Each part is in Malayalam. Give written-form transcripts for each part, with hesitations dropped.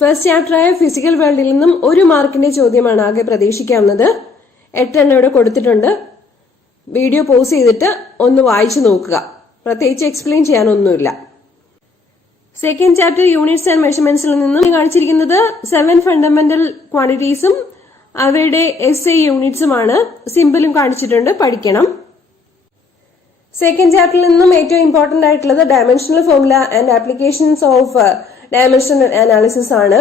ഫസ്റ്റ് ചാപ്റ്ററായ ഫിസിക്കൽ വേൾഡിൽ നിന്നും 1 മാർക്കിന്റെ ചോദ്യമാണ് ആകെ പ്രതീക്ഷിക്കാവുന്നത്. 8 എണ്ണം ഇവിടെ കൊടുത്തിട്ടുണ്ട്. വീഡിയോ പോസ് ചെയ്തിട്ട് ഒന്ന് വായിച്ചു നോക്കുക. പ്രത്യേകിച്ച് എക്സ്പ്ലെയിൻ ചെയ്യാനൊന്നുമില്ല. സെക്കൻഡ് ചാപ്റ്റർ യൂണിറ്റ്സ് ആൻഡ് മെഷർമെന്റ്സിൽ നിന്നും കാണിച്ചിരിക്കുന്നത് 7 ഫണ്ടമെന്റൽ ക്വാണ്ടിറ്റീസും അവയുടെ SI യൂണിറ്റ്സുമാണ്. സിമ്പിളും കാണിച്ചിട്ടുണ്ട്, പഠിക്കണം. സെക്കൻഡ് ചാപ്റ്ററിൽ നിന്നും ഏറ്റവും ഇമ്പോർട്ടന്റ് ആയിട്ടുള്ളത് dimensional formula and applications of dimensional analysis ആണ്.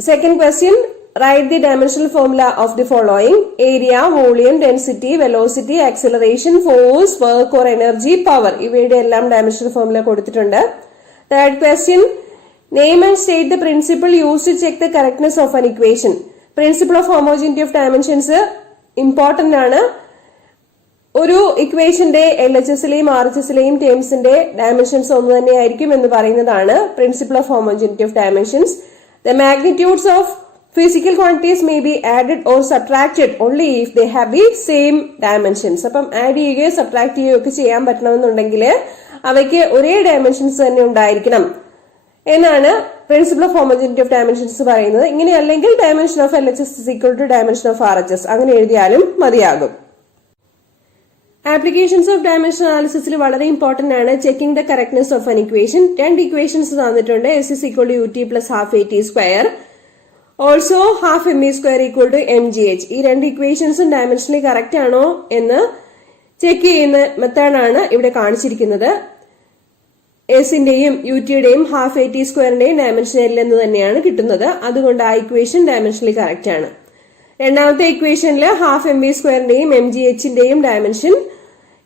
Second question, write the dimensional formula of the following: area, volume, density, velocity, acceleration, force, work or energy, power. ഇവയുടെ എല്ലാം ഡയമെൻഷണൽ ഫോർമുല കൊടുത്തിട്ടുണ്ട്. Third question, name and state the principle used to check the correctness of an equation. Principle of homogeneity of dimensions important ആണ്. ഒരു ഇക്വേഷന്റെ LHSലെയും RHSലെയും ടേംസിന്റെ ഡയമെൻഷൻസ് ഒന്ന് തന്നെയായിരിക്കും എന്ന് പറയുന്നതാണ് principle of homogeneity of dimensions. The magnitudes of physical quantities may be added or subtracted only if they have the same dimensions. അപ്പം ആഡ് ചെയ്യുകയോ സബ്ട്രാക്ട് ചെയ്യുകയോ ഒക്കെ ചെയ്യാൻ പറ്റണമെന്നുണ്ടെങ്കിൽ അവയ്ക്ക് ഒരേ ഡയമെൻഷൻസ് തന്നെ ഉണ്ടായിരിക്കണം എന്നാണ് principle of homogeneity of dimensions പറയുന്നത്. ഇങ്ങനെ അല്ലെങ്കിൽ dimension of LHS is equal to dimension of RHS അങ്ങനെ എഴുതിയാലും മതിയാകും. ആപ്ലിക്കേഷൻസ് ഓഫ് ഡയമെൻഷൻ അനാലിസിസിൽ വളരെ ഇമ്പോർട്ടന്റ് ആണ് checking the correctness of an equation. 2 equations തന്നിട്ടുണ്ട്. S is equal to UT plus half AT square. Also half ME square equal to MGH. ഈ 2 ഇക്വേഷൻസും ഡയമെൻഷനലി കറക്റ്റ് ആണോ എന്ന് ചെക്ക് ചെയ്യുന്ന മെത്തേഡാണ് ഇവിടെ കാണിച്ചിരിക്കുന്നത്. എസിന്റെയും യുടിയുടെയും ഹാഫ് AT സ്ക്വയറിന്റെയും ഡയമെൻഷൻ L എന്ന് തന്നെയാണ് കിട്ടുന്നത്. അതുകൊണ്ട് ആ ഇക്വേഷൻ ഡയമെൻഷനലി കറക്റ്റ് ആണ്. രണ്ടാമത്തെ ഇക്വേഷനിൽ ഹാഫ് ME സ്ക്വയറിന്റെയും MGHന്റെയും dimension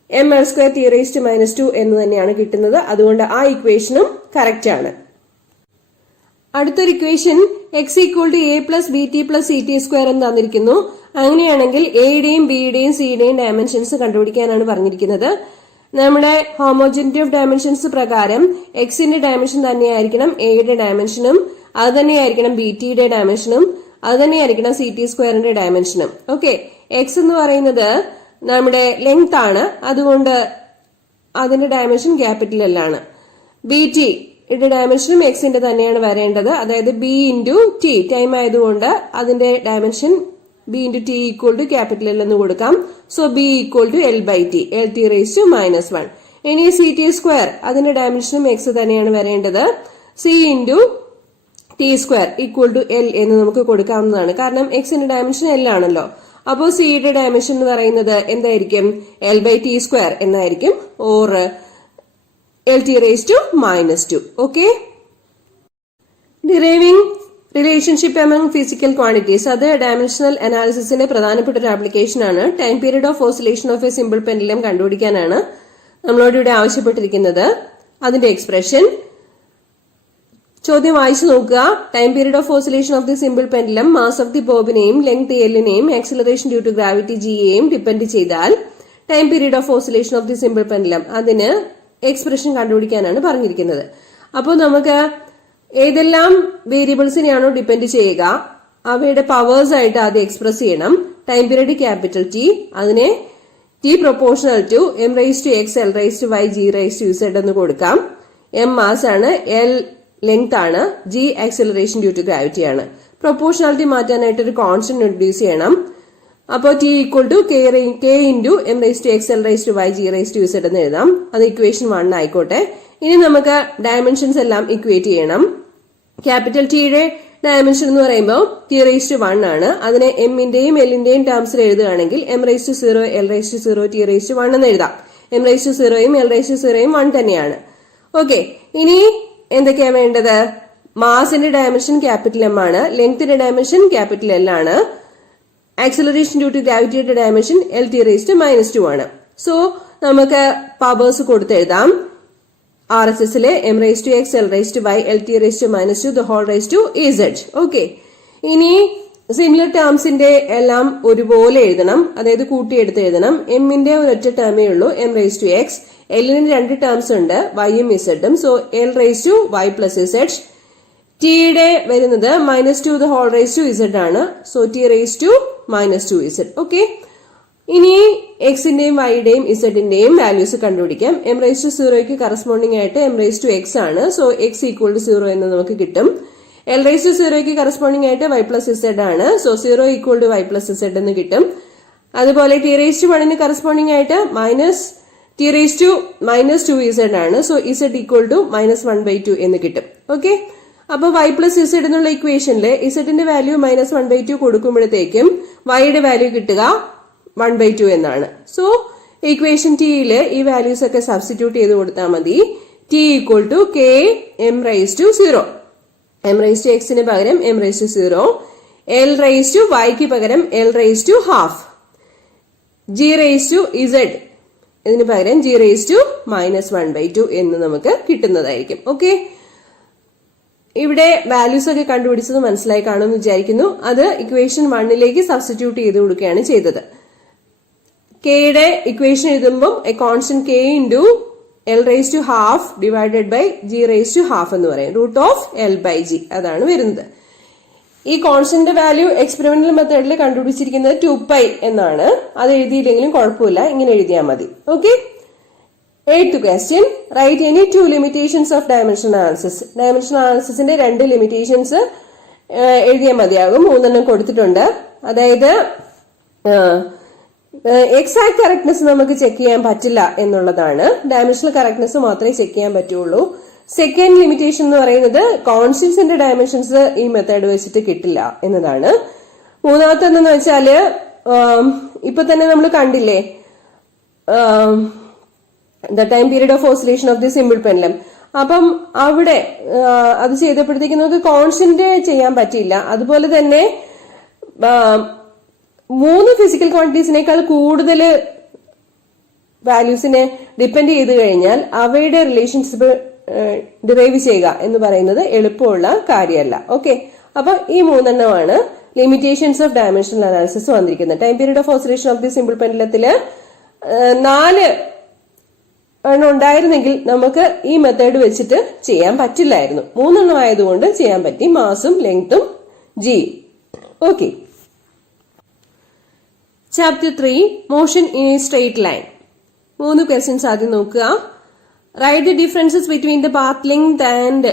ML square T raised to -2 എന്ന് തന്നെയാണ് കിട്ടുന്നത്. അതുകൊണ്ട് ആ ഇക്വേഷനും കറക്റ്റ് ആണ്. അടുത്തൊരു equation x equal to A plus BT plus CT square എന്ന് തന്നിരിക്കുന്നു. അങ്ങനെയാണെങ്കിൽ എയുടെയും ബിയുടെയും സിയുടെയും ഡയമെൻഷൻസ് കണ്ടുപിടിക്കാനാണ് പറഞ്ഞിരിക്കുന്നത്. നമ്മുടെ ഹോമോജനിറ്റി ഓഫ് ഡയമെൻഷൻസ് പ്രകാരം എക്സിന്റെ ഡയമെൻഷൻ തന്നെയായിരിക്കണം എയുടെ ഡയമെൻഷനും, അത് തന്നെയായിരിക്കണം BTയുടെ ഡയമെൻഷനും, അത് തന്നെയായിരിക്കണം CT സ്ക്വയറിന്റെ ഡയമെൻഷനും. ഓക്കെ, എക്സ് എന്ന് പറയുന്നത് നമ്മുടെ ലെങ്ത് ആണ്, അതുകൊണ്ട് അതിന്റെ ഡയമെൻഷൻ ക്യാപിറ്റൽ L ആണ്. BT യുടെ ഡയമെൻഷനും എക്സിന്റെ തന്നെയാണ് വരേണ്ടത്. അതായത് B ഇൻറ്റു ടി ടൈം ആയതുകൊണ്ട് അതിന്റെ dimension B into T equal to capital L എന്ന് കൊടുക്കാം. So B equal to L/T, LT raised to -1. ഇനി CT സ്ക്വയർ അതിന്റെ ഡയമെൻഷനും എക്സ് തന്നെയാണ് വരേണ്ടത്. C into T square equal to L എന്ന് നമുക്ക് കൊടുക്കാവുന്നതാണ്. കാരണം എക്സിന്റെ ഡയമെൻഷൻ L ആണല്ലോ. അപ്പോൾ സിയുടെ ഡയമെൻഷൻ എന്ന് പറയുന്നത് എന്തായിരിക്കും? L/T സ്ക്വയർ എന്നായിരിക്കും, or LT raised to -2. Okay. Deriving relationship among physical quantities. അത് ഡയമെൻഷണൽ അനാലിസിസിന്റെ പ്രധാനപ്പെട്ട ഒരു ആപ്ലിക്കേഷൻ ആണ്. Time period of oscillation of a simple pendulum കണ്ടുപിടിക്കാനാണ് നമ്മളോട് ഇവിടെ ആവശ്യപ്പെട്ടിരിക്കുന്നത്. അതിന്റെ എക്സ്പ്രഷൻ ചോദ്യം വായിച്ചു നോക്കുക. Time period of oscillation of the simple pendulum mass of the ബോബിനെയും ലെങ്ത് Lനെയും ആക്സിലറേഷൻ ഡ്യൂ ടു ഗ്രാവിറ്റി Gയെയും ഡിപ്പെൻഡ് ചെയ്താൽ time period of oscillation of the simple pendulum അതിന് എക്സ്പ്രഷൻ കണ്ടുപിടിക്കാനാണ് പറഞ്ഞിരിക്കുന്നത്. അപ്പോൾ നമുക്ക് ഏതെല്ലാം വേരിയബിൾസിനെയാണോ ഡിപ്പെൻഡ് ചെയ്യുക അവയുടെ പവേഴ്സ് ആയിട്ട് ആദ്യം എക്സ്പ്രസ് ചെയ്യണം. ടൈം പീരീഡ് ക്യാപിറ്റൽ T, അതിനെ T proportional to M raised to X, L raised to Y, G raised to Z എന്ന് കൊടുക്കാം. M മാസ് ആണ്, L ലെങ്ത് ആണ്, G acceleration due to gravity ആണ്. പ്രൊപ്പോർഷണാലിറ്റി മാറ്റാനായിട്ട് ഒരു കോൺസ്റ്റന്റ് ഇൻട്രൊഡ്യൂസ് ചെയ്യണം. അപ്പോൾ T equal to K into M raised to X, L raised to Y, G raised to Z എന്ന് എഴുതാം. അത് ഇക്വേഷൻ 1 ആയിക്കോട്ടെ. ഇനി നമുക്ക് ഡയമെൻഷൻസ് എല്ലാം ഇക്വേറ്റ് ചെയ്യണം. ക്യാപിറ്റൽ Tയുടെ ഡയമെൻഷൻ എന്ന് പറയുമ്പോൾ T raised to 1 ആണ്. അതിനെ എമ്മിന്റെയും എല്ലിന്റെയും ടേംസിൽ എഴുതുകയാണെങ്കിൽ M raised to 0, L raised to 0, T raised to 1 എന്ന് എഴുതാം. M raised to 0യും L raised to 0യും 1 തന്നെയാണ്. ഓക്കെ, ഇനി എന്തൊക്കെയാ വേണ്ടത്? മാസിന്റെ ഡയമെൻഷൻ ക്യാപിറ്റൽ M ആണ്, ലെങ്ത്തിന്റെ ഡയമെൻഷൻ ക്യാപിറ്റൽ L ആണ്, ആക്സിലറേഷൻ ഡ്യൂ ടു ഗ്രാവിറ്റിയുടെ ഡയമെൻഷൻ LT raised to -2 ആണ്. സോ നമുക്ക് പവേഴ്സ് കൊടുത്തെഴുതാം. RHSലെ M raised to X, L raised to Y, LT raised to -2 the whole raised to Z. Okay, ഇനി സിമിലർ ടേംസിന്റെ എല്ലാം ഒരുപോലെ എഴുതണം, അതായത് കൂട്ടിയെടുത്ത് എഴുതണം. എമ്മിന്റെ ഒരൊറ്റ ടേമേ ഉള്ളൂ, M raised to X. Lന് 2 ടേംസ് ഉണ്ട്, Yയും Zഉം. So L raised to Y plus Z. Tയുടെ വരുന്നത് -2 the whole raised to Z ആണ്. So T raised to -2Z. Okay, ഇനി എക്സിന്റെയും വൈയുടെയും ഇസഡിന്റെയും വാല്യൂസ് കണ്ടുപിടിക്കാം. M raised to 0ക്ക് കറസ്പോണ്ടിങ് ആയിട്ട് M raised to X ആണ്. സോ X ഈക്വൽ ടു 0 എന്ന് നമുക്ക് കിട്ടും. L raised to 0 corresponding ആയിട്ട് y plus z ആണ്. So 0 equal to y plus z എന്ന് കിട്ടും. അതുപോലെ t raised to 1 corresponding ആയിട്ട് t raised to minus 2z ആണ്. So z equal to minus 1/2 എന്ന് കിട്ടും. ഓക്കെ, അപ്പൊ y plus z എന്നുള്ള ഇക്വേഷനില് zന്റെ വാല്യൂ minus 1/2 കൊടുക്കുമ്പോഴത്തേക്കും yയുടെ വാല്യൂ കിട്ടുക 1/2 എന്നാണ്. സോ ഇക്വേഷൻ ടിയില് ഈ വാല്യൂസ് ഒക്കെ സബ്സ്റ്റിറ്റ്യൂട്ട് ചെയ്ത് കൊടുത്താൽ മതി. t equal to k m raised to 0. m raised to x ന് പകരം m raised to 0, l raised to y ക്ക് പകരം l raised to half, g raised to z ഇതിന് പകരം g raised to minus 1/2 എന്ന് നമുക്ക് കിട്ടുന്നതായിരിക്കും. ഓക്കെ, ഇവിടെ വാല്യൂസ് ഒക്കെ കണ്ടുപിടിച്ചത് മനസ്സിലായി കാണുമെന്ന് വിചാരിക്കുന്നു. അത് ഇക്വേഷൻ 1ലേക്ക് സബ്സ്റ്റിറ്റ്യൂട്ട് ചെയ്ത് കൊടുക്കുകയാണ് ചെയ്തത്. കെയുടെ ഇക്വേഷൻ എഴുതുമ്പോൾ A constant k into l raised to half divided by g raised to half എന്ന് പറയും. Root of l by g അതാണ് വരുന്നത്. ഈ കോൺസ്റ്റന്റ് വാല്യൂ എക്സ്പെരിമെന്റൽ മെത്തേഡിൽ കണ്ടുപിടിച്ചിരിക്കുന്നത് 2π എന്നാണ്. അത് എഴുതിയില്ലെങ്കിലും കുഴപ്പമില്ല, ഇങ്ങനെ എഴുതിയാൽ മതി. Okay, 8th question. Write any two limitations of dimensional analysis. Dimensional analysisന്റെ 2 limitations എഴുതിയാൽ മതിയാകും. 3 കൊടുത്തിട്ടുണ്ട്. അതായത് എക്സാക്ട് കറക്റ്റ്നെസ് നമുക്ക് ചെക്ക് ചെയ്യാൻ പറ്റില്ല എന്നുള്ളതാണ്. ഡയമെൻഷണൽ കറക്റ്റ്നെസ് മാത്രമേ ചെക്ക് ചെയ്യാൻ പറ്റുള്ളൂ. സെക്കൻഡ് ലിമിറ്റേഷൻ എന്ന് പറയുന്നത് കോൺസ്റ്റന്റ്സിന്റെ ഡയമെൻഷൻസ് ഈ മെത്തേഡ് വെച്ചിട്ട് കിട്ടില്ല എന്നതാണ്. മൂന്നാമത്തെ എന്തെന്ന് വെച്ചാല് ഇപ്പൊ തന്നെ നമ്മൾ കണ്ടില്ലേ, the time period of oscillation of the simple pendulum. അപ്പം അവിടെ അത് ചെയ്തപ്പോഴത്തേക്ക് നമുക്ക് കോൺസ്റ്റന്റ് ചെയ്യാൻ പറ്റിയില്ല. അതുപോലെ തന്നെ 3 ഫിസിക്കൽ ക്വാണ്ടിറ്റീസിനേക്കാൾ കൂടുതൽ വാല്യൂസിനെ ഡിപ്പെൻഡ് ചെയ്ത് കഴിഞ്ഞാൽ അവയുടെ റിലേഷൻഷിപ്പ് ഡിറൈവ് ചെയ്യുക എന്ന് പറയുന്നത് എളുപ്പമുള്ള കാര്യമല്ല. ഓക്കെ, അപ്പൊ ഈ 3 ലിമിറ്റേഷൻസ് ഓഫ് ഡയമെൻഷണൽ അനാലിസിസ് വന്നിരിക്കുന്നത്. Time period of oscillation of the simple പെൻഡുലത്തില് 4 ഉണ്ടായിരുന്നെങ്കിൽ നമുക്ക് ഈ മെത്തേഡ് വെച്ചിട്ട് ചെയ്യാൻ പറ്റില്ലായിരുന്നു. 3 ആയതുകൊണ്ട് ചെയ്യാൻ പറ്റി, മാസും ലെങ്തും G. Okay, chapter 3 motion in a straight line. 3 questions ആദ്യം നോക്കുക. Write the differences between the path length and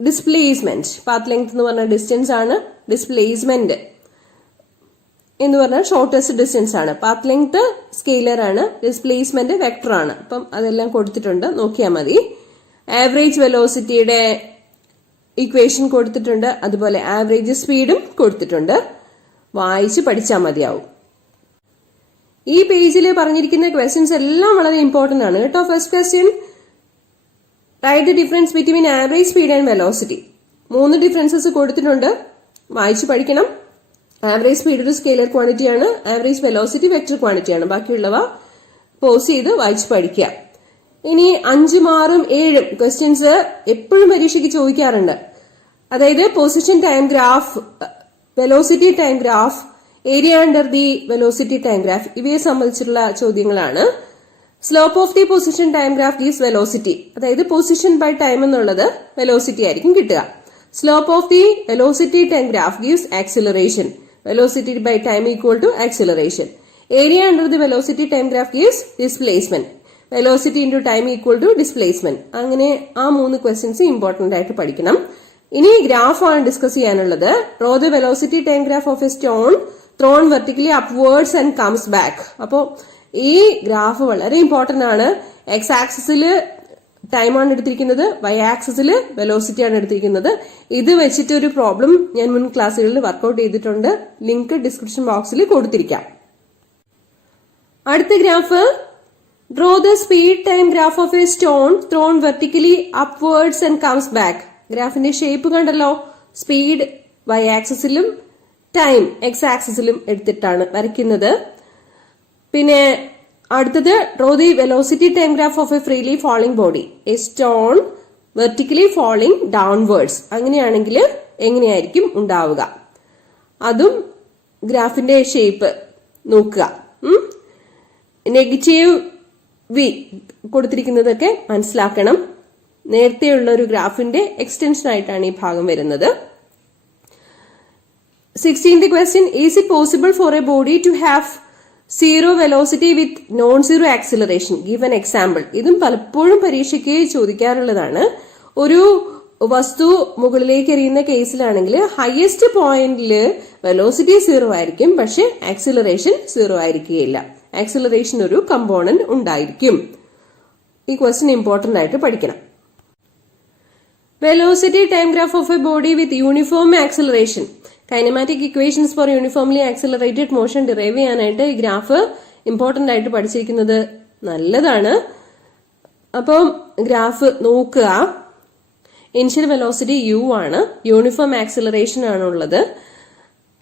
displacement. Path length എന്ന് പറഞ്ഞ ഡിസ്റ്റൻസ് ആണ്, ഡിസ്പ്ലേസ്മെന്റ് എന്ന് പറഞ്ഞാൽ ഷോർട്ടസ്റ്റ് ഡിസ്റ്റൻസ് ആണ്. പാത്ത് ലെങ്ത് സ്കെയിലർ ആണ്, ഡിസ്പ്ലേസ്മെന്റ് വെക്ടർ ആണ്. അപ്പം അതെല്ലാം കൊടുത്തിട്ടുണ്ട്, നോക്കിയാൽ മതി. ആവറേജ് വെലോസിറ്റിയുടെ ഇക്വേഷൻ കൊടുത്തിട്ടുണ്ട്, അതുപോലെ ആവറേജ് സ്പീഡും കൊടുത്തിട്ടുണ്ട്. വായിച്ച് പഠിച്ചാൽ മതിയാവും. ഈ പേജിൽ പറഞ്ഞിരിക്കുന്ന ക്വസ്റ്റ്യൻസ് എല്ലാം വളരെ ഇമ്പോർട്ടന്റ് ആണ് കേട്ടോ. First question, write the difference between average speed and velocity. 3 differences കൊടുത്തിട്ടുണ്ട്, വായിച്ച് പഠിക്കണം. ആവറേജ് സ്പീഡ് ഒരു സ്കെയിലർ ക്വാണ്ടിറ്റി ആണ്, ആവറേജ് വെലോസിറ്റി വെക്ടർ ക്വാണ്ടിറ്റി ആണ്. ബാക്കിയുള്ളവ പോസ് ചെയ്ത് വായിച്ച് പഠിക്കുക. ഇനി 5, 6, 7 ക്വസ്റ്റ്യൻസ് എപ്പോഴും പരീക്ഷയ്ക്ക് ചോദിക്കാറുണ്ട്. അതായത് position time graph, velocity time graph, area under the velocity time graph, ഇവയെ സംബന്ധിച്ചിട്ടുള്ള ചോദ്യങ്ങളാണ്. Slope of the position time graph gives velocity. അതായത് പൊസിഷൻ ബൈ ടൈം എന്നുള്ളത് വെലോസിറ്റി ആയിരിക്കും കിട്ടുക. Slope of the velocity time graph gives acceleration. Velocity by time equal to acceleration. Area under the velocity time graph gives displacement. Velocity into time equal to displacement. അങ്ങനെ ആ 3 ക്വസ്റ്റ്യൻസ് ഇമ്പോർട്ടന്റ് ആയിട്ട് പഠിക്കണം. ഇനി ഗ്രാഫാണ് ഡിസ്കസ് ചെയ്യാനുള്ളത്. Draw the velocity time graph of a stone thrown vertically upwards and comes back. അപ്പോ ഈ ഗ്രാഫ് വളരെ ഇമ്പോർട്ടന്റ് ആണ്. എക്സ് ആക്സിസിൽ ടൈമാണ് എടുത്തിരിക്കുന്നത്, വൈ ആക്സിസിൽ വെലോസിറ്റി ആണ് എടുത്തിരിക്കുന്നത്. ഇത് വെച്ചിട്ട് ഒരു പ്രോബ്ലം ഞാൻ മുൻ ക്ലാസ്സുകളിൽ വർക്ക്ഔട്ട് ചെയ്തിട്ടുണ്ട്. ലിങ്ക് ഡിസ്ക്രിപ്ഷൻ ബോക്സിൽ കൊടുത്തിരിക്കാം. അടുത്ത graph, draw the speed time graph of a stone thrown vertically upwards and comes back. ഗ്രാഫിന്റെ ഷേപ്പ് കണ്ടല്ലോ. സ്പീഡ് വൈ ആക്സിസിലും ടൈം എക്സ് ആക്സിസിലും എടുത്തിട്ടാണ് വരയ്ക്കുന്നത്. പിന്നെ അടുത്തത്, draw the velocity time graph of a freely falling body. A stone vertically falling downwards. അങ്ങനെയാണെങ്കിൽ എങ്ങനെയായിരിക്കും ഉണ്ടാവുക? അതും ഗ്രാഫിന്റെ ഷേപ്പ് നോക്കുക. നെഗറ്റീവ് വി കൊടുത്തിരിക്കുന്നതൊക്കെ മനസ്സിലാക്കണം. നേരത്തെയുള്ള ഒരു ഗ്രാഫിന്റെ എക്സ്റ്റൻഷൻ ആയിട്ടാണ് ഈ ഭാഗം വരുന്നത്. 16th question, is it possible for a body to have zero velocity with non-zero acceleration? Give an example. ഇതും പലപ്പോഴും പരീക്ഷയ്ക്ക് ചോദിക്കാറുള്ളതാണ്. ഒരു വസ്തു മുകളിലേക്ക് എറിയുന്ന കേസിലാണെങ്കിൽ ഹയസ്റ്റ് പോയിന്റിൽ വെലോസിറ്റി 0 ആയിരിക്കും, പക്ഷെ ആക്സിലറേഷൻ 0 ആയിരിക്കുകയില്ല. ആക്സിലറേഷൻ ഒരു കമ്പോണന്റ് ഉണ്ടായിരിക്കും. ഈ ക്വസ്റ്റ്യൻ ഇമ്പോർട്ടന്റ് ആയിട്ട് പഠിക്കണം. Velocity time graph of A body with uniform acceleration. Kinematic equations four uniformly accelerated motion derive ചെയ്യാനായിട്ട് ഈ ഗ്രാഫ് ഇമ്പോർട്ടന്റ് ആയിട്ട് പഠിച്ചിരിക്കുന്നത് നല്ലതാണ്. അപ്പം ഗ്രാഫ് നോക്കുക. ഇനിഷ്യൽ വെലോസിറ്റി u ആണ്, യൂണിഫോം ആക്സിലറേഷൻ ആണുള്ളത്.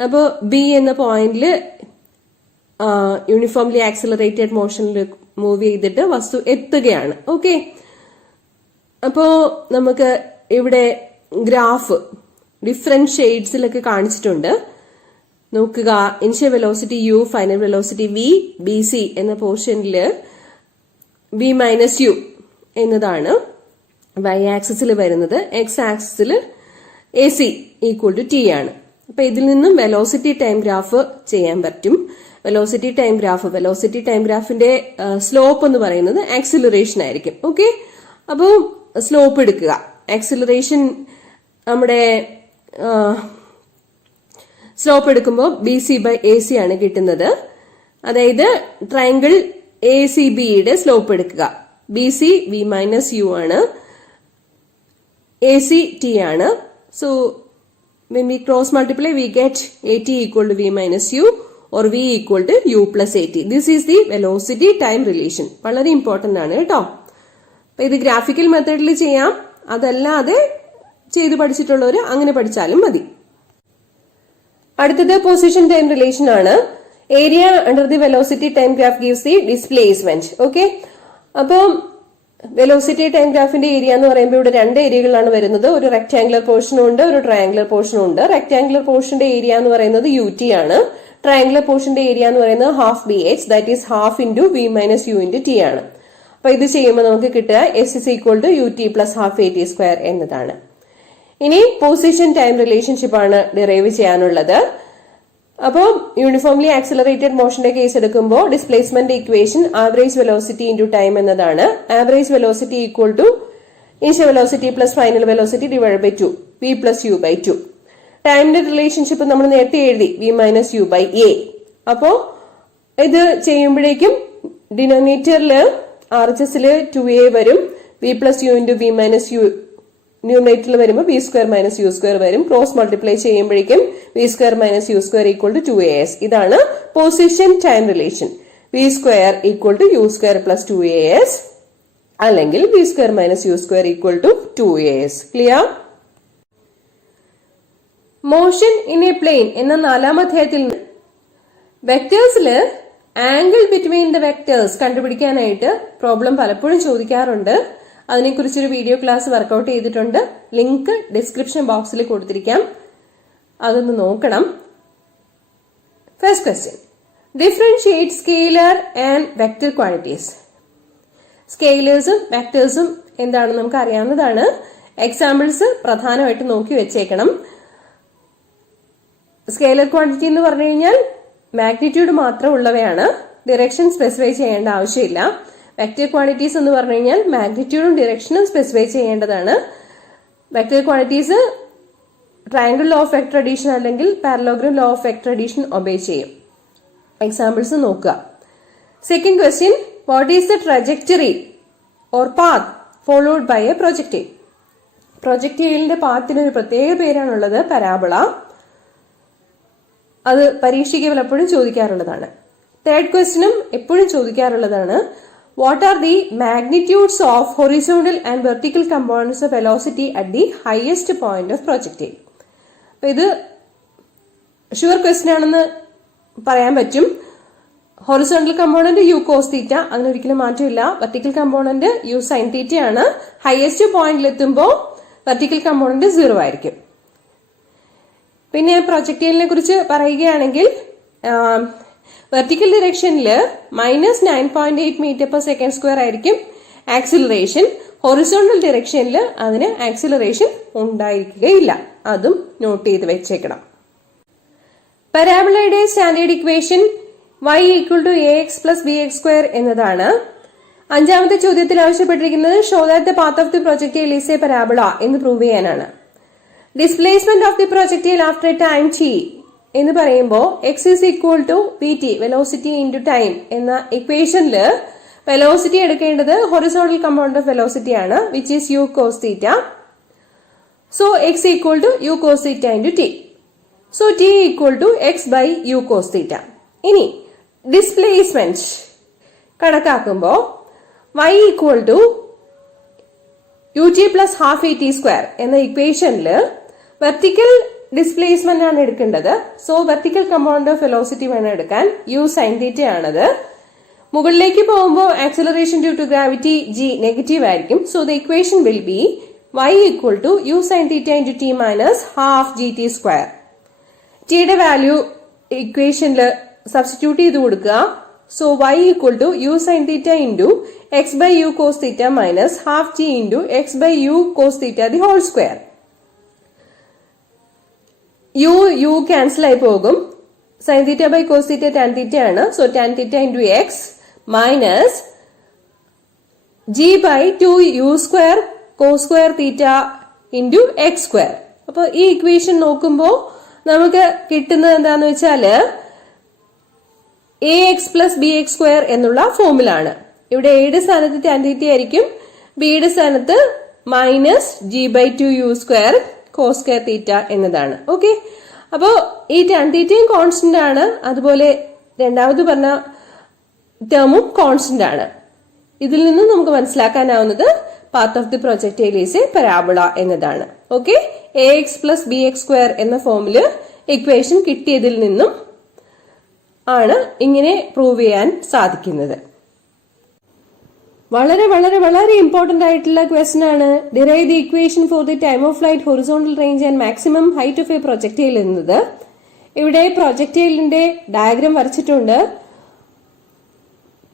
അപ്പോൾ ബി എന്ന പോയിന്റിൽ യൂണിഫോംലി ആക്സിലറേറ്റഡ് മോഷനിൽ മൂവ് ചെയ്തിട്ട് വസ്തു എത്തുകയാണ്. ഓക്കെ, അപ്പോ നമുക്ക് ഇവിടെ ഗ്രാഫ് ഡിഫറെന്റ് ഷെയ്ഡ്സിലൊക്കെ കാണിച്ചിട്ടുണ്ട്. നോക്കുക, initial velocity u, final velocity v, bc എന്ന പോർഷനിൽ v മൈനസ് u എന്നതാണ് y ആക്സിസിൽ വരുന്നത്. x ആക്സിസിൽ ac ഈക്വൽ ടു t ആണ്. അപ്പൊ ഇതിൽ നിന്നും വെലോസിറ്റി ടൈം ഗ്രാഫ് ചെയ്യാൻ പറ്റും. വെലോസിറ്റി ടൈം ഗ്രാഫിന്റെ സ്ലോപ്പ് എന്ന് പറയുന്നത് ആക്സിലറേഷൻ ആയിരിക്കും. ഓക്കെ, അപ്പോൾ സ്ലോപ്പ് എടുക്കുക. ആക്സിലറേഷൻ നമ്മുടെ സ്ലോപ്പ് എടുക്കുമ്പോൾ BC/AC ആണ് കിട്ടുന്നത്. അതായത് ട്രയാങ്കിൾ ACBയുടെ സ്ലോപ്പ് എടുക്കുക. BC v മൈനസ് u ആണ്, AC t ആണ്. So when we cross multiply we get AT equal to v minus u or v equal to u plus AT. This is the velocity time relation. വളരെ ഇമ്പോർട്ടന്റ് ആണ് കേട്ടോ. അപ്പൊ ഇത് ഗ്രാഫിക്കൽ മെത്തേഡിൽ ചെയ്യാം, അതല്ലാതെ ചെയ്ത് പഠിച്ചിട്ടുള്ളവർ അങ്ങനെ പഠിച്ചാലും മതി. അടുത്തത് പൊസിഷൻ ടൈം റിലേഷൻ ആണ്. Area under the velocity time graph gives the displacement. Okay, അപ്പം വെലോസിറ്റി ടൈം ഗ്രാഫിന്റെ ഏരിയ എന്ന് പറയുമ്പോൾ ഇവിടെ 2 ഏരിയകളാണ് വരുന്നത്. ഒരു റെക്ടാംഗുലർ പോർഷനും ഉണ്ട്, ഒരു ട്രയാംഗുലർ പോർഷനും ഉണ്ട്. റെക്ടാംഗുലർ പോർഷന്റെ ഏരിയ എന്ന് പറയുന്നത് ut ആണ്. ട്രയാംഗുലർ പോർഷന്റെ ഏരിയ എന്ന് പറയുന്നത് half BH, that is half into v minus u into t ആണ്. അപ്പൊ ഇത് ചെയ്യുമ്പോൾ നമുക്ക് കിട്ടുക S is equal to ut plus half AT square എന്നതാണ്. ഇനി പൊസിഷൻ ടൈം റിലേഷൻഷിപ്പ് ആണ് ഡിറൈവ് ചെയ്യാനുള്ളത്. അപ്പോൾ യൂണിഫോംലി ആക്സിലറേറ്റഡ് മോഷന്റെ കേസ് എടുക്കുമ്പോൾ displacement equation average velocity into time എന്നതാണ്. Average velocity equal to initial velocity plus final velocity divide by 2 v plus u by 2. ടൈമിന്റെ റിലേഷൻഷിപ്പ് നമ്മൾ നേരത്തെ എഴുതി v minus u by a. അപ്പോ ഇത് ചെയ്യുമ്പോഴേക്കും ഡിനോമിനേറ്ററിൽ RHSൽ 2a വരും, v plus u into v minus u ന്യൂമറേറ്ററിൽ വരുമ്പോൾ v square minus u square വരും. ക്രോസ് മൾട്ടിപ്ലൈ ചെയ്യുമ്പോഴേക്കും v square minus u square equal to 2as. ഇതാണ് position time relation. v square equal to u square plus 2as അല്ലെങ്കിൽ v square minus u square equal to 2as. Clear? Motion in a plane എന്ന 4ാം അധ്യായത്തിൽ വെക്ടേഴ്സില് ആംഗിൾ ബിറ്റ്വീൻ ദ വെക്ടേഴ്സ് കണ്ടുപിടിക്കാനായിട്ട് പ്രോബ്ലം പലപ്പോഴും ചോദിക്കാറുണ്ട്. അതിനെക്കുറിച്ചൊരു വീഡിയോ ക്ലാസ് വർക്കൗട്ട് ചെയ്തിട്ടുണ്ട്. ലിങ്ക് ഡിസ്ക്രിപ്ഷൻ ബോക്സിൽ കൊടുത്തിരിക്കാം, അതൊന്ന് നോക്കണം. First question, differentiate scalar and vector quantities. സ്കെയിലേഴ്സും വെക്ടേഴ്സും എന്താണെന്ന് നമുക്ക് അറിയാവുന്നതാണ്. എക്സാമ്പിൾസ് പ്രധാനമായിട്ട് നോക്കി വെച്ചേക്കണം. സ്കെയിലർ ക്വാണ്ടിറ്റി എന്ന് പറഞ്ഞു കഴിഞ്ഞാൽ മാഗ്നിറ്റ്യൂഡ് മാത്രം ഉള്ളവയാണ്, ഡിറക്ഷൻ സ്പെസിഫൈ ചെയ്യേണ്ട ആവശ്യമില്ല. വെക്ടർ ക്വാണ്ടിറ്റീസ് എന്ന് പറഞ്ഞു കഴിഞ്ഞാൽ മാഗ്നിറ്റ്യൂഡും ഡിറക്ഷനും സ്പെസിഫൈ ചെയ്യേണ്ടതാണ്. Vector quantities triangle law of vector addition അല്ലെങ്കിൽ parallelogram law of vector addition obey ചെയ്യും. എക്സാമ്പിൾസ് നോക്കുക. Second question, what is the trajectory or path followed by a projectile. പ്രൊജക്ടൈലിന്റെ പാത്തിന് ഒരു പ്രത്യേക പേരാണുള്ളത്, പരാബോള. അത് പരീക്ഷയ്ക്ക് പലപ്പോഴും ചോദിക്കാറുള്ളതാണ്. തേർഡ് ക്വസ്റ്റ്യനും എപ്പോഴും ചോദിക്കാറുള്ളതാണ്, what are the magnitudes of horizontal and vertical components of velocity at the highest point of projectile. അപ്പൊ ഇത് ഷുവർ ക്വസ്റ്റ്യൻ ആണെന്ന് പറയാൻ പറ്റും. ഹൊറിസോണ്ടൽ കമ്പോണന്റ് u cos തീറ്റ, അതിനൊരിക്കലും മാറ്റമില്ല. വെർട്ടിക്കൽ കമ്പോണന്റ് u sin തീറ്റ ആണ്. ഹയസ്റ്റ് പോയിന്റിൽ എത്തുമ്പോൾ വെർട്ടിക്കൽ കമ്പോണന്റ് 0 ആയിരിക്കും. പിന്നെ പ്രൊജക്ടൈലിനെ കുറിച്ച് പറയുകയാണെങ്കിൽ വെർട്ടിക്കൽ ഡിറക്ഷനിൽ -9.8 മീറ്റർ പെർ സെക്കൻഡ് സ്ക്വയർ ആയിരിക്കും ആക്സിലറേഷൻ. ഹൊറിസോണ്ടൽ ഡിറക്ഷനിൽ അതിന് ആക്സിലറേഷൻ ഉണ്ടായിരിക്കുകയില്ല. അതും നോട്ട് ചെയ്ത് വെച്ചേക്കണം. പരാബോളയുടെ standard equation y equal to ax plus bx square എന്നതാണ്. അഞ്ചാമത്തെ ചോദ്യത്തിൽ ആവശ്യപ്പെട്ടിരിക്കുന്നത് show that the path of the projectile is a parabola എന്ന് പ്രൂവ് ചെയ്യാനാണ്. Displacement of the projectile after a time t എന്ന് പറയുമ്പോൾ x is equal to v t velocity into time എന്ന ഇക്വേഷനിൽ വെലോസിറ്റി എടുക്കേണ്ടത് ഹൊറിസോണ്ടൽ കമ്പോണന്റ് ഓഫ് വെലോസിറ്റി ആണ്, which is U cos theta. So X equal to U cos theta into T. So T equal to X by U cos theta. ഇനി ഡിസ്പ്ലേസ്മെന്റ് കണക്കാക്കുമ്പോൾ y equal to U T plus half A T square എന്ന ഇക്വേഷനിൽ വെർട്ടിക്കൽ ഡിസ്പ്ലേസ്മെന്റ് ആണ് എടുക്കേണ്ടത്. So vertical component of velocity വേണം എടുക്കാൻ, യു സൈൻ തീറ്റ ആണത്. മുകളിലേക്ക് പോകുമ്പോൾ acceleration due to gravity G negative ആയിരിക്കും. So the equation will be y equal to u sine theta into t minus half g t square. ടിയുടെ വാല്യൂ ഇക്വേഷനിൽ സബ്സ്റ്റിറ്റ്യൂട്ട് ചെയ്ത് കൊടുക്കുക. So y equal to u sine theta into x by U cos theta minus half t into x by U cos theta the whole square. U cancel ആയി പോകും. Sine theta by cos theta tan theta ആണ്. So tan theta into x minus G by two U square cos square theta into X square. അപ്പൊ ഈ ഇക്വേഷൻ നോക്കുമ്പോൾ നമുക്ക് കിട്ടുന്നത് എന്താന്ന് വെച്ചാല് A X plus B X square എന്നുള്ള ഫോമിലാണ്. ഇവിടെ എയുടെ സ്ഥാനത്ത് ടാൻ തീറ്റ ആയിരിക്കും, ബിയുടെ സ്ഥാനത്ത് minus G by two U square cos square theta എന്നതാണ്. ഓക്കെ, അപ്പോ ഈ ടാൻ തീറ്റയും കോൺസ്റ്റന്റ് ആണ്, അതുപോലെ രണ്ടാമത് പറഞ്ഞ ടേമും കോൺസ്റ്റന്റ് ആണ്. ഇതിൽ നിന്ന് നമുക്ക് മനസ്സിലാക്കാനാവുന്നത് path of the projectile is a parabola എന്നതാണ്. Okay, a X plus B X square എന്ന ഫോമില് ഇക്വേഷൻ കിട്ടിയതിൽ നിന്നും ആണ് ഇങ്ങനെ പ്രൂവ് ചെയ്യാൻ സാധിക്കുന്നത്. വളരെ വളരെ വളരെ ഇമ്പോർട്ടന്റ് ആയിട്ടുള്ള ക്വസ്റ്റൻ ആണ്. Derive the equation for the time of flight horizontal range and maximum height of a projectile എന്നത്. ഇവിടെ പ്രൊജക്ടൈലിന്റെ ഡയഗ്രാം വരച്ചിട്ടുണ്ട്,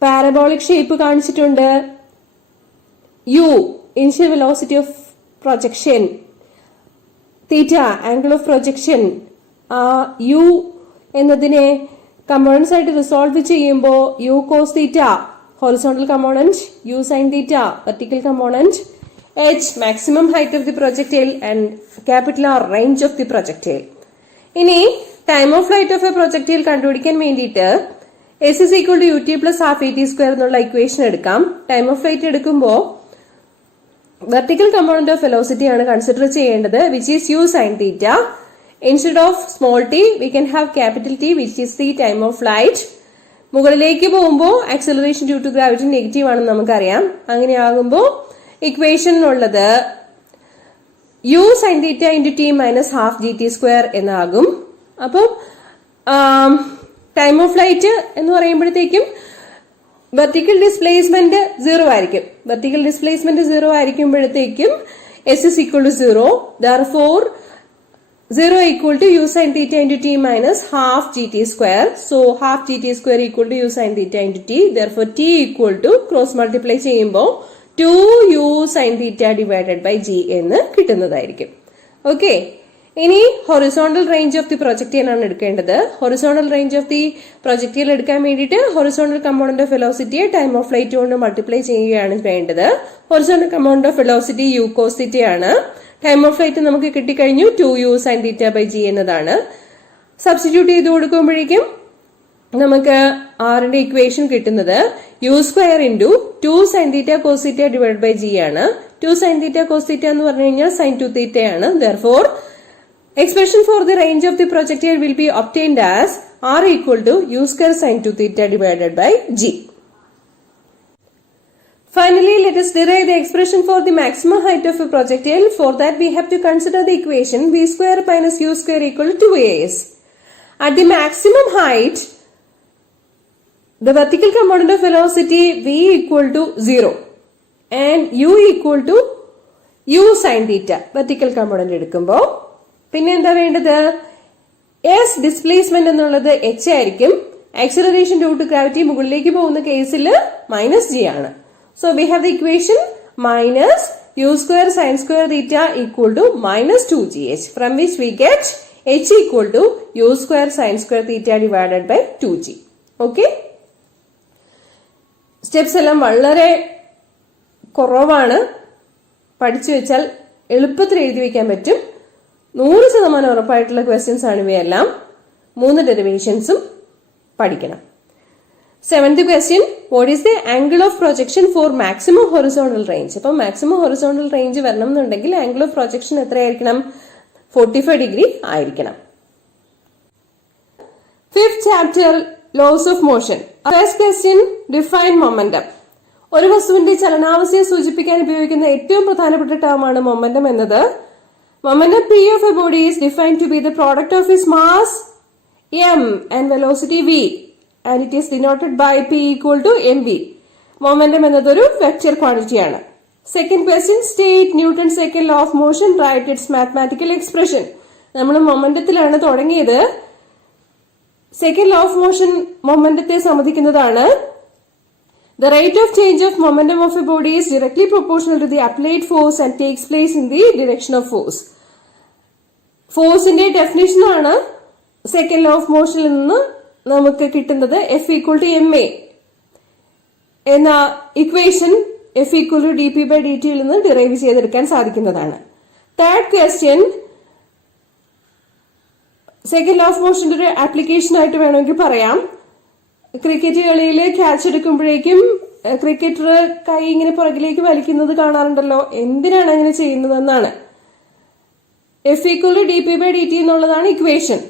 പാരബോളിക് ഷേപ്പ് കാണിച്ചിട്ടുണ്ട്, U initial velocity of projection, theta angle of projection. U എന്നതിനെ കമ്പോണൻസ് ആയിട്ട് റിസോൾവ് ചെയ്യുമ്പോൾ U cos theta horizontal component, u sin theta vertical component, h maximum height of the projectile and capital R range of the projectile. ഇനി time of flight of a projectile കണ്ടുപിടിക്കാൻ വേണ്ടിയിട്ട് s is equal to ut plus half at square എന്നുള്ള ഇക്വേഷൻ എടുക്കാം. ടൈം ഓഫ് ഫ്ലൈറ്റ് എടുക്കുമ്പോൾ വെർട്ടിക്കൽ കമ്പോണന്റ് ഓഫ് വെലോസിറ്റി ആണ് കൺസിഡർ ചെയ്യേണ്ടത്, which is u sin theta. Instead of small t we can have capital T, which is the time of flight. മുകളിലേക്ക് പോകുമ്പോൾ acceleration due to gravity negative ആണെന്ന് നമുക്കറിയാം. അങ്ങനെയാകുമ്പോൾ ഇക്വേഷനിലുള്ളത് u sine theta into t minus half g t square എന്നാകും. അപ്പം ടൈം ഓഫ് ഫ്ലൈറ്റ് എന്ന് പറയുമ്പോഴത്തേക്കും വെർട്ടിക്കൽ ഡിസ്പ്ലേസ്മെന്റ് 0 ആയിരിക്കും. വെർട്ടിക്കൽ ഡിസ്പ്ലേസ്മെന്റ് 0 ആയിരിക്കുമ്പോഴത്തേക്കും s is equal to 0. Therefore 0 equal to u sin theta into t minus half gt square. So half gt square equal to u sin theta into t. Therefore t equal to cross multiply ചെയ്യുമ്പോൾ 2u sin theta divided by g എന്ന് കിട്ടുന്നതായിരിക്കും. ഓക്കെ, ഇനി horizontal range of the projectile ആണ് എടുക്കേണ്ടത്. Horizontal range of the projectile എടുക്കാൻ വേണ്ടിയിട്ട് ഹൊറിസോണ്ടൽ കമ്പോണന്റ് ഓഫ് വെലോസിറ്റിയെ ടൈം ഓഫ് ഫ്ലൈറ്റ് കൊണ്ട് മൾട്ടിപ്ലൈ ചെയ്യുകയാണ് വേണ്ടത്. Horizontal component of velocity u cos theta ആണ്. ടൈം ഓഫ് ഫ്ലൈറ്റ് നമുക്ക് കിട്ടിക്കഴിഞ്ഞു 2u sin theta by g എന്നതാണ്. സബ്സ്റ്റിറ്റ്യൂട്ട് ചെയ്ത് കൊടുക്കുമ്പോഴേക്കും നമുക്ക് ആറിന്റെ ഇക്വേഷൻ കിട്ടുന്നത് u square into 2 sin theta cos theta divide by g ആണ്. 2 sin theta cos theta എന്ന് പറഞ്ഞു കഴിഞ്ഞാൽ sin 2 theta ആണ്. Therefore expression for the range of the projectile will be obtained as r equal to u square sin 2 theta divided by g. Finally, let us derive the expression for the maximum height of a projectile. For that, we have to consider the equation v square minus u square equal to 2as. At the maximum height, the vertical component of velocity v equal to 0 and u equal to u sin theta. Vertical component എടുക്കുമ്പോൾ പിന്നെ എന്താ വേണ്ടത്? s displacement എന്നുള്ളത് h ആയിരിക്കും. Acceleration due to gravity മുകളിലേക്ക് പോകുന്ന കേസിൽ മൈനസ് g ആണ്. So we have the equation minus u square sin square theta equal to minus 2gh, from which we get h equal to u square sin square theta divided by 2g. Okay. Steps എല്ലാം വളരെ കുറവാണ്. പഠിച്ചു വെച്ചാൽ എളുപ്പത്തിൽ എഴുതി വെക്കാൻ പറ്റും. 100% ഉറപ്പായിട്ടുള്ള ക്വസ്റ്റ്യൻസ് ആണ് ഇവയെല്ലാം. 3 ഡെറിവേഷൻസും പഠിക്കണം. 7th question, what is the angle of projection for maximum horizontal range? അപ്പോൾ maximum horizontal range വരണം എന്നുണ്ടെങ്കിൽ angle of projection എത്രയായിരിക്കണം? 45 degree ആയിരിക്കണം. 5th chapter, laws of motion. First question, define momentum. ഒരു വസ്തുവിന്റെ ചലനാവസ്ഥയെ സൂചിപ്പിക്കാൻ ഉപയോഗിക്കുന്ന ഏറ്റവും പ്രധാനപ്പെട്ട ടേമാണ് മൊമെന്റം എന്നത്. Momentum P of a body is defined to be the product of its mass m and velocity v, and it is denoted by P equal to mv. Momentum എന്നതൊരു വെക്റ്റർ ക്വാണ്ടിറ്റി ആണ്. Second question, state Newton's second law of motion, write its mathematical expression. നമ്മൾ മൊമെന്റത്തിലാണ് തുടങ്ങിയത്. സെക്കൻഡ് ലോ ഓഫ് മോഷൻ മൊമെന്റത്തെ സമ്മതിക്കുന്നതാണ്. The rate of change of momentum of a body is directly proportional to the applied force and takes place in the direction of force. ഫോഴ്സിന്റെ ഡെഫിനിഷൻ ആണ് സെക്കൻഡ് ലോ ഓഫ് മോഷനിൽ നിന്ന് നമുക്ക് കിട്ടുന്നത്. F equal to ma എന്ന equation F equal to dp by dt യിൽ നിന്ന് ഡിറൈവ് ചെയ്തെടുക്കാൻ സാധിക്കുന്നതാണ്. Third question, second law of മോഷന്റെ ഒരു ആപ്ലിക്കേഷൻ ആയിട്ട് വേണമെങ്കിൽ പറയാം. ക്രിക്കറ്റ് കളിയിൽ ക്യാച്ച് എടുക്കുമ്പോഴേക്കും ക്രിക്കറ്റർ കൈ ഇങ്ങനെ പുറകിലേക്ക് വലിക്കുന്നത് കാണാറുണ്ടല്ലോ. എന്തിനാണ് അങ്ങനെ ചെയ്യുന്നതെന്നാണ്. F equal to dp by dt എന്നുള്ളതാണ് ഇക്വേഷൻ.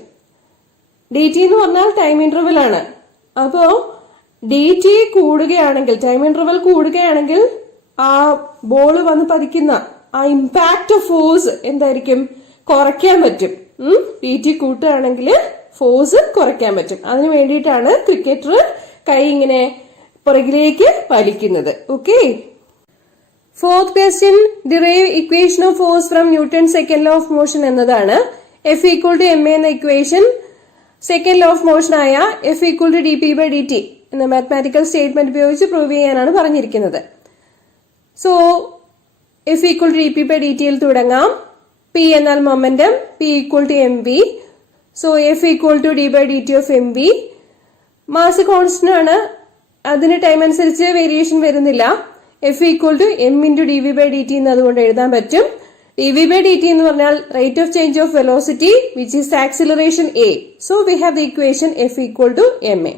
dt എന്ന് പറഞ്ഞാൽ ടൈം ഇന്റർവൽ ആണ്. അപ്പോ dt കൂടുകയാണെങ്കിൽ, ടൈം ഇന്റർവൽ കൂടുകയാണെങ്കിൽ ആ ബോൾ വന്ന് പതിക്കുന്ന ആ ഇമ്പാക്ട് ഓഫ് ഫോഴ്സ് എന്തായിരിക്കും? കുറയ്ക്കാൻ പറ്റും. dt കൂട്ടുകയാണെങ്കിൽ ഫോഴ്സ് കുറയ്ക്കാൻ പറ്റും. അതിനു വേണ്ടിയിട്ടാണ് ക്രിക്കറ്റർ കൈ ഇങ്ങനെ പുറകിലേക്ക് വലിക്കുന്നത്. Okay. Fourth question, derive equation of force from newton second law of motion എന്നതാണ്. F equal to ma എന്ന equation second law of motion ആയ F equal to dp by dt എന്ന മാത്തമാറ്റിക്കൽ സ്റ്റേറ്റ്മെന്റ് ഉപയോഗിച്ച് പ്രൂവ് ചെയ്യാനാണ് പറഞ്ഞിരിക്കുന്നത്. So F equal to dp by dt യിൽ തുടങ്ങാം. P എന്നാൽ momentum, P equal to mv. So F equal to d by dt of mv. Mass constant ആണ്, അതിന് ടൈം അനുസരിച്ച് വേരിയേഷൻ വരുന്നില്ല. F equal to m into dv by dt എന്ന് അതുകൊണ്ട് എഴുതാൻ പറ്റും. dv by dt എന്ന് പറഞ്ഞാൽ rate of change of velocity which is acceleration a. So we have the equation F equal to ma.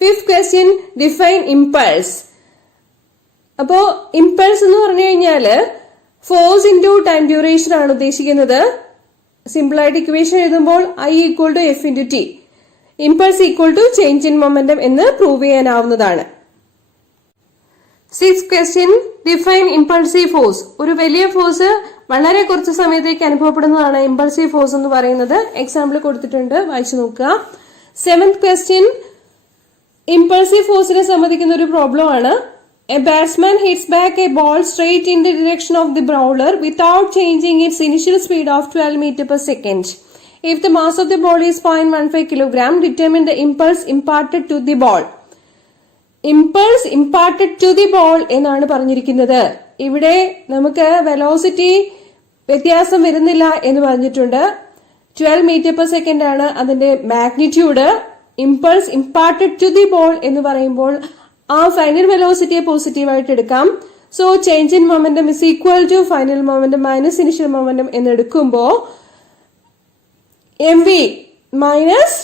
Fifth question, define impulse. അപ്പോ impulse എന്ന് പറഞ്ഞു കഴിഞ്ഞാല് ഫോഴ്സ് ഇൻറ്റു ടൈം ഡ്യൂറേഷൻ ആണ് ഉദ്ദേശിക്കുന്നത്. സിമ്പിൾ ആയിട്ട് ഇക്വേഷൻ എഴുതുമ്പോൾ I equal to F into t. Impulse equal to change in momentum എന്ന് prove ചെയ്യാനാവുന്നതാണ്. Sixth question, define impulsive force. ഒരു വലിയ ഫോഴ്സ് വളരെ കുറച്ച് സമയത്തേക്ക് അനുഭവപ്പെടുന്നതാണ് ഇമ്പൾസീവ് ഫോഴ്സ് എന്ന് പറയുന്നത്. എക്സാമ്പിൾ കൊടുത്തിട്ടുണ്ട്, വായിച്ചു നോക്കുക. 7th question, ഇമ്പൾസീവ് ഫോഴ്സിനെ സംബന്ധിക്കുന്ന ഒരു പ്രോബ്ലം ആണ്. A batsman hits back a ball straight in the direction of the bowler without changing its initial speed of 12 meters per second. If the mass of the ball is 0.15 kilogram, determine the impulse imparted to the ball. Impulse imparted to the ball എന്നാണ് പറഞ്ഞിരിക്കുന്നത്. ഇവിടെ നമുക്ക് വെലോസിറ്റി വ്യത്യാസം വരുന്നില്ല എന്ന് പറഞ്ഞിട്ടുണ്ട്. 12 മീറ്റർ പെർ സെക്കൻഡ് ആണ് അതിന്റെ magnitude. Impulse imparted to the ball എന്ന് പറയുമ്പോൾ ആ ഫൈനൽ വെലോസിറ്റിയെ പോസിറ്റീവായിട്ട് എടുക്കാം. So change in momentum is equal to final momentum minus initial momentum എന്ന് എടുക്കുമ്പോ m v minus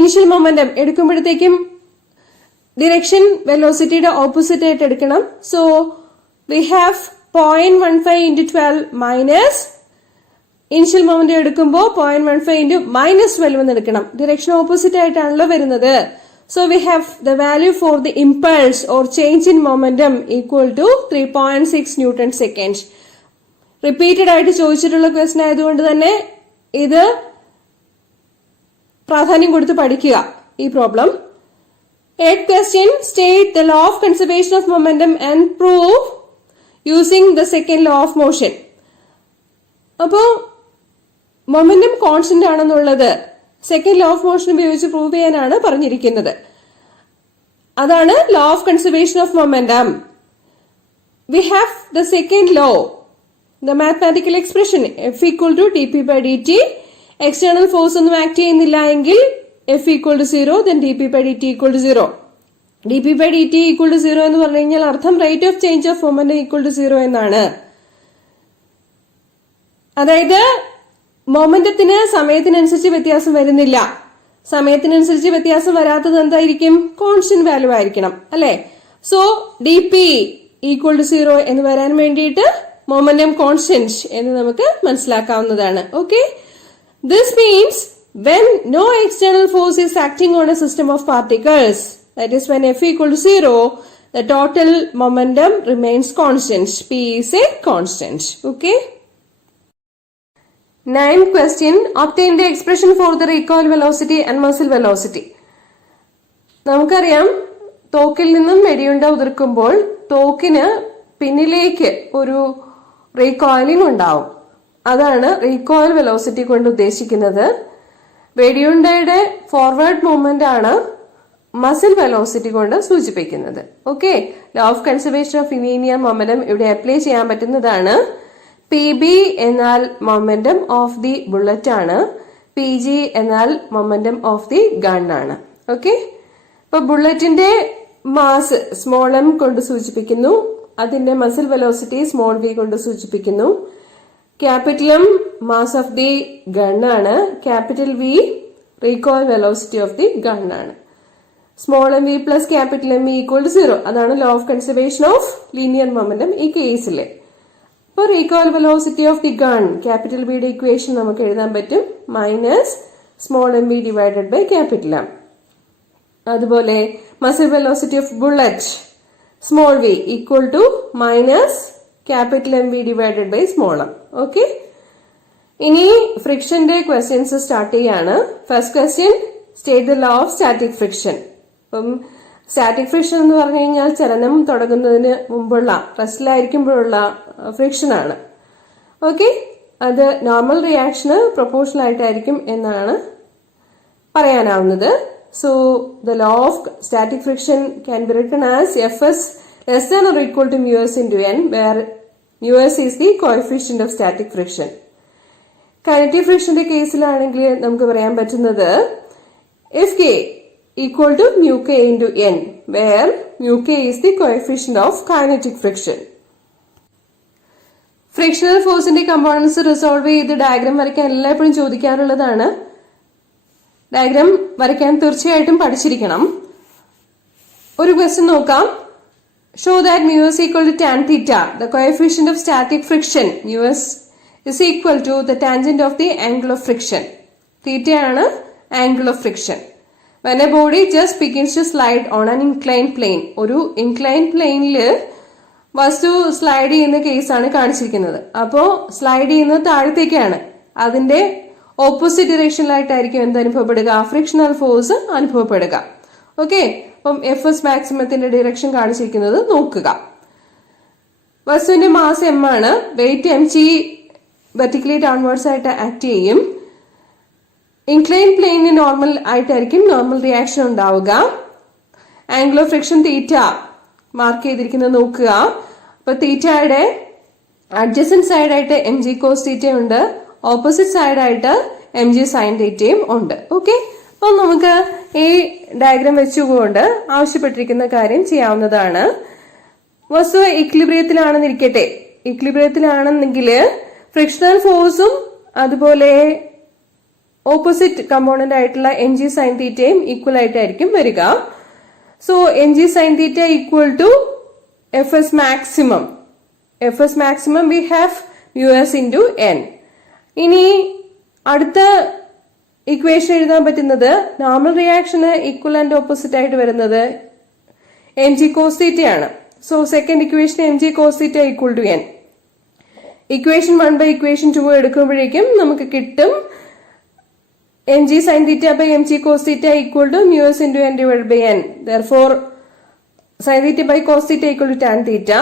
initial momentum എടുക്കുമ്പോഴത്തേക്കും ഡിറക്ഷൻ വെലോസിറ്റിയുടെ ഓപ്പോസിറ്റ് ആയിട്ട് എടുക്കണം. So we have 0.15 into 12 minus initial momentum എടുക്കുമ്പോൾ 0.15 into -12 എന്ന് എടുക്കണം. ഡിറക്ഷൻ ഓപ്പോസിറ്റ് ആയിട്ടാണല്ലോ വരുന്നത്. So we have the value for the impulse or change in momentum equal to 3.6 Newton seconds. Repeated ആയിട്ട് ചോദിച്ചിട്ടുള്ള ക്വസ്റ്റ്യൻ ആയതുകൊണ്ട് തന്നെ ഇത് പ്രാധാന്യം കൊടുത്ത് പഠിക്കുക ഈ problem. 8th question, state the law of conservation of momentum and prove using the second law of motion. അപ്പോ മൊമെന്റം കോൺസ്റ്റന്റ് ആണെന്നുള്ളത് സെക്കൻഡ് ലോ ഓഫ് മോഷൻ ഉപയോഗിച്ച് പ്രൂവ് ചെയ്യാനാണ് പറഞ്ഞിരിക്കുന്നത്. അതാണ് law of conservation of momentum. V have the second law, the mathematical expression F equal to dp by dt. External force ഒന്നും ആക്ട് ചെയ്യുന്നില്ല എങ്കിൽ F equal to 0, then dp by dt equal to 0. dp/dt equal to 0 എന്ന് പറഞ്ഞു കഴിഞ്ഞാൽ അർത്ഥം rate of change of momentum equal to 0 എന്നാണ്. അതായത് മൊമെന്റത്തിന് സമയത്തിനനുസരിച്ച് വ്യത്യാസം വരുന്നില്ല. സമയത്തിനനുസരിച്ച് വ്യത്യാസം വരാത്തത് എന്തായിരിക്കും? കോൺസ്റ്റന്റ് വാല്യൂ ആയിരിക്കണം അല്ലെ. സോ dp ഈക്വൽ ടു 0 എന്ന് വരാൻ വേണ്ടിയിട്ട് മൊമെന്റം കോൺസ്റ്റന്റ് എന്ന് നമുക്ക് മനസ്സിലാക്കാവുന്നതാണ്. Okay, this means when no external force is acting on a system of particles, that is when F equal to 0, the total momentum remains constant. P is a constant. Okay. 9th question. Obtain the expression for the recoil velocity and muzzle velocity. നമുക്കറിയാം തോക്കിൽ നിന്നും വെടിയുണ്ട ഉതിർക്കുമ്പോൾ തോക്കിന് പിന്നിലേക്ക് ഒരു റീകോയിലിംഗ് ഉണ്ടാവും. അതാണ് റീകോയിൽ വെലോസിറ്റി കൊണ്ട് ഉദ്ദേശിക്കുന്നത്. വെടിയുണ്ടയുടെ ഫോർവേഡ് മൂവ്മെന്റ് ആണ് മസിൽ വെലോസിറ്റി കൊണ്ട് സൂചിപ്പിക്കുന്നത്. Okay, law of conservation of linear momentum ഇവിടെ അപ്ലൈ ചെയ്യാൻ പറ്റുന്നതാണ്. PB എന്നാൽ മൊമെന്റം ഓഫ് ദി ബുള്ളറ്റ് ആണ്, PG എന്നാൽ മൊമെന്റം ഓഫ് ദി ഗൺ ആണ്. ഓക്കെ, ഇപ്പൊ ബുള്ളറ്റിന്റെ മാസ് സ്മോൾ m കൊണ്ട് സൂചിപ്പിക്കുന്നു, അതിന്റെ മസിൽ വെലോസിറ്റി സ്മോൾ v കൊണ്ട് സൂചിപ്പിക്കുന്നു. Capital M mass of the gun ആണ്, capital V recoil velocity of the gun ആണ്. Small m v plus capital M equal to 0. അതാണ് law of conservation of linear momentum ഈ കേസിലെ. ഇപ്പോൾ recoil velocity of the gun capital ബിയുടെ ഇക്വേഷൻ നമുക്ക് എഴുതാൻ പറ്റും minus small m v divided by capital M. അതുപോലെ muzzle velocity of bullet small v equal to minus capital M v divided by small m. Okay, ഇനി ഫ്രിക്ഷന്റെ ക്വസ്റ്റ്യൻസ് സ്റ്റാർട്ട് ചെയ്യാണ്. First question, state the law of static friction. അപ്പം സ്റ്റാറ്റിക് ഫ്രിക്ഷൻ എന്ന് പറഞ്ഞു കഴിഞ്ഞാൽ ചലനം തുടങ്ങുന്നതിന് മുമ്പുള്ള റെസ്റ്റിലായിരിക്കുമ്പോഴുള്ള ഫ്രിക്ഷൻ ആണ്. ഓക്കെ, അത് നോർമൽ റിയാക്ഷന് പ്രൊപ്പോർഷണൽ ആയിട്ടായിരിക്കും എന്നാണ് പറയാനാവുന്നത്. So the law of static friction can be written as Fs less than or equal to mu s into n, where mu s is the coefficient of static friction. Kinetic frictionന്റെ കേസിലാണെങ്കിൽ നമുക്ക് പറയാൻ പറ്റുന്നത് Fk equal to mu k into n, where mu k is the coefficient of kinetic friction. Frictional ഫോഴ്സിന്റെ കമ്പോണൻസ് റിസോൾവ് ചെയ്ത് ഡയഗ്രാം വരയ്ക്കാൻ എല്ലായ്പ്പോഴും ചോദിക്കാറുള്ളതാണ്. ഡയഗ്രാം വരയ്ക്കാൻ തീർച്ചയായിട്ടും പഠിച്ചിരിക്കണം. ഒരു ക്വസ്റ്റ്യൻ നോക്കാം. Show that mu s equal to tan theta. The coefficient of static friction mu s is equal to the tangent of the angle of friction. Theta ആണ് angle of friction. When a body just begins to slide on an inclined plane, ഒരു inclined planeൽ വസ്തു സ്ലൈഡ് ചെയ്യുന്ന കേസാണ് കാണിച്ചിരിക്കുന്നത്. അപ്പോ സ്ലൈഡ് ചെയ്യുന്നത് താഴത്തേക്കാണ്. അതിന്റെ ഓപ്പോസിറ്റ് ഡിറക്ഷനിലായിട്ടായിരിക്കും എന്ത് അനുഭവപ്പെടുക? ഫ്രിക്ഷണൽ ഫോഴ്സ് അനുഭവപ്പെടുക. ഓക്കെ, അപ്പം Fs മാക്സിമത്തിന്റെ ഡിറക്ഷൻ കാണിച്ചിരിക്കുന്നത് നോക്കുക. വസ്തുവിന്റെ മാസ് m ആണ്, വെയിറ്റ് mg വെർട്ടിക്കലി ഡൗൺവേർഡ്സ് ആയിട്ട് ആക്ട് ചെയ്യും. ഇൻക്ലൈൻ പ്ലെയിനിന് നോർമൽ ആയിട്ടായിരിക്കും നോർമൽ റിയാക്ഷൻ ഉണ്ടാവുക. Angle of friction theta mark ചെയ്തിരിക്കുന്നത് നോക്കുക. അപ്പൊ തീറ്റയുടെ അഡ്ജസന്റ് സൈഡായിട്ട് mg കോസ് തീറ്റ ഉണ്ട്, ഓപ്പോസിറ്റ് സൈഡായിട്ട് mg സൈൻ തീറ്റയും ഉണ്ട്. ഓക്കെ, അപ്പൊ നമുക്ക് ഈ ഡയഗ്രാം വെച്ചുകൊണ്ട് ആവശ്യപ്പെട്ടിരിക്കുന്ന കാര്യം ചെയ്യാവുന്നതാണ്. വസ്തു ഇക്ലിബ്രിയത്തിലാണെന്നിരിക്കട്ടെ. ഇക്ലിബ്രിയത്തിലാണെന്നെങ്കിൽ ഫ്രിക്ഷണൽ ഫോഴ്സും അതുപോലെ ഓപ്പോസിറ്റ് കമ്പോണന്റ് ആയിട്ടുള്ള mg സൈൻ തീറ്റയും ഈക്വൽ ആയിട്ടായിരിക്കും വരിക. So mg sine theta equal to Fs maximum. Fs maximum we have mu s into n. ഇനി അടുത്ത ഇക്വേഷൻ എഴുതാൻ പറ്റുന്നത് നോർമൽ റിയാക്ഷന് ഈക്വൽ ആൻഡ് ഓപ്പോസിറ്റ് ആയിട്ട് വരുന്നത് mg കോസ് തീറ്റ ആണ്. So second equation mg cos theta equal to n. Equation 1 by equation 2 എടുക്കുമ്പോഴേക്കും നമുക്ക് കിട്ടും mg sin theta by mg cos theta equal to mu s into n divided by n. Therefore, sin theta by cos theta equal to tan theta.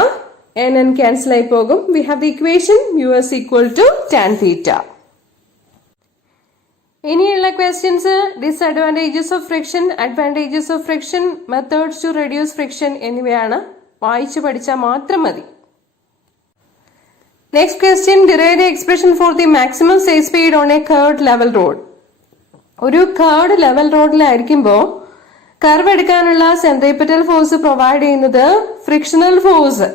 n cancel ആയി പോകും. We have the equation mu s equal to tan theta. ഇനിയുള്ള questions disadvantages of friction, advantages of friction, methods to reduce friction എന്നിവയാണ്. വായിച്ചു പഠിച്ചാൽ മാത്രം മതി. Next question, derive the expression for the maximum safe speed on a curved level road. ഒരു കർവ്ഡ് ലെവൽ റോഡിലായിരിക്കുമ്പോൾ കർവ് എടുക്കാനുള്ള സെൻട്രിപെറ്റൽ ഫോഴ്സ് പ്രൊവൈഡ് ചെയ്യുന്നത് ഫ്രിക്ഷണൽ ഫോഴ്സ്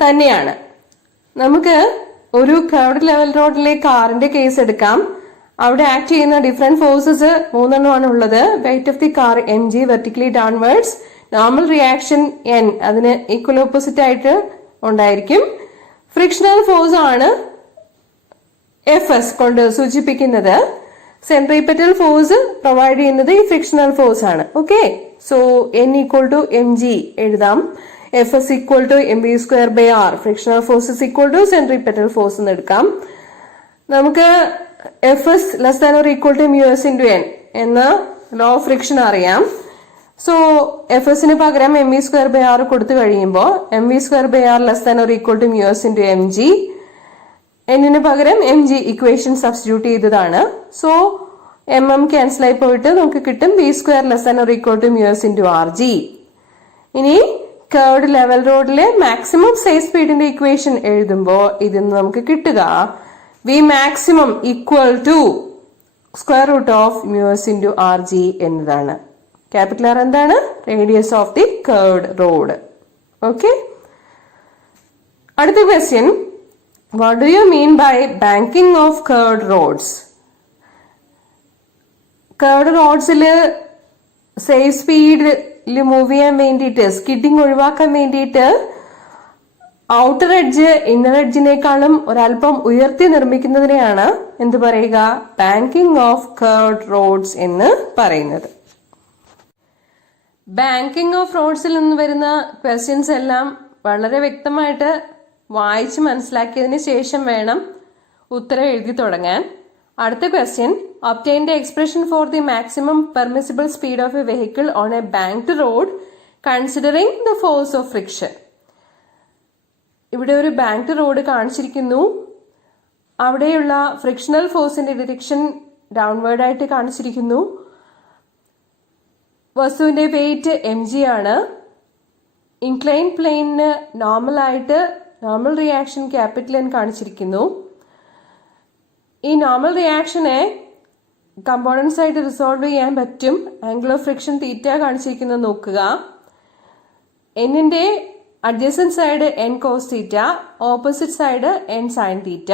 തന്നെയാണ്. നമുക്ക് ഒരു കർവ്ഡ് ലെവൽ റോഡിലെ കാറിന്റെ കേസ് എടുക്കാം. അവിടെ ആക്ട് ചെയ്യുന്ന ഡിഫറെന്റ് ഫോഴ്സസ് 3 ഉള്ളത്. Weight of the car mg vertically downwards, normal reaction n അതിന് ഈക്വൽ ഓപ്പോസിറ്റ് ആയിട്ട് ഉണ്ടായിരിക്കും. ഫ്രിക്ഷണൽ ഫോഴ്സ് ആണ് Fs കൊണ്ട് സൂചിപ്പിക്കുന്നത്. സെൻട്രിപെറ്റൽ ഫോഴ്സ് പ്രൊവൈഡ് ചെയ്യുന്നത് ഈ ഫ്രിക്ഷണൽ ഫോഴ്സ് ആണ്. Okay, so n equal to mg എഴുതാം. Fs equal to mv²r, frictional force is equal to centripetal force എന്ന് എടുക്കാം. നമുക്ക് Fs less than or equal to µs into n എന്ന ലോ ഓഫ് ഫ്രിക്ഷൻ അറിയാം. സോ Fsന് പകരം mv²r കൊടുത്തു കഴിയുമ്പോൾ mv²r less than or equal to µs into mg, എന്നിന് പകരം mg ഇക്വേഷൻ സബ്സ്റ്റിറ്റ്യൂട്ട് ചെയ്തതാണ്. സോ ക്യാൻസൽ ആയി പോയിട്ട് നമുക്ക് കിട്ടും v² less than or equal to µs into rg. ഇനി കർവ്ഡ് ലെവൽ റോഡിലെ മാക്സിമം സ്റ്റേറ്റ് സ്പീഡിന്റെ ഇക്വേഷൻ എഴുതുമ്പോൾ ഇതിന്ന് നമുക്ക് കിട്ടുക v maximum equal to square root of µs into rg എന്നതാണ്. ക്യാപിറ്റൽ ആർ എന്താണ്? Radius of the curved road. Okay, അടുത്ത question, what do you mean by banking of curved roads? Curved റോഡ്സില് സേഫ് സ്പീഡിൽ മൂവ് ചെയ്യാൻ വേണ്ടിയിട്ട്, സ്കിഡിങ് ഒഴിവാക്കാൻ വേണ്ടിയിട്ട് ഔട്ടർ എഡ്ജ് ഇന്നർ എഡ്ജിനേക്കാളും ഒരല്പം ഉയർത്തി നിർമ്മിക്കുന്നതിനെയാണ് എന്ത് പറയുക? ബാങ്കിങ് ഓഫ് കർവ്ഡ് റോഡ്സ് എന്ന് പറയുന്നത്. ബാങ്കിങ് ഓഫ് റോഡ്സിൽ നിന്ന് വരുന്ന ക്വസ്റ്റ്യൻസ് എല്ലാം വളരെ വ്യക്തമായിട്ട് വായിച്ച് മനസ്സിലാക്കിയതിന് ശേഷം വേണം ഉത്തരം എഴുതി തുടങ്ങാൻ. അടുത്ത question, obtain the expression for the maximum permissible speed of A vehicle on A banked road considering the force of friction. ഇവിടെ ഒരു ബാങ്ക്ഡ് റോഡ് കാണിച്ചിരിക്കുന്നു. അവിടെയുള്ള ഫ്രിക്ഷണൽ ഫോഴ്സിന്റെ ഡിറക്ഷൻ ഡൗൺവേർഡ് ആയിട്ട് കാണിച്ചിരിക്കുന്നു. വസ്തുവിന്റെ വെയിറ്റ് mg ആണ്. ഇൻക്ലൈൻ പ്ലെയിനിന് നോർമൽ ആയിട്ട് നോർമൽ റിയാക്ഷൻ ക്യാപിറ്റൽ N കാണിച്ചിരിക്കുന്നു. ഈ നോർമൽ റിയാക്ഷനെ കമ്പോണൻസ് ആയിട്ട് റിസോൾവ് ചെയ്യാൻ പറ്റും. ആംഗിൾ ഓഫ് ഫ്രിക്ഷൻ തീറ്റ കാണിച്ചിരിക്കുന്നത് നോക്കുക. എന്നിന്റെ adjacent side n cos theta, opposite side n sine theta.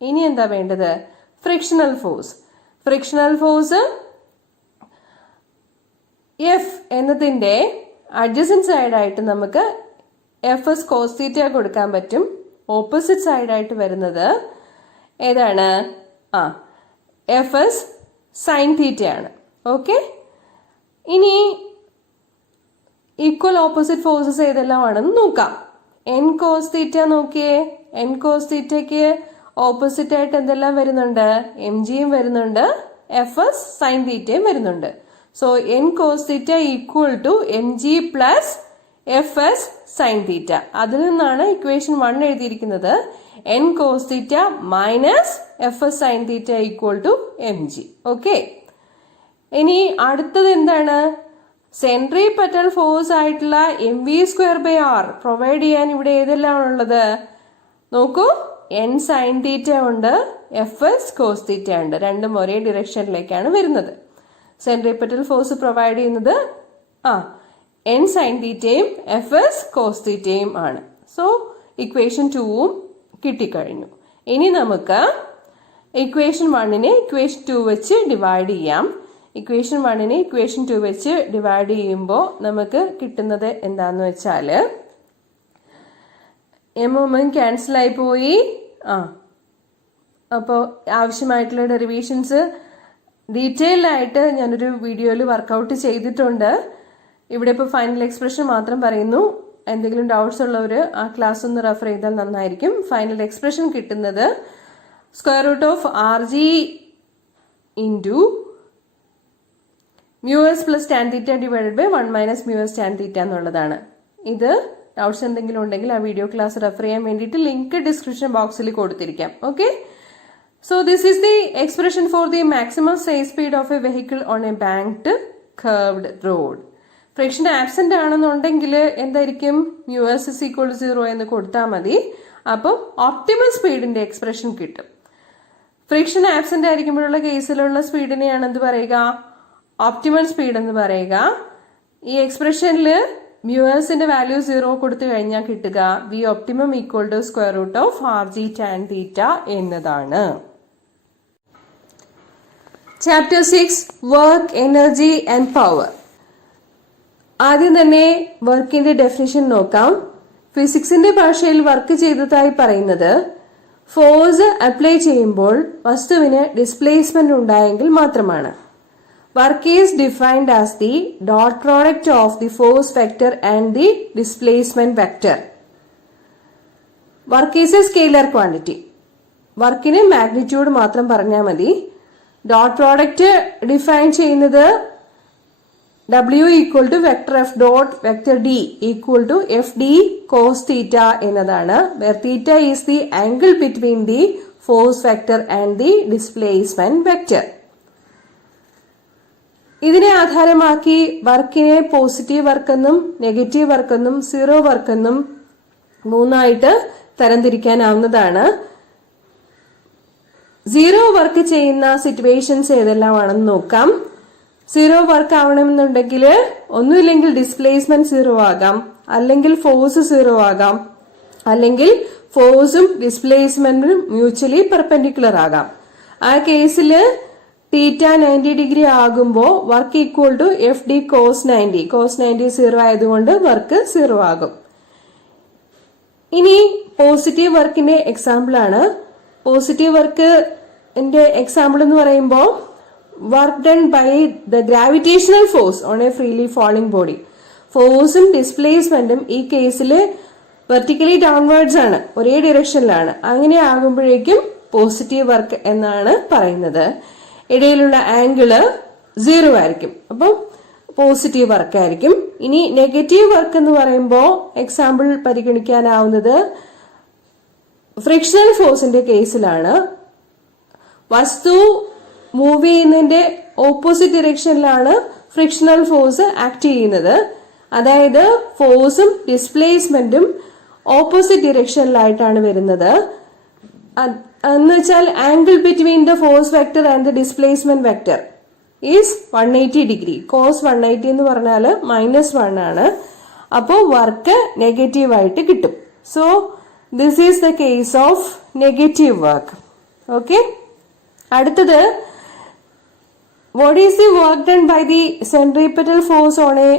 ഇനി എന്താ വേണ്ടത്? Frictional force. Frictional force F എന്നതിന്റെ അഡ്ജസന്റ് സൈഡായിട്ട് നമുക്ക് Fs കോസ് തീറ്റ കൊടുക്കാൻ പറ്റും. ഓപ്പോസിറ്റ് സൈഡായിട്ട് വരുന്നത് ഏതാണ്? Fs സൈൻ തീറ്റയാണ്. ഓക്കെ, ഇനി ഈക്വൽ ഓപ്പോസിറ്റ് ഫോഴ്സസ് ഏതെല്ലാമാണെന്ന് നോക്കാം. n കോസ് തീറ്റ നോക്കിയേ. n കോസ് തീറ്റയ്ക്ക് ഓപ്പോസിറ്റ് ആയിട്ട് എന്തെല്ലാം വരുന്നുണ്ട്? mgയും വരുന്നുണ്ട്, Fs സൈൻ തീറ്റയും വരുന്നുണ്ട്. So n cos theta equal to mg plus Fs sine theta. അതിൽ നിന്നാണ് ഇക്വേഷൻ 1 എഴുതിയിരിക്കുന്നത്. n cos theta minus Fs sine theta equal to mg. Okay, ഇനി അടുത്തത് എന്താണ്? സെൻട്രിപെറ്റൽ ഫോഴ്സ് ആയിട്ടുള്ള mv²r പ്രൊവൈഡ് ചെയ്യാൻ ഇവിടെ ഏതെല്ലാം ഉള്ളത് നോക്കൂ. n സൈൻ തീറ്റ ഉണ്ട്, Fs കോസ് തീറ്റ ഉണ്ട്. രണ്ടും ഒരേ ഡിറക്ഷനിലേക്കാണ് വരുന്നത്. സെൻട്രിപെറ്റൽ ഫോഴ്സ് പ്രൊവൈഡ് ചെയ്യുന്നത് n സൈൻ തീറ്റയും Fs കോസ് തീറ്റയും ആണ്. സോ ഇക്വേഷൻ 2ഉം കിട്ടിക്കഴിഞ്ഞു. ഇനി നമുക്ക് ഇക്വേഷൻ 1നെ ഇക്വേഷൻ 2 വെച്ച് ഡിവൈഡ് ചെയ്യാം. ഇക്വേഷൻ 1നെ ഇക്വേഷൻ 2 വെച്ച് ഡിവൈഡ് ചെയ്യുമ്പോൾ നമുക്ക് കിട്ടുന്നത് എന്താന്ന് വെച്ചാൽ m ക്യാൻസൽ ആയി പോയി. അപ്പോൾ ആവശ്യമായിട്ടുള്ള ഡെറിവേഷൻസ് ഡീറ്റെയിൽ ആയിട്ട് ഞാനൊരു വീഡിയോയിൽ വർക്കൗട്ട് ചെയ്തിട്ടുണ്ട്. ഇവിടെ ഇപ്പോൾ ഫൈനൽ എക്സ്പ്രഷൻ മാത്രം പറയുന്നു. എന്തെങ്കിലും ഡൗട്ട്സ് ഉള്ളവർ ആ ക്ലാസ് ഒന്ന് റെഫർ ചെയ്താൽ നന്നായിരിക്കും. ഫൈനൽ എക്സ്പ്രഷൻ കിട്ടുന്നത് square root of rg into µs plus tan theta divided by 1 minus µs tan theta എന്നുള്ളതാണ്. ഇത് ഡൗട്ട്സ് എന്തെങ്കിലും ഉണ്ടെങ്കിൽ ആ വീഡിയോ ക്ലാസ് റെഫർ ചെയ്യാൻ വേണ്ടിയിട്ട് ലിങ്ക് ഡിസ്ക്രിപ്ഷൻ ബോക്സിൽ കൊടുത്തിരിക്കാം. Okay, so this is the expression for the maximum safe speed of a vehicle on a banked curved road. Friction absent ആണെന്നുണ്ടെങ്കിൽ എന്തായിരിക്കും? µs is equal to 0 എന്ന് കൊടുത്താൽ മതി. അപ്പം ഓപ്റ്റിമൽ സ്പീഡിന്റെ എക്സ്പ്രഷൻ കിട്ടും. ഫ്രിക്ഷൻ ആബ്സെന്റ് ആയിരിക്കുമ്പോഴുള്ള കേസിലുള്ള സ്പീഡിനെയാണ് എന്ത് പറയുക? ഓപ്റ്റിമൽ സ്പീഡ് എന്ന് പറയുക. ഈ എക്സ്പ്രഷനിൽ മ്യൂസിന്റെ വാല്യൂ 0 കൊടുത്തു കഴിഞ്ഞാൽ കിട്ടുക v optimum equal to square root of r g tan theta എന്നതാണ്. Chapter 6 work, energy and power. ആദ്യം തന്നെ വർക്കിന്റെ ഡെഫിനിഷൻ നോക്കാം. ഫിസിക്സിന്റെ ഭാഷയിൽ വർക്ക് ചെയ്തതായി പറയുന്നത് ഫോഴ്സ് അപ്ലൈ ചെയ്യുമ്പോൾ വസ്തുവിന് ഡിസ്പ്ലേസ്മെന്റ് ഉണ്ടായെങ്കിൽ മാത്രമാണ്. Work is defined as the dot product of the force vector and the displacement vector. Work is a scalar quantity. വർക്കിന് മാഗ്നിറ്റ്യൂഡ് മാത്രം പറഞ്ഞാൽ മതി. ഡോട്ട് പ്രോഡക്റ്റ് ഡിഫൈൻ ചെയ്യുന്നത് W equal to vector F dot vector d equal to F D cos theta എന്നതാണ്. Where theta is the angle between the force vector and the displacement vector. ഇതിനെ ആധാരമാക്കി വർക്കിനെ പോസിറ്റീവ് വർക്കെന്നും നെഗറ്റീവ് വർക്കെന്നും സീറോ വർക്കെന്നും മൂന്നായിട്ട് തരംതിരിക്കാനാവുന്നതാണ്. സീറോ വർക്ക് ചെയ്യുന്ന സിറ്റുവേഷൻസ് ഏതെല്ലാമാണെന്ന് നോക്കാം. സീറോ വർക്ക് ആവണമെന്നുണ്ടെങ്കിൽ ഒന്നുമില്ലെങ്കിൽ ഡിസ്പ്ലേസ്മെന്റ് സീറോ ആകാം, അല്ലെങ്കിൽ ഫോഴ്സ് സീറോ ആകാം, അല്ലെങ്കിൽ ഫോഴ്സും ഡിസ്പ്ലേസ്മെന്റും മ്യൂച്വലി പെർപെൻഡിക്കുലർ ആകാം. ആ കേസിൽ തീറ്റ 90 ഡിഗ്രി ആകുമ്പോൾ work equal to F D cos 90. Cos 90 zero ആയതുകൊണ്ട് വർക്ക് സീറോ ആകും. ഇനി പോസിറ്റീവ് വർക്കിന്റെ എക്സാമ്പിൾ ആണ്. പോസിറ്റീവ് വർക്കിന്റെ എക്സാമ്പിൾ എന്ന് പറയുമ്പോൾ work done by the gravitational force on a freely falling body. ഫോഴ്സും ഡിസ്പ്ലേസ്മെന്റും ഈ കേസിൽ വെർട്ടിക്കലി ഡൗൺവേർഡ്സ് ആണ്, ഒരേ ഡിറക്ഷനിലാണ്. അങ്ങനെ ആകുമ്പോഴേക്കും പോസിറ്റീവ് വർക്ക് എന്നാണ് പറയുന്നത്. ഇടയിലുള്ള ആംഗിള് 0 ആയിരിക്കും, അപ്പം പോസിറ്റീവ് വർക്ക് ആയിരിക്കും. ഇനി നെഗറ്റീവ് വർക്ക് എന്ന് പറയുമ്പോൾ എക്സാമ്പിൾ പരിഗണിക്കാനാവുന്നത് ഫ്രിക്ഷണൽ ഫോഴ്സിന്റെ കേസിലാണ്. വസ്തു മൂവ് ചെയ്യുന്നതിന്റെ ഓപ്പോസിറ്റ് ഡിറക്ഷനിലാണ് ഫ്രിക്ഷണൽ ഫോഴ്സ് ആക്ട് ചെയ്യുന്നത്. അതായത് ഫോഴ്സും ഡിസ്പ്ലേസ്മെന്റും ഓപ്പോസിറ്റ് ഡിറക്ഷനിലായിട്ടാണ് വരുന്നത്. എന്ന് വെച്ചാൽ angle between the force vector and the displacement vector is 180 degree. Cos 180 എന്ന് പറഞ്ഞാൽ -1 ആണ്. അപ്പോൾ വർക്ക് നെഗറ്റീവ് ആയിട്ട് കിട്ടും. So this is the case of negative work. Okay, അടുത്തത് what is the work done by the centripetal force on a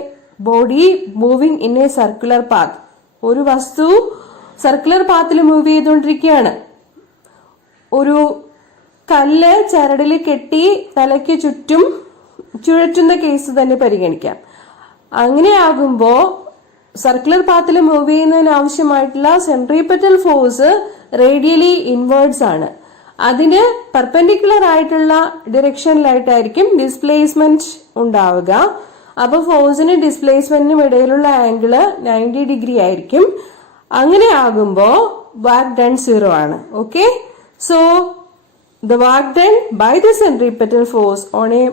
body moving in a circular path? ഒരു വസ്തു സർക്കുലർ പാത്തിൽ മൂവ് ചെയ്തുകൊണ്ടിരിക്കുകയാണ്. ഒരു കല്ല് ചരടിൽ കെട്ടി തലയ്ക്ക് ചുറ്റും ചുഴറ്റുന്ന കേസ് തന്നെ പരിഗണിക്കാം. അങ്ങനെയാകുമ്പോ സർക്കുലർ പാത്തിൽ മൂവ് ചെയ്യുന്നതിന് ആവശ്യമായിട്ടുള്ള സെൻട്രിപെറ്റൽ ഫോഴ്സ് റേഡിയലി ഇൻവേർഡ്സ് ആണ്. അതിന് പെർപെൻഡിക്കുലർ ആയിട്ടുള്ള ഡിറക്ഷനിലായിട്ടായിരിക്കും ഡിസ്പ്ലേസ്മെന്റ് ഉണ്ടാവുക. അപ്പൊ ഫോഴ്സിനും ഡിസ്പ്ലേസ്മെന്റിനും ഇടയിലുള്ള ആംഗിള് 90 ഡിഗ്രി ആയിരിക്കും. അങ്ങനെ ആകുമ്പോ വർക്ക് ഡൺ 0 ആണ്. Okay, so the work done by the centripetal force on a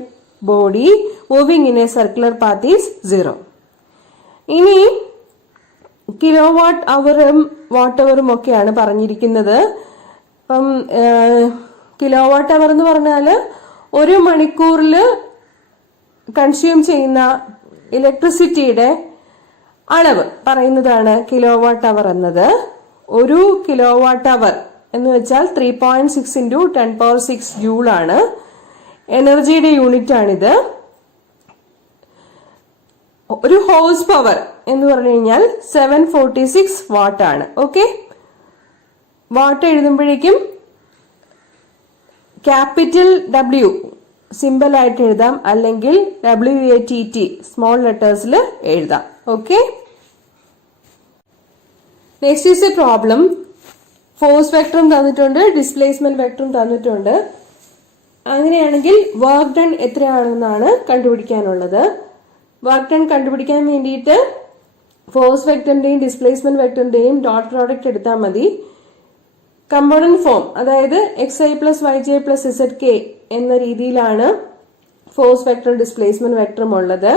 body moving in a circular path is 0. ഇനി കിലോ വാട്ട് അവറും വാട്ട് അവറും ഒക്കെയാണ് പറഞ്ഞിരിക്കുന്നത്. ഇപ്പം കിലോ വാട്ട് അവർ എന്ന് പറഞ്ഞാൽ ഒരു മണിക്കൂറിൽ കൺസ്യൂം ചെയ്യുന്ന ഇലക്ട്രിസിറ്റിയുടെ അളവ് പറയുന്നതാണ് കിലോ വാട്ട് അവർ എന്നത്. ഒരു കിലോ വാട്ട് അവർ എന്ന് വെച്ചാൽ 3.6 × 10⁶ ജൂൾ ആണ്. എനർജിയുടെ യൂണിറ്റ് ആണിത്. ഒരു ഹോഴ്സ് പവർ എന്ന് പറഞ്ഞു കഴിഞ്ഞാൽ 746 വാട്ട് ആണ്. ഓക്കെ, വാട്ട് എഴുതുമ്പോഴേക്കും ക്യാപിറ്റൽ W സിമ്പിൾ ആയിട്ട് എഴുതാം, അല്ലെങ്കിൽ WATT സ്മോൾ ലെറ്റേഴ്സിൽ എഴുതാം. Okay, next is a problem. Force വെക്ടറും തന്നിട്ടുണ്ട്, ഡിസ്പ്ലേസ്മെന്റ് വെക്ടറും തന്നിട്ടുണ്ട്. അങ്ങനെയാണെങ്കിൽ വർക്ക് ഡൺ എത്രയാണെന്നാണ് കണ്ടുപിടിക്കാനുള്ളത്. വർക്ക് ഡൺ കണ്ടുപിടിക്കാൻ വേണ്ടിയിട്ട് ഫോഴ്സ് വെക്ടറിന്റെയും ഡിസ്പ്ലേസ്മെന്റ് വെക്ടറിന്റെയും ഡോട്ട് പ്രോഡക്റ്റ് എടുത്താൽ മതി. കമ്പോണന്റ് ഫോം, അതായത് xi + yj + zk എന്ന രീതിയിലാണ് ഫോഴ്സ് വെക്ടറും ഡിസ്പ്ലേസ്മെന്റ് വെക്ടറും ഉള്ളത്.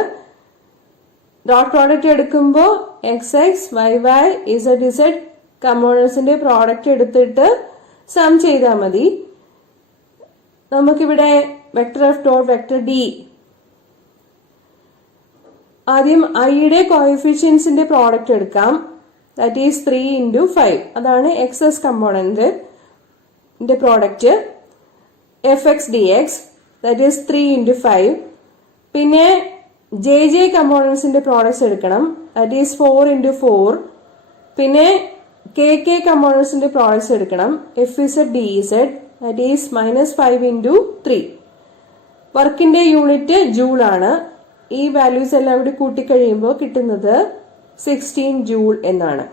ഡോട്ട് പ്രോഡക്റ്റ് എടുക്കുമ്പോൾ xx, yy, zz കമ്പോണന്റ്സിന്റെ പ്രോഡക്റ്റ് എടുത്തിട്ട് സം ചെയ്താൽ മതി. നമുക്കിവിടെ vector F dot vector D ആദ്യം ഐയുടെ കോഎഫിഷ്യൻസിന്റെ പ്രോഡക്റ്റ് എടുക്കാം. That is 3 into 5. അതാണ് x's component product. fx dx that is 3 into 5. പിന്നെ ജെ കമ്പോണൻസിന്റെ പ്രോഡക്ട്സ് എടുക്കണം. That is 4 into 4. പിന്നെ കെ കമ്പോണൻസിന്റെ പ്രോഡക്ട്സ് എടുക്കണം. fz dz that is -5 into 3. വർക്കിന്റെ യൂണിറ്റ് ജൂൾ ആണ്. ഈ വാല്യൂസ് എല്ലാം ഇവിടെ കൂട്ടിക്കഴിയുമ്പോൾ കിട്ടുന്നത് 16 ജൂൾ എന്നാണ്.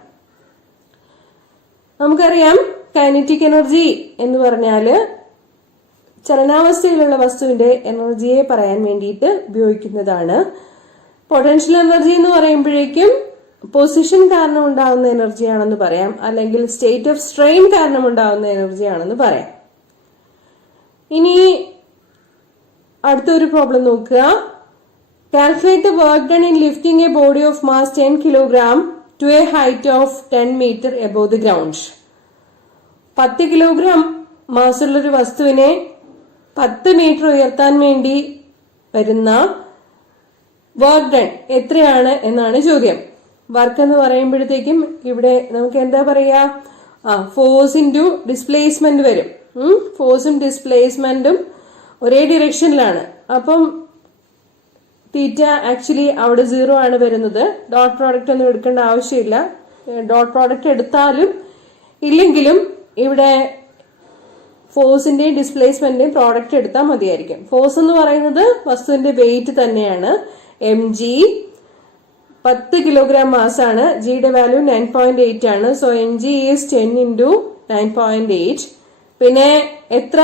നമുക്കറിയാം കൈനറ്റിക് എനർജി എന്ന് പറഞ്ഞാല് ചലനാവസ്ഥയിലുള്ള വസ്തുവിന്റെ എനർജിയെ പറയാൻ വേണ്ടിയിട്ട് ഉപയോഗിക്കുന്നതാണ്. പൊട്ടൻഷ്യൽ എനർജി എന്ന് പറയുമ്പോഴേക്കും പൊസിഷൻ കാരണം ഉണ്ടാകുന്ന എനർജിയാണെന്ന് പറയാം, അല്ലെങ്കിൽ സ്റ്റേറ്റ് ഓഫ് സ്ട്രെയിൻ കാരണം ഉണ്ടാകുന്ന എനർജിയാണെന്ന് പറയാം. ഇനി അടുത്തൊരു പ്രോബ്ലം നോക്കുക. Calculate the work done in lifting a body of mass 10 kilogram to a height of 10 meter above the ground. 10 kilogram മാസുള്ളൊരു വസ്തുവിനെ 10 മീറ്റർ ഉയർത്താൻ വേണ്ടി വരുന്ന വർക്ക് ഡൺ എത്രയാണ് എന്നാണ് ചോദ്യം. വർക്ക് എന്ന് പറയുമ്പോഴത്തേക്കും ഇവിടെ നമുക്ക് എന്താ പറയാ, ഫോഴ്സ് ഇൻറ്റു ഡിസ്പ്ലേസ്മെന്റ് വരും. ഫോഴ്സും ഡിസ്പ്ലേസ്മെന്റും ഒരേ ഡിറക്ഷനിലാണ്. അപ്പം തീറ്റ ആക്ച്വലി അവിടെ 0 ആണ് വരുന്നത്. ഡോട്ട് പ്രോഡക്റ്റ് ഒന്നും എടുക്കേണ്ട ആവശ്യമില്ല. ഡോട്ട് പ്രോഡക്റ്റ് എടുത്താലും ഇല്ലെങ്കിലും ഇവിടെ ഫോഴ്സിന്റെയും ഡിസ്പ്ലേസ്മെന്റിന്റെയും പ്രോഡക്റ്റ് എടുത്താൽ മതിയായിരിക്കും. ഫോഴ്സ് എന്ന് പറയുന്നത് വസ്തുവിന്റെ വെയിറ്റ് തന്നെയാണ്. mg 10 കിലോഗ്രാം മാസ് ആണ്. ജിയുടെ വാല്യൂ 9.8 ആണ്. So mg is 10 into 9.8. പിന്നെ എത്ര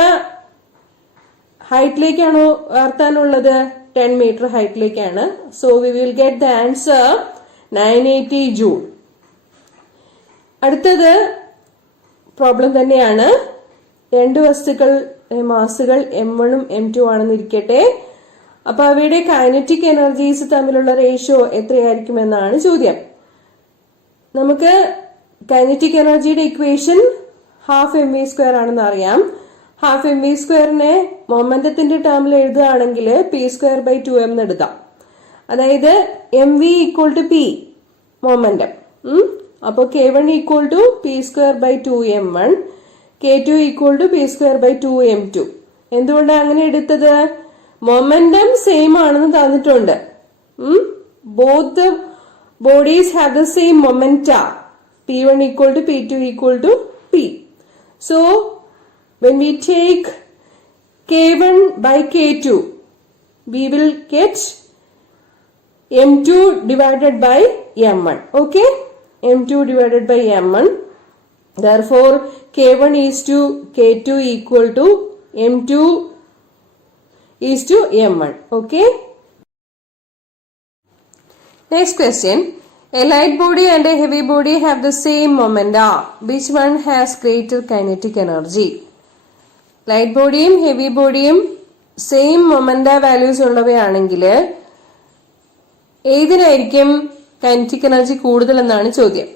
ഹൈറ്റിലേക്കാണോ ഉയർത്താനുള്ളത്? 10 meter ഹൈറ്റിലേക്കാണ്. So we will get the answer 980 joule. അടുത്തത് പ്രോബ്ലം തന്നെയാണ്. രണ്ട് വസ്തുക്കൾ മാസുകൾ m1ഉം m2 ആണെന്ന് ഇരിക്കട്ടെ. അപ്പൊ അവയുടെ കൈനറ്റിക് എനർജീസ് തമ്മിലുള്ള റേഷ്യോ എത്രയായിരിക്കുമെന്നാണ് ചോദ്യം. നമുക്ക് കൈനറ്റിക് എനർജിയുടെ ഇക്വേഷൻ ½ ആണെന്ന് അറിയാം. ½ മൊമെന്റത്തിന്റെ ടേമിൽ എഴുതുകയാണെങ്കിൽ p²/2m എന്ന് എടുക്കാം. അതായത് mv = p മൊമെന്റം. അപ്പൊ k1 = p²/2m1, k2 = p²/2m2. എന്തുകൊണ്ടാണ് അങ്ങനെ എടുത്തത്? മൊമെന്റം സെയിം ആണെന്ന് തന്നിട്ടുണ്ട്. Both the bodies have the same momenta. p1 = p2 = p. So when we take k1 by k2, we will get m2 divided by m1. Okay, m2 divided by m1. Therefore k1 is to k2 equal to m2 is to m1. Okay. Next question. A light body and a heavy body have the same momenta. Which one has greater kinetic energy? Light ബോഡിയും ഹെവി ബോഡിയും സെയിം മൊമെന്റ വാല്യൂസ് ഉള്ളവയാണെങ്കിൽ ഏതിനായിരിക്കും കൈനറ്റിക് എനർജി കൂടുതൽ എന്നാണ് ചോദ്യം.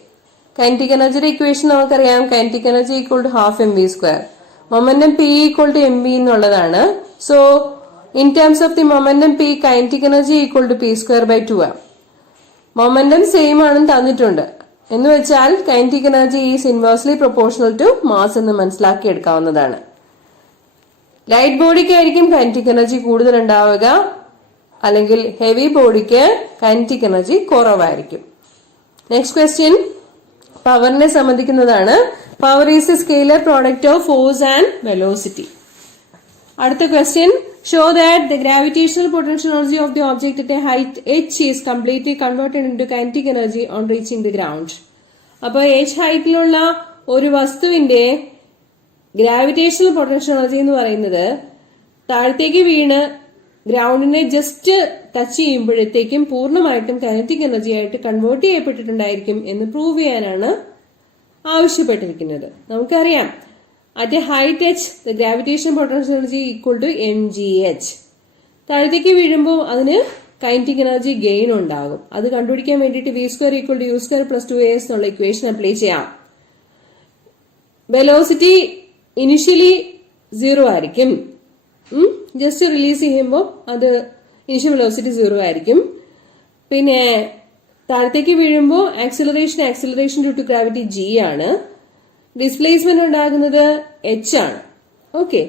കൈനറ്റിക് എനർജിയുടെ ഇക്വേഷൻ നമുക്കറിയാം. Kinetic energy = ½ momentum p = mv എന്നുള്ളതാണ്. So in terms of the momentum p, kinetic energy = p²/2 ആണ്. മൊമെന്റം സെയിം ആണെന്ന് തന്നിട്ടുണ്ട് എന്ന് വെച്ചാൽ kinetic energy is inversely proportional to mass എന്ന് മനസ്സിലാക്കി എടുക്കാവുന്നതാണ്. ലൈറ്റ് ബോഡിക്കായിരിക്കും കൈനറ്റിക് എനർജി കൂടുതൽ ഉണ്ടാവുക, അല്ലെങ്കിൽ ഹെവി ബോഡിക്ക് കൈനറ്റിക് എനർജി കുറവായിരിക്കും. നെക്സ്റ്റ് ക്വസ്റ്റ്യൻ പവറിനെ സംബന്ധിക്കുന്നതാണ്. Power is a scalar product of force and velocity. അടുത്ത question, show that the gravitational potential energy of the object at a height h is completely converted into kinetic energy on reaching the ground. അപ്പൊ h ഹൈറ്റിലുള്ള ഒരു വസ്തുവിന്റെ ഗ്രാവിറ്റേഷണൽ പൊട്ടൻഷ്യൽ എനർജി എന്ന് പറയുന്നത് താഴത്തേക്ക് വീണ് ഗ്രൗണ്ടിനെ ജസ്റ്റ് ടച്ച് ചെയ്യുമ്പോഴത്തേക്കും പൂർണ്ണമായിട്ടും കൈനറ്റിക് എനർജി ആയിട്ട് കൺവേർട്ട് ചെയ്യപ്പെട്ടിട്ടുണ്ടായിരിക്കും എന്ന് പ്രൂവ് ചെയ്യാനാണ് ആവശ്യപ്പെട്ടിരിക്കുന്നത്. നമുക്കറിയാം at a height h the gravitation potential energy = mgh. താഴത്തേക്ക് വീഴുമ്പോൾ അതിന് കൈനറ്റിക് എനർജി ഗെയിൻ ഉണ്ടാകും. അത് കണ്ടുപിടിക്കാൻ വേണ്ടിയിട്ട് v² = u² + 2as എന്നുള്ള ഇക്വേഷൻ അപ്ലൈ ചെയ്യാം. വെലോസിറ്റി ഇനിഷ്യലി 0 ആയിരിക്കും. ജസ്റ്റ് റിലീസ് ചെയ്യുമ്പോൾ അത് ഇനിഷ്യൽ വെലോസിറ്റി 0 ആയിരിക്കും. പിന്നെ താഴത്തേക്ക് വീഴുമ്പോൾ acceleration due to gravity G ആണ്. ഡിസ്പ്ലേസ്മെന്റ് ഉണ്ടാകുന്നത് എച്ച് ആണ്. Okay,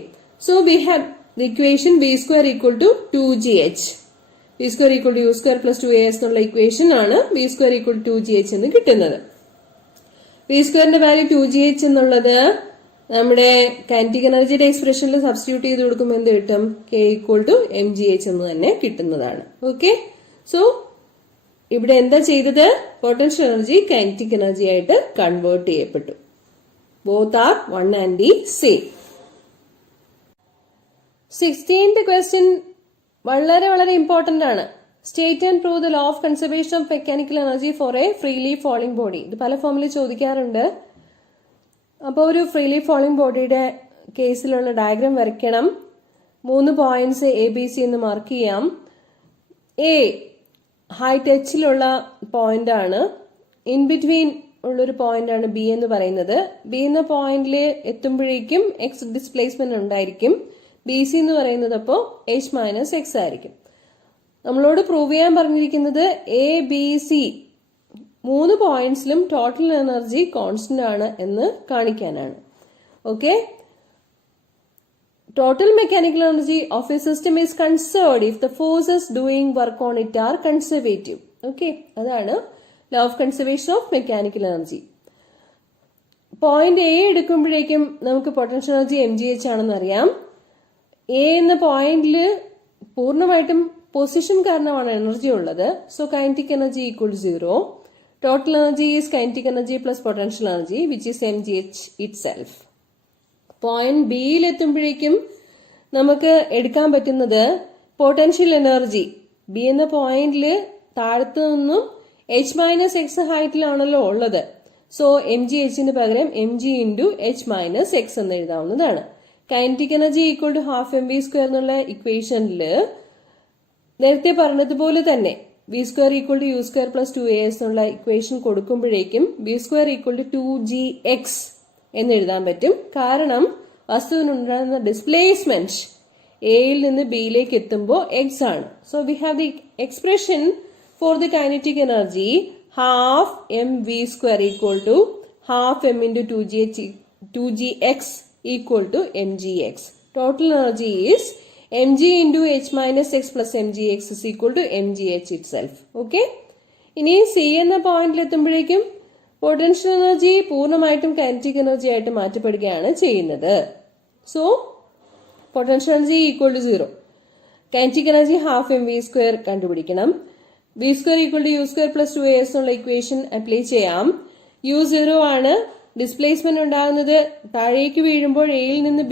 so we have the equation v square equal to 2gh. v square equal to u square plus 2as എന്നുള്ള ഇക്വേഷൻ ആണ് v square equal to 2gh എന്ന് കിട്ടുന്നത്. v സ്ക്വയറിന്റെ വാല്യൂ 2gh എന്നുള്ളത് നമ്മുടെ കൈനറ്റിക് എനർജിയുടെ എക്സ്പ്രഷനിൽ സബ്സ്റ്റിറ്റ്യൂട്ട് ചെയ്ത് കൊടുക്കുമ്പോൾ എന്ത് കിട്ടും? k ഈക്വൽ ടു mgh എന്ന് തന്നെ കിട്ടുന്നതാണ്. ഓക്കെ, സോ ഇവിടെ എന്താ ചെയ്തത്? പൊട്ടൻഷ്യൽ എനർജി കൈനറ്റിക് എനർജി ആയിട്ട് കൺവേർട്ട് ചെയ്യപ്പെട്ടു. Both are one and the same. 16th question വളരെ വളരെ ഇമ്പോർട്ടന്റ് ആണ്. State and prove the law of conservation of mechanical energy for a freely falling body. ഇത് പല ഫോമിൽ ചോദിക്കാറുണ്ട്. അപ്പോൾ ഒരു ഫ്രീലി ഫോളിംഗ് ബോഡിയുടെ കേസിലുള്ള ഡയഗ്രാം വരയ്ക്കണം. 3 പോയിന്റ്സ് എ ബി സി എന്ന് മാർക്ക് ചെയ്യാം. എ ഹൈറ്റ് എച്ചിലുള്ള പോയിന്റ് ആണ്. ഇൻ ബിറ്റ്വീൻ ഉള്ളൊരു പോയിന്റ് ആണ് ബി എന്ന് പറയുന്നത്. ബി എന്ന പോയിന്റിൽ എത്തുമ്പോഴേക്കും എക്സ് ഡിസ്പ്ലേസ്മെന്റ് ഉണ്ടായിരിക്കും. ബി സി എന്ന് പറയുന്നത് അപ്പോൾ എച്ച് മൈനസ് എക്സ് ആയിരിക്കും. നമ്മളോട് പ്രൂവ് ചെയ്യാൻ പറഞ്ഞിരിക്കുന്നത് എ ബി സി 3 പോയിന്റ്സിലും ടോട്ടൽ എനർജി കോൺസ്റ്റന്റ് ആണ് എന്ന് കാണിക്കാനാണ്. Okay, total mechanical energy of a system is conserved if the forces doing work on it are conservative. Okay, അതാണ് law of conservation of mechanical energy. Point A എടുക്കുമ്പോഴേക്കും നമുക്ക് പൊട്ടൻഷ്യൽ എനർജി mgh ആണെന്ന് അറിയാം. എ എന്ന പോയിന്റിൽ പൂർണ്ണമായിട്ടും പൊസിഷൻ കാരണമാണ് എനർജി ഉള്ളത്. So kinetic energy equal 0. Total energy is kinetic energy plus potential energy which is mgh it self. Point ബിയിൽ എത്തുമ്പോഴേക്കും നമുക്ക് എടുക്കാൻ പറ്റുന്നത് പൊട്ടൻഷ്യൽ എനർജി. ബി എന്ന പോയിന്റിൽ താഴത്തു നിന്നും എച്ച് മൈനസ് എക്സ് ഹൈറ്റിലാണല്ലോ ഉള്ളത്. സോ mgh പകരം mg into h minus x എന്ന് എഴുതാവുന്നതാണ്. Kinetic energy equal to half mv square എന്നുള്ള ഇക്വേഷനിൽ നേരത്തെ പറഞ്ഞതുപോലെ തന്നെ v square equal to u square plus 2as എന്നുള്ള ഇക്വേഷൻ കൊടുക്കുമ്പോഴേക്കും v square equal to 2gx എന്ന് എഴുതാൻ പറ്റും. കാരണം വസ്തുവിനുണ്ടാകുന്ന ഡിസ്പ്ലേസ്മെന്റ് എയിൽ നിന്ന് ബിയിലേക്ക് എത്തുമ്പോൾ എക്സ് ആണ്. So we have the expression for the kinetic energy half mv square equal to half m into 2gx equal to mgx. Total energy is mg into h minus x plus mgx is equal to mgh itself. Okay. ഇനി സി എന്ന പോയിന്റിൽ എത്തുമ്പോഴേക്കും പൊട്ടൻഷ്യൽ എനർജി പൂർണ്ണമായിട്ടും കൈനറ്റിക് എനർജി ആയിട്ട് മാറ്റപ്പെടുകയാണ് ചെയ്യുന്നത്. So potential energy equal to 0. Kinetic energy half mv square കണ്ടുപിടിക്കണം. v square equal to u square plus 2as എന്നുള്ള ഇക്വേഷൻ അപ്ലൈ ചെയ്യാം. u 0 ആണ്. ഡിസ്പ്ലേസ്മെന്റ് ഉണ്ടാകുന്നത് താഴേക്ക് വീഴുമ്പോൾ എയിൽ നിന്ന്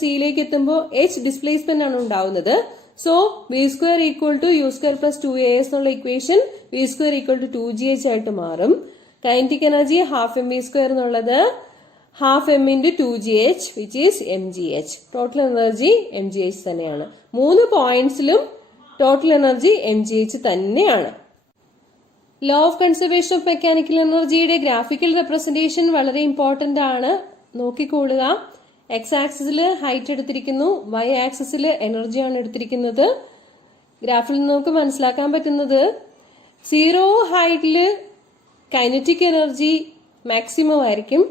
സിയിലേക്ക് എത്തുമ്പോൾ എച്ച് ഡിസ്പ്ലേസ്മെന്റ് ആണ് ഉണ്ടാവുന്നത്. So v square equal to U square plus 2as എന്നുള്ള equation v square equal to 2gh ആയിട്ട് മാറും. Kinetic energy half mv square എന്നുള്ളത് half m into 2gh which is mgh. Total energy mgh തന്നെയാണ്. 3 പോയിന്റ്സിലും ടോട്ടൽ എനർജി mgh തന്നെയാണ്. Law of conservation of mechanical എനർജിയുടെ ഗ്രാഫിക്കൽ റെപ്രസെന്റേഷൻ വളരെ ഇമ്പോർട്ടന്റ് ആണ്. നോക്കിക്കൊള്ളുക. എക്സ് ആക്സിസിൽ ഹൈറ്റ് എടുത്തിരിക്കുന്നു, വൈ ആക്സിസിൽ എനർജിയാണ് എടുത്തിരിക്കുന്നത്. ഗ്രാഫിൽ നിന്ന് നമുക്ക് മനസ്സിലാക്കാൻ പറ്റുന്നത് 0 ഹൈറ്റിൽ കൈനറ്റിക് എനർജി മാക്സിമം ആയിരിക്കും,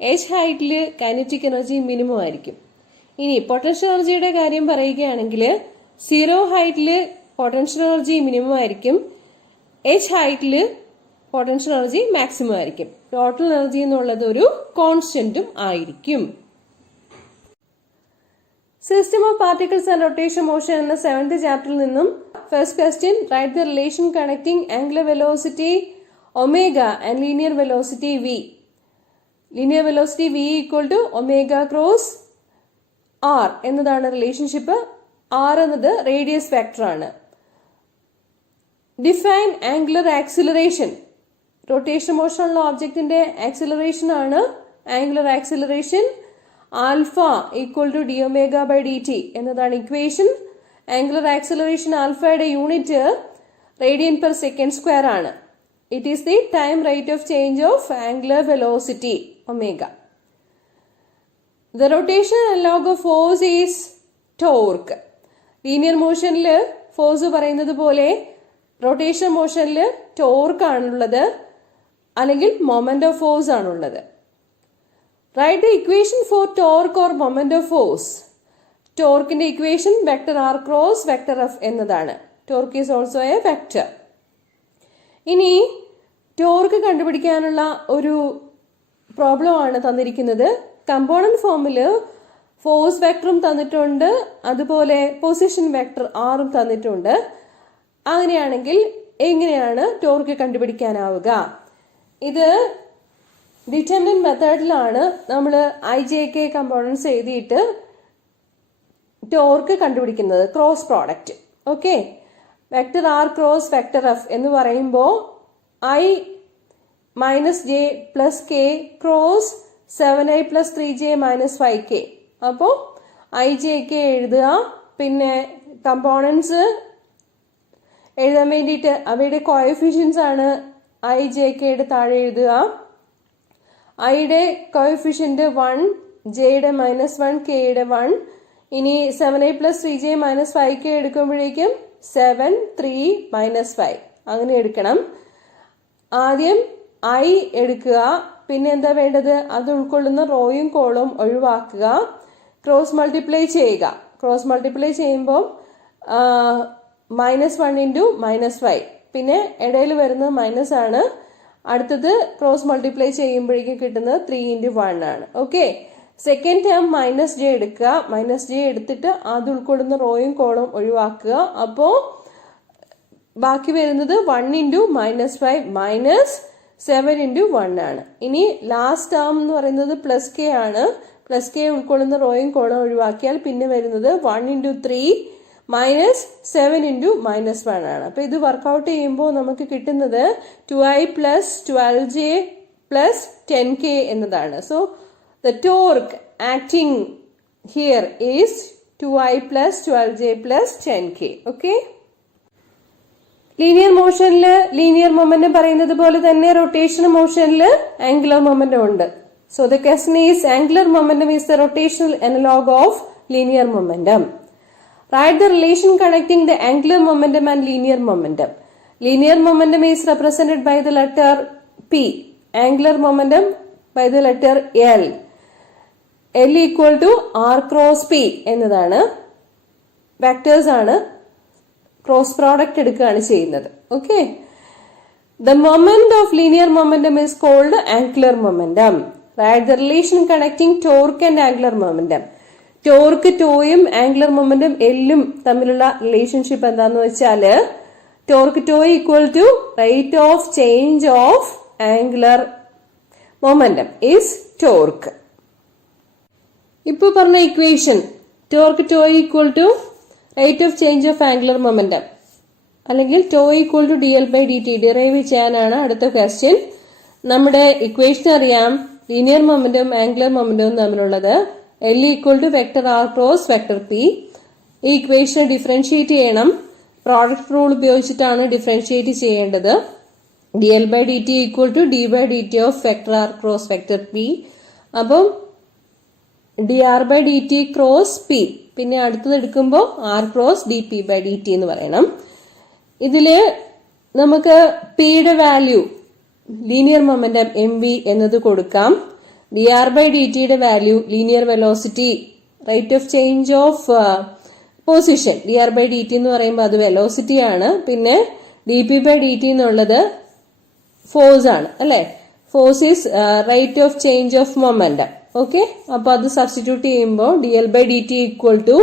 എച്ച് ഹൈറ്റിൽ കൈനറ്റിക് എനർജി മിനിമം ആയിരിക്കും. ഇനി പൊട്ടൻഷ്യൽ എനർജിയുടെ കാര്യം പറയുകയാണെങ്കിൽ 0 ഹൈറ്റിൽ പൊട്ടൻഷ്യൽ എനർജി മിനിമം ആയിരിക്കും, എച്ച് ഹൈറ്റില് പൊട്ടൻഷ്യൽ എനർജി മാക്സിമം ആയിരിക്കും. ടോട്ടൽ എനർജി എന്നുള്ളത് ഒരു കോൺസ്റ്റന്റും ആയിരിക്കും. System of particles and rotation motion എന്ന 7th ചാപ്റ്ററിൽ നിന്നും first question write the relation connecting angular velocity omega and linear velocity V. Linear velocity V equal to omega cross R എന്നതാണ് റിലേഷൻഷിപ്പ്. ആർ എന്നത് റേഡിയസ് ഫാക്ടർ ആണ്. Define angular acceleration. റൊട്ടേഷൻ മോഷനുള്ള ഓബ്ജക്റ്റിന്റെ ആക്സിലറേഷൻ ആണ് angular acceleration. Alpha equal to d omega by d t എന്നതാണ് ഇക്വേഷൻ. ആംഗുലർ ആക്സിലറേഷൻ ആൽഫയുടെ unit radian per second square ആണ്. It is the time rate of change of angular velocity omega. The rotation analog of force is torque. Linear മോഷനിൽ ഫോഴ്സ് പറയുന്നത് പോലെ റൊട്ടേഷൻ മോഷനിൽ ടോർക്ക് ആണുള്ളത് അല്ലെങ്കിൽ മൊമെന്റ് ഓഫ് ഫോഴ്സ് ആണുള്ളത്. Write the equation four torque or moment of force. ടോർക്കിന്റെ equation vector R cross vector f എന്നതാണ്. Torque is also a vector. ഇനി ടോർക്ക് കണ്ടുപിടിക്കാനുള്ള ഒരു പ്രോബ്ലം ആണ് തന്നിരിക്കുന്നത്. കമ്പോണന്റ് ഫോമില് ഫോഴ്സ് വെക്ടറും തന്നിട്ടുണ്ട്, അതുപോലെ പൊസിഷൻ വെക്ടർ ആറും തന്നിട്ടുണ്ട്. അങ്ങനെയാണെങ്കിൽ എങ്ങനെയാണ് ടോർക്ക് കണ്ടുപിടിക്കാനാവുക? ഇത് ഡിറ്റർമിനന്റ് മെത്തേഡിലാണ് നമ്മൾ IJK കമ്പോണൻസ് എഴുതിയിട്ട് ടോർക്ക് കണ്ടുപിടിക്കുന്നത്, cross product. Okay, vector R cross vector F എന്ന് പറയുമ്പോൾ I minus j plus k cross 7i plus 3j minus 5k. അപ്പോൾ IJK എഴുതുക. പിന്നെ കമ്പോണൻസ് എഴുതാൻ വേണ്ടിയിട്ട് അവയുടെ കോഎഫിഷ്യൻസ് ആണ് IJKയുടെ താഴെ എഴുതുക. ഐയുടെ കോഎഫിഷ്യന്റ് 1, ജെയുടെ -1, കെയുടെ 1. ഇനി 7i plus 3j minus 5k എടുക്കുമ്പോഴേക്കും 7, 3, -5 അങ്ങനെ എടുക്കണം. ആദ്യം I എടുക്കുക, പിന്നെ എന്താ വേണ്ടത്? അത് ഉൾക്കൊള്ളുന്ന റോയും കോളും ഒഴിവാക്കുക, ക്രോസ് മൾട്ടിപ്ലൈ ചെയ്യുക. ക്രോസ് മൾട്ടിപ്ലൈ ചെയ്യുമ്പോൾ -1 into -5, പിന്നെ ഇടയിൽ വരുന്നത് മൈനസ് ആണ്. അടുത്തത് ക്രോസ് മൾട്ടിപ്ലൈ ചെയ്യുമ്പോഴേക്കും കിട്ടുന്നത് 3 into 1 ആണ്. ഓക്കെ, സെക്കൻഡ് ടേം -j എടുക്കുക. -j എടുത്തിട്ട് അത് ഉൾക്കൊള്ളുന്ന റോയും കോളും ഒഴിവാക്കുക. അപ്പോ ബാക്കി വരുന്നത് 1 into -5 minus 7 into 1 ആണ്. ഇനി ലാസ്റ്റ് ടേം എന്ന് പറയുന്നത് പ്ലസ് കെ ആണ്. പ്ലസ് കെ ഉൾക്കൊള്ളുന്ന റോയും കോളും ഒഴിവാക്കിയാൽ പിന്നെ വരുന്നത് 1 into 3 minus 7 into -1 ആണ്. അപ്പൊ ഇത് വർക്ക്ഔട്ട് ചെയ്യുമ്പോൾ നമുക്ക് കിട്ടുന്നത് 2i plus 12j plus 10k എന്നതാണ്. So the torque acting here is 2i plus 12j plus 10k. Okay. Linear മോഷനില് ലീനിയർ മൊമെന്റം പറയുന്നത് പോലെ തന്നെ റൊട്ടേഷൻ മോഷനില് ആംഗുലർ മൊമെന്റം ഉണ്ട്. So the question is angular momentum is the rotational analog of linear momentum. Write the relation connecting the angular momentum and linear momentum. Linear momentum is represented by the letter P. Angular momentum by the letter L. L equal to R cross P എന്നതാണ്. വെക്ടേഴ്സ് ആണ്. ക്രോസ് പ്രോഡക്റ്റ് എടുക്കുകയാണ് ചെയ്യുന്നത്. Okay, the moment of linear momentum is called angular momentum. Write the relation connecting torque and angular momentum. Torque ടോയും ആംഗുലർ മൊമെന്റം എല്ലും തമ്മിലുള്ള റിലേഷൻഷിപ്പ് എന്താന്ന് വെച്ചാല് torque tau equal to rate of change of angular momentum is torque. ഇപ്പൊ പറഞ്ഞ equation torque tau equal to rate of change of angular momentum അല്ലെങ്കിൽ tau equal to dl/dt derive ചെയ്യാനാണ് അടുത്ത ക്വസ്റ്റ്യൻ. നമ്മുടെ ഇക്വേഷൻ അറിയാം, ലീനിയർ മൊമെന്റും ആംഗുലർ മൊമെന്റവും തമ്മിലുള്ളത് L equal to vector R cross vector P. ഈ ഇക്വേഷൻ ഡിഫറൻഷിയേറ്റ് ചെയ്യണം. പ്രോഡക്റ്റ് റൂൾ ഉപയോഗിച്ചിട്ടാണ് ഡിഫറൻഷിയേറ്റ് ചെയ്യേണ്ടത്. dl/dt equal to d/dt of vector R cross vector P. അപ്പം dr/dt cross P, പിന്നെ അടുത്തത് എടുക്കുമ്പോൾ R cross dp/dt എന്ന് പറയണം. ഇതില് നമുക്ക് Pയുടെ വാല്യൂ ലീനിയർ മൊമെന്റം mv എന്നത് കൊടുക്കാം. dr/dt value linear velocity, rate of change of position. dr/dt എന്ന് പറയുമ്പോൾ അത് വെലോസിറ്റി ആണ്. പിന്നെ dp/dt എന്നുള്ളത് ഫോഴ്സ് ആണ് അല്ലെ. Force is rate of change of momentum. Okay, അപ്പൊ അത് സബ്സ്റ്റിറ്റ്യൂട്ട് ചെയ്യുമ്പോൾ dl/dt equal to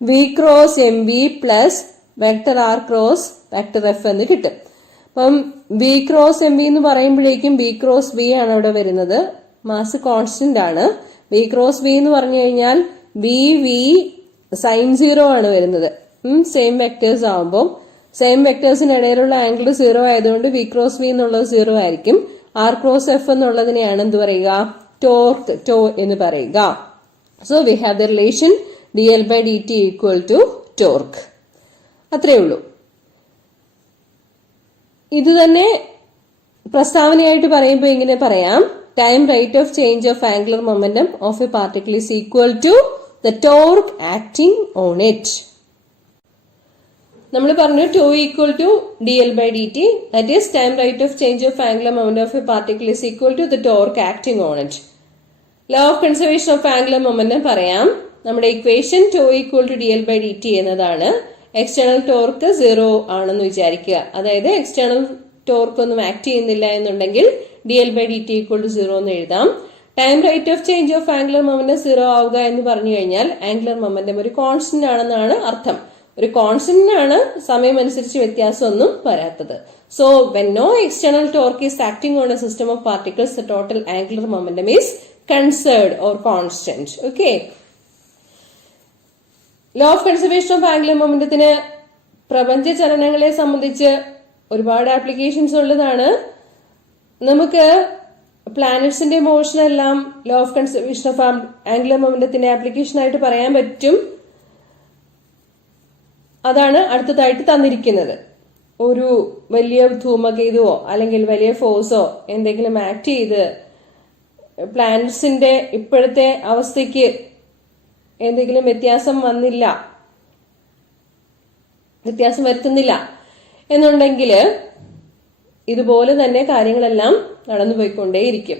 v cross mv plus vector r cross vector f എന്ന് കിട്ടും. അപ്പം v ക്രോസ് mv എന്ന് പറയുമ്പോഴേക്കും v ക്രോസ് v ആണ് അവിടെ വരുന്നത്. മാസ് കോൺസ്റ്റന്റ് ആണ്. v ക്രോസ് v എന്ന് പറഞ്ഞു കഴിഞ്ഞാൽ v സൈൻ 0 ആണ് വരുന്നത്. സെയിം വെക്ടേഴ്സ് ആവുമ്പോൾ സെയിം വെക്ടേഴ്സിന് ഇടയിലുള്ള ആംഗിൾ 0 ആയതുകൊണ്ട് v ക്രോസ് v എന്നുള്ളത് 0 ആയിരിക്കും. r ക്രോസ് f എന്നുള്ളതിനെയാണ് എന്ത് പറയുക? ടോർക്ക് ടോ എന്ന് പറയുക. So we have the relation dl/dt equal to torque. അത്രയേ ഉള്ളൂ. ഇത് തന്നെ പ്രസ്താവനയായിട്ട് പറയുമ്പോൾ ഇങ്ങനെ പറയാം, time rate of change of angular momentum of a particle is equal to the torque acting on it. നമ്മൾ പറഞ്ഞു tau equal to dl/dt, that is time rate of change of angular moment of a particle is equal to the torque acting on it. Law of conservation of angular momentum പറയാം. നമ്മുടെ equation to equal to dl/dt എന്നതാണ്. എക്സ്റ്റേണൽ ടോർക്ക് 0 ആണെന്ന് വിചാരിക്കുക. അതായത് എക്സ്റ്റേണൽ ടോർക്ക് ഒന്നും ആക്ട് ചെയ്യുന്നില്ല എന്നുണ്ടെങ്കിൽ dl/dt ഈക്വൽ ടു 0 എന്ന് എഴുതാം. Time rate of change of angular momentum 0 ആവുക എന്ന് പറഞ്ഞു കഴിഞ്ഞാൽ ആംഗുലർ മൊമെന്റം ഒരു കോൺസ്റ്റന്റ് ആണെന്നാണ് അർത്ഥം. ഒരു കോൺസ്റ്റന്റിനാണ് സമയം അനുസരിച്ച് വ്യത്യാസമൊന്നും വരാത്തത്. So when no external torque is acting on a system of particles the total angular momentum is conserved or constant. Okay, law of conservation of angular മൊമെന്റത്തിന് പ്രപഞ്ച ചലനങ്ങളെ സംബന്ധിച്ച് ഒരുപാട് ആപ്ലിക്കേഷൻസ് ഉള്ളതാണ്. നമുക്ക് പ്ലാനറ്റ്സിന്റെ മോഷൻ എല്ലാം law of conservation of angular മൊമെന്റത്തിന്റെ ആപ്ലിക്കേഷൻ ആയിട്ട് പറയാൻ പറ്റും. അതാണ് അടുത്തതായിട്ട് തന്നിരിക്കുന്നത്. ഒരു വലിയ ധൂമകേതുവോ അല്ലെങ്കിൽ വലിയ ഫോഴ്സോ എന്തെങ്കിലും ആക്ട് ചെയ്ത് പ്ലാനറ്റ്സിന്റെ ഇപ്പോഴത്തെ അവസ്ഥയ്ക്ക് എന്തെങ്കിലും വ്യത്യാസം വരുത്തുന്നില്ല എന്നുണ്ടെങ്കിൽ ഇതുപോലെ തന്നെ കാര്യങ്ങളെല്ലാം നടന്നുപോയിക്കൊണ്ടേയിരിക്കും.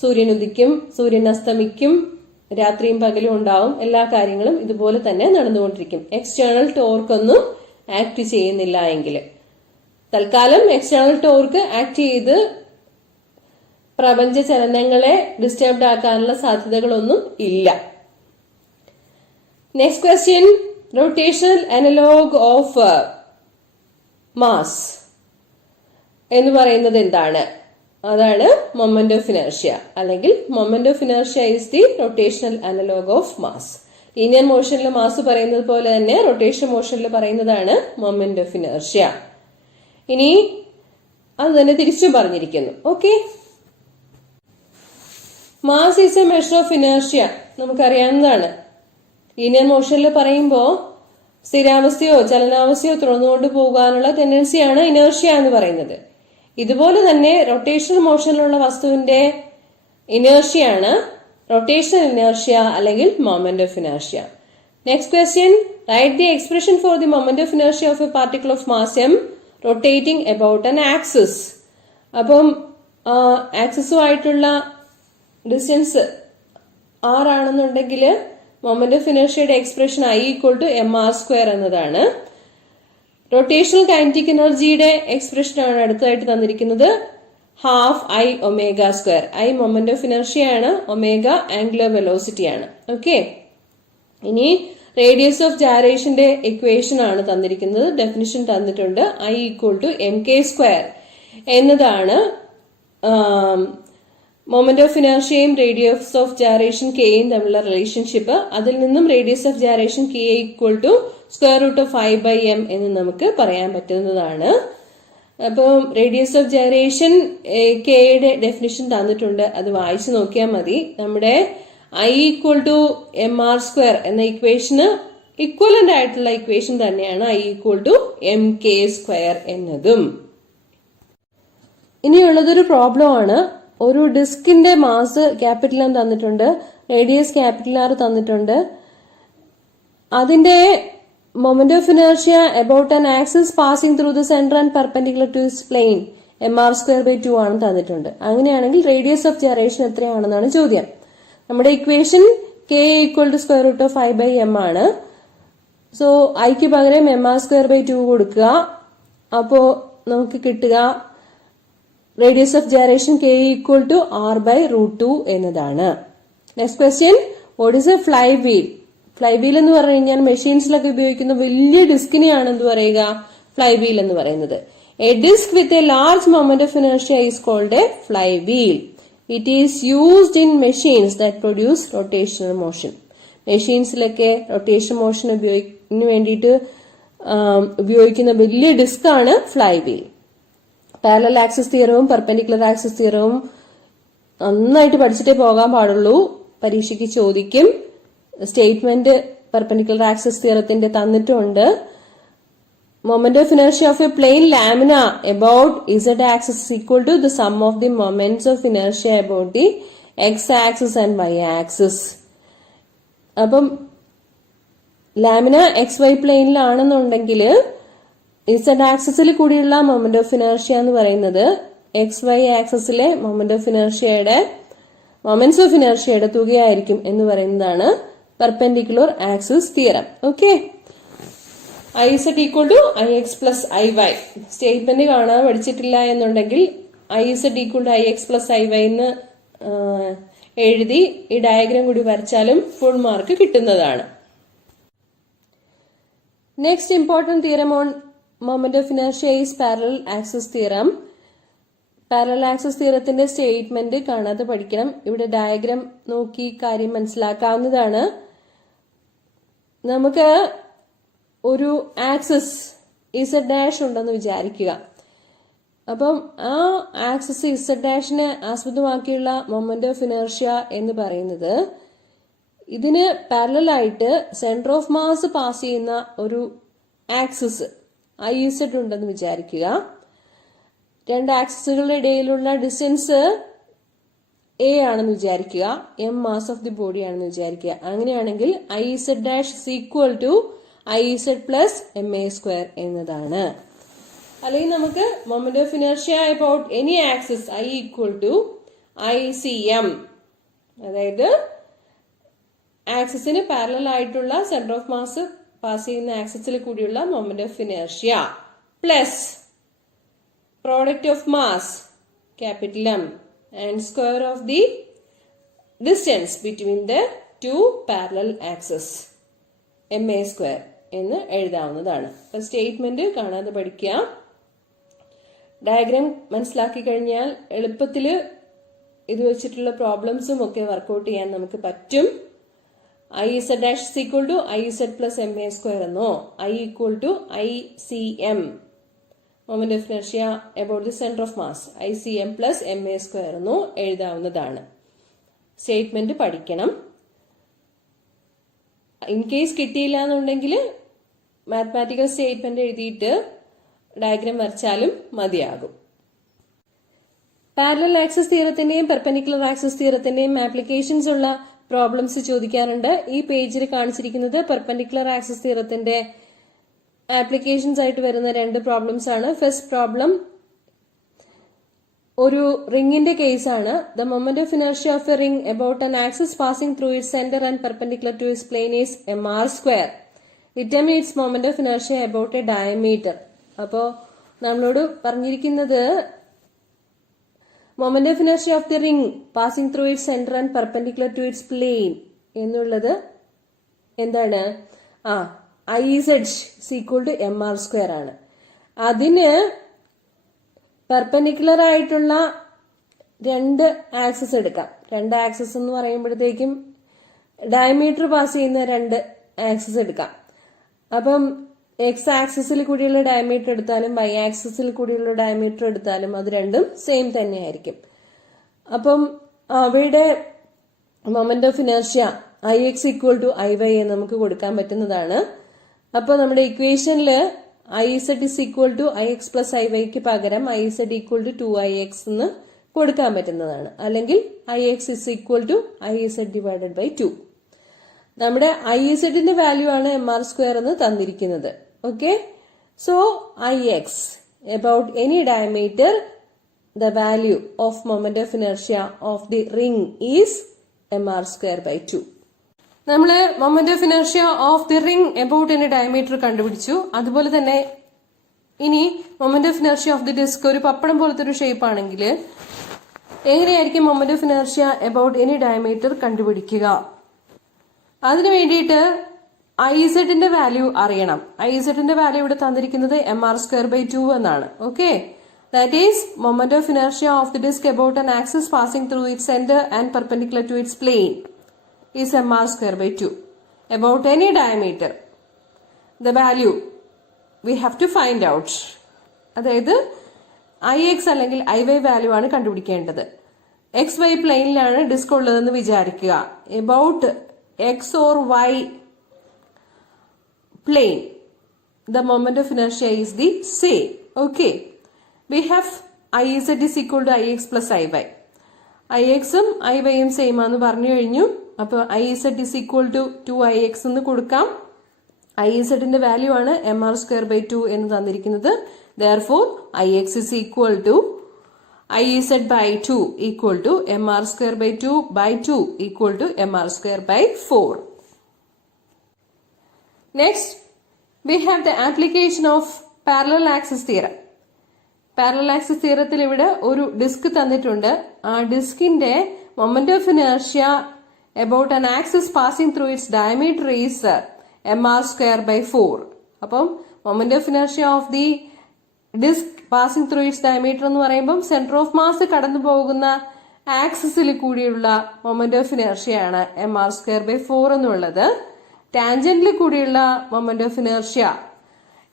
സൂര്യൻ ഉദിക്കും, സൂര്യൻ അസ്തമിക്കും, രാത്രിയും പകലും ഉണ്ടാവും. എല്ലാ കാര്യങ്ങളും ഇതുപോലെ തന്നെ നടന്നുകൊണ്ടിരിക്കും. എക്സ്റ്റേണൽ ടോർക്ക് ഒന്നും ആക്ട് ചെയ്യുന്നില്ല എങ്കിൽ. തൽക്കാലം എക്സ്റ്റേണൽ ടോർക്ക് ആക്ട് ചെയ്ത് പ്രപഞ്ച ചലനങ്ങളെ ഡിസ്റ്റർബ്ഡ് ആക്കാനുള്ള സാധ്യതകളൊന്നും ഇല്ല. Next question, rotational analog of mass എന്ന് പറയുന്നത് എന്താണ്? അതാണ് മൊമെന്റ് ഓഫ് ഇനർഷ്യ, അല്ലെങ്കിൽ moment of inertia is the rotational analog of mass. Linear മോഷനിൽ മാസ് പറയുന്നത് പോലെ തന്നെ റൊട്ടേഷൻ മോഷനിൽ പറയുന്നതാണ് മൊമെന്റ് ഓഫ് ഇനർഷ്യ. ഇനി അത് തന്നെ തിരിച്ചും പറഞ്ഞിരിക്കുന്നു. Okay, mass is a measure of inertia നമുക്കറിയാവുന്നതാണ്. ലീനിയർ മോഷനിൽ പറയുമ്പോൾ സ്ഥിരാവസ്ഥയോ ചലനാവസ്ഥയോ തുറന്നുകൊണ്ട് പോകാനുള്ള ടെൻഡൻസിയാണ് ഇനർഷ്യ എന്ന് പറയുന്നത്. ഇതുപോലെ തന്നെ റൊട്ടേഷണൽ മോഷനിലുള്ള വസ്തുവിന്റെ ഇനർഷ്യയാണ് റൊട്ടേഷണൽ ഇനർഷ്യ അല്ലെങ്കിൽ moment of inertia. Next question, write the expression for the moment of inertia of a particle of mass m rotating about an axis. അപ്പം ആക്സിസുമായിട്ടുള്ള ഡിസ്റ്റൻസ് r ആണെന്നുണ്ടെങ്കിൽ മൊമെന്റ് ഓഫ് ഇനർഷ്യയുടെ expression I equal to mr² എന്നതാണ്. റൊട്ടേഷണൽ കൈനറ്റിക് എനർജിയുടെ എക്സ്പ്രഷൻ ആണ് അടുത്തതായിട്ട് തന്നിരിക്കുന്നത്. Half I ω². I moment of inertia ആണ്, ഒമേഗ ആംഗുലർ വെലോസിറ്റി ആണ്. ഓക്കെ, ഇനി റേഡിയസ് ഓഫ് ജാരേഷന്റെ ഇക്വേഷൻ ആണ് തന്നിരിക്കുന്നത്. ഡെഫിനിഷൻ തന്നിട്ടുണ്ട്. I ഈക്വൽ ടു mk² എന്നതാണ് മൊമെന്റ് ഓഫ് ഇനർഷ്യയും റേഡിയസ് ഓഫ് ജാരേഷൻ കെയും തമ്മിലുള്ള റിലേഷൻഷിപ്പ്. അതിൽ നിന്നും radius of gyration k equal to √5/m എന്ന് നമുക്ക് പറയാൻ പറ്റുന്നതാണ്. അപ്പം റേഡിയസ് ഓഫ് ജനറേഷൻ കെയുടെ ഡെഫിനിഷൻ തന്നിട്ടുണ്ട്, അത് വായിച്ചു നോക്കിയാൽ മതി. നമ്മുടെ I ഈക്വൽ ടു mr² എന്ന ഇക്വേഷന് ഇക്വലന്റ് ആയിട്ടുള്ള ഇക്വേഷൻ തന്നെയാണ് I ഈക്വൽ ടു mk² എന്നതും. ഇനിയുള്ളതൊരു പ്രോബ്ലം ആണ്. ഒരു ഡിസ്കിന്റെ മാസ് ക്യാപിറ്റൽ M തന്നിട്ടുണ്ട്, റേഡിയസ് ക്യാപിറ്റൽ R തന്നിട്ടുണ്ട്. അതിന്റെ moment of inertia about an axis passing through the centre and perpendicular to its plane mr²/2 ആണ് തന്നിട്ടുണ്ട്. അങ്ങനെയാണെങ്കിൽ റേഡിയസ് ഓഫ് ജനറേഷൻ എത്രയാണെന്നാണ് ചോദ്യം. നമ്മുടെ equation k equal to √5/m ആണ്. സോ ഐക്ക് പകരം mr²/2 കൊടുക്കുക. അപ്പോ നമുക്ക് കിട്ടുക radius of generation k equal to r/√2 എന്നതാണ്. Next question, what is a flywheel? Flywheel എന്ന് പറഞ്ഞു കഴിഞ്ഞാൽ മെഷീൻസിലൊക്കെ ഉപയോഗിക്കുന്ന വലിയ ഡിസ്കിനെയാണ് എന്ത് പറയുക? ഫ്ലൈ വീൽ എന്ന് പറയുന്നത്. A disc with a large moment of inertia is called a flywheel. It is used in machines that produce rotational motion. മെഷീൻസിലൊക്കെ റൊട്ടേഷൻ മോഷൻ വേണ്ടിയിട്ട് ഉപയോഗിക്കുന്ന വലിയ ഡിസ്ക് ആണ് ഫ്ലൈ വീൽ. പാരലൽ ആക്സിസ് തിയറവും പെർപെൻഡിക്കുലർ ആക്സിസ് തിയറവും നന്നായിട്ട് പഠിച്ചിട്ടേ പോകാൻ പാടുള്ളൂ. പരീക്ഷയ്ക്ക് ചോദിക്കും. സ്റ്റേറ്റ്മെന്റ് പെർപെൻഡിക്കുലർ ആക്സിസ് തിയറത്തിന്റെ തന്നിട്ടുണ്ട്. Moment of inertia of a plane lamina about z axis is equal to the sum of the moments of inertia about the x axis and y axis. അപ്പം ലാമിന XY പ്ലെയിനിലാണെന്നുണ്ടെങ്കിൽ ഇസഡ് ആക്സിസിൽ കൂടിയുള്ള മൊമെന്റ് ഓഫ് ഇനേർഷ്യ എന്ന് പറയുന്നത് എക്സ് വൈ ആക്സിസിലെ മൊമെന്റ്സ് ഓഫ് ഇനേർഷ്യയുടെ തുകയായിരിക്കും എന്ന് പറയുന്നതാണ് perpendicular axis theorem. Okay, IZ equal to IX plus IY. Statement കാണാൻ പഠിച്ചിട്ടില്ല എന്നുണ്ടെങ്കിൽ IZ equal to IX plus IY എന്ന് എഴുതി ഈ ഡയഗ്രാം കൂടി വരച്ചാലും ഫുൾ മാർക്ക് കിട്ടുന്നതാണ്. Next important theorem on moment of inertia is parallel axis theorem. Parallel axis തിയറത്തിന്റെ statement കാണാതെ പഠിക്കണം. ഇവിടെ ഡയഗ്രാം നോക്കി കാര്യം മനസ്സിലാക്കാവുന്നതാണ്. നമുക്ക് ഒരു ആക്സിസ് ഇസഡ് ഡാഷ് ഉണ്ടെന്ന് വിചാരിക്കുക. അപ്പം ആ ആക്സിസ് ഇസഡ് ഡാഷിനെ ആസ്പദമാക്കിയുള്ള മൊമെന്റ് ഓഫ് ഇനേർഷ്യ എന്ന് പറയുന്നത് ഇതിന് പാരലലായിട്ട് സെന്റർ ഓഫ് മാസ് പാസ് ചെയ്യുന്ന ഒരു ആക്സിസ് IZ ഉണ്ടെന്ന് വിചാരിക്കുക. രണ്ട് ആക്സിസുകളുടെ ഇടയിലുള്ള ഡിസ്റ്റൻസ് A ആണെന്ന് വിചാരിക്കുക, M mass of the body ആണെന്ന് വിചാരിക്കുക. അങ്ങനെയാണെങ്കിൽ IZ dash is equal to IZ plus MA square എന്നതാണ്. അല്ലെങ്കിൽ നമുക്ക് moment of inertia about any axis I equal to ICM, അതായത് ആക്സിസിന് പാരലൽ ആയിട്ടുള്ള സെന്റർ ഓഫ് മാസ് പാസ് ചെയ്യുന്ന ആക്സിസിൽ കൂടിയുള്ള moment of inertia plus product of mass capital M and square of the distance between the two parallel axis MA square എന്ന് എഴുതാവുന്നതാണ്. അപ്പൊ സ്റ്റേറ്റ്മെന്റ് കാണാതെ പഠിക്കുക. ഡയഗ്രാം മനസ്സിലാക്കി കഴിഞ്ഞാൽ എളുപ്പത്തിൽ ഇത് വെച്ചിട്ടുള്ള പ്രോബ്ലംസും ഒക്കെ വർക്ക്ഔട്ട് ചെയ്യാൻ നമുക്ക് പറ്റും. IZ dash is equal to IZ plus MA square എന്നോ I equal to ICM moment of inertia about the center of mass ICM plus MA square എന്നോ എഴുതാവുന്നതാണ്. സ്റ്റേറ്റ്മെന്റ് പഠിക്കണം. ഇൻ കേസ് കിട്ടിയില്ല എന്നുണ്ടെങ്കിൽ മാത്തമാറ്റിക്കൽ സ്റ്റേറ്റ്മെന്റ് എഴുതിയിട്ട് ഡയഗ്രാം വരച്ചാലും മതിയാകും. പാരലൽ ആക്സിസ് തിയറത്തിന്റെയും പെർപെൻഡിക്കുലർ ആക്സിസ് തിയറത്തിന്റെയും ആപ്ലിക്കേഷൻസ് ഉള്ള പ്രോബ്ലംസ് ചോദിക്കാറുണ്ട്. ഈ പേജിൽ കാണിച്ചിരിക്കുന്നത് പെർപെൻഡിക്കുലർ ആക്സിസ് തിയറത്തിന്റെ ആപ്ലിക്കേഷൻസ് ആയിട്ട് വരുന്ന രണ്ട് പ്രോബ്ലംസ് ആണ്. ഫസ്റ്റ് പ്രോബ്ലം ഒരു റിംഗിന്റെ കേസാണ്. The moment of inertia of a ring about an axis passing through its centre and perpendicular to its plane is mr square. Determine its moment of inertia about a diameter. അപ്പോ നമ്മളോട് പറഞ്ഞിരിക്കുന്നത് moment of inertia of the ring passing through its centre and perpendicular to its plane എന്നുള്ളത് എന്താണ്? IZ equal to mr square ആണ്. അതിന് പെർപെൻഡിക്കുലർ ആയിട്ടുള്ള രണ്ട് ആക്സിസ് എടുക്കാം. രണ്ട് ആക്സിസ് എന്ന് പറയുമ്പോഴത്തേക്കും ഡയമീറ്റർ പാസ് ചെയ്യുന്ന രണ്ട് ആക്സിസ് എടുക്കാം. അപ്പം എക്സ് ആക്സിസിൽ കൂടിയുള്ള ഡയമീറ്റർ എടുത്താലും വൈ ആക്സിസിൽ കൂടിയുള്ള ഡയമീറ്റർ എടുത്താലും അത് രണ്ടും സെയിം തന്നെയായിരിക്കും. അപ്പം അവയുടെ moment of inertia IX equal to IY എന്ന് നമുക്ക് കൊടുക്കാൻ പറ്റുന്നതാണ്. അപ്പോൾ നമ്മുടെ ഇക്വേഷനിൽ IZ is equal to IX plus IYക്ക് പകരം IZ equal to 2IX എന്ന് കൊടുക്കാൻ പറ്റുന്നതാണ്. അല്ലെങ്കിൽ IX is equal to IZ divided by 2. നമ്മുടെ IZന്റെ വാല്യൂ ആണ് mr സ്ക്വയർ എന്ന് തന്നിരിക്കുന്നത്. Okay, so IX about any diameter the value of moment of inertia of the ring is mr square by 2. നമ്മള് moment of inertia of the ring about any diameter കണ്ടുപിടിച്ചു. അതുപോലെ തന്നെ ഇനി moment of inertia of the disc ഒരു പപ്പടം പോലത്തെ ഒരു ഷേപ്പ് ആണെങ്കിൽ എങ്ങനെയായിരിക്കും moment of inertia about any diameter കണ്ടുപിടിക്കുക? അതിനു വേണ്ടിയിട്ട് IZന്റെ വാല്യൂ അറിയണം. IZന്റെ വാല്യൂ ഇവിടെ തന്നിരിക്കുന്നത് mr സ്ക്വയർ ബൈ 2 എന്നാണ്. Okay, that is moment of inertia of the disc about an axis passing through its centre and perpendicular to its plane is mr square by 2. About any diameter, the value we have to find out. അതായത് IX അല്ലെങ്കിൽ IY വാല്യൂ ആണ് കണ്ടുപിടിക്കേണ്ടത്. XY പ്ലെയിനിലാണ് ഡിസ്ക് ഉള്ളതെന്ന് വിചാരിക്കുക. About X or Y plane, the moment of inertia is the same. Okay, we have IZ is equal to IX plus IY. IX ഉം IY ഉം സെയിം ആണെന്ന് പറഞ്ഞു കഴിഞ്ഞു. അപ്പൊ IZ is equal to 2IX എന്ന് കൊടുക്കാം. IZന്റെ വാല്യൂ ആണ് mr²/2 എന്ന് തന്നിരിക്കുന്നത്. Therefore Ix is equal to Iz/2 equal to mr²/2 equal to mr²/4. Next, we have the application of parallel axis theorem. Parallel axis തിയറത്തിൽ ഇവിടെ ഒരു ഡിസ്ക് തന്നിട്ടുണ്ട്. ആ ഡിസ്കിന്റെ moment of inertia about an axis passing through its diameter is mr²/4. അപ്പം moment of inertia of the disc passing through its diameter എന്ന് പറയുമ്പോൾ സെന്റർ ഓഫ് മാസ് കടന്നു പോകുന്ന ആക്സിസിൽ കൂടിയുള്ള മൊമെന്റ് ഓഫ് ഇനേർഷ്യയാണ് mr²/4 എന്നുള്ളത്. ടാൻജന്റിൽ കൂടിയുള്ള മൊമെന്റ് ഓഫ് ഇനേർഷ്യ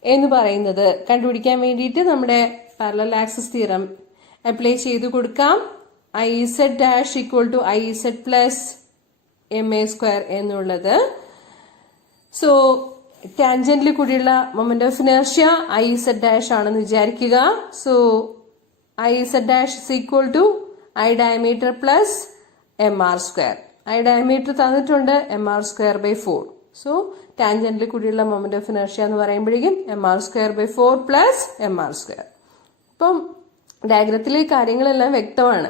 എന്ന് പറയുന്നത് കണ്ടുപിടിക്കാൻ വേണ്ടിയിട്ട് നമ്മുടെ പാരലൽ ആക്സിസ് തിയറം അപ്ലൈ ചെയ്ത് കൊടുക്കാം. Iz' equal to Iz plus ma² എന്നുള്ളത്. സോ ടാൻജന്റിൽ കൂടിയുള്ള മൊമെന്റ് ഓഫ് ഇനേർഷ്യ Iz' ആണെന്ന് വിചാരിക്കുക. So Iz' is equal to I diameter plus mr². I diameter തന്നിട്ടുണ്ട് mr²/4. സോ ടാൻജന്റിൽ കൂടിയുള്ള മൊമെന്റ് ഓഫ് ഇനേർഷ്യ എന്ന് പറയുമ്പോഴേക്കും mr²/4 പ്ലസ് mr². ഇപ്പം ഡയഗ്രത്തിലെ കാര്യങ്ങളെല്ലാം വ്യക്തമാണ്.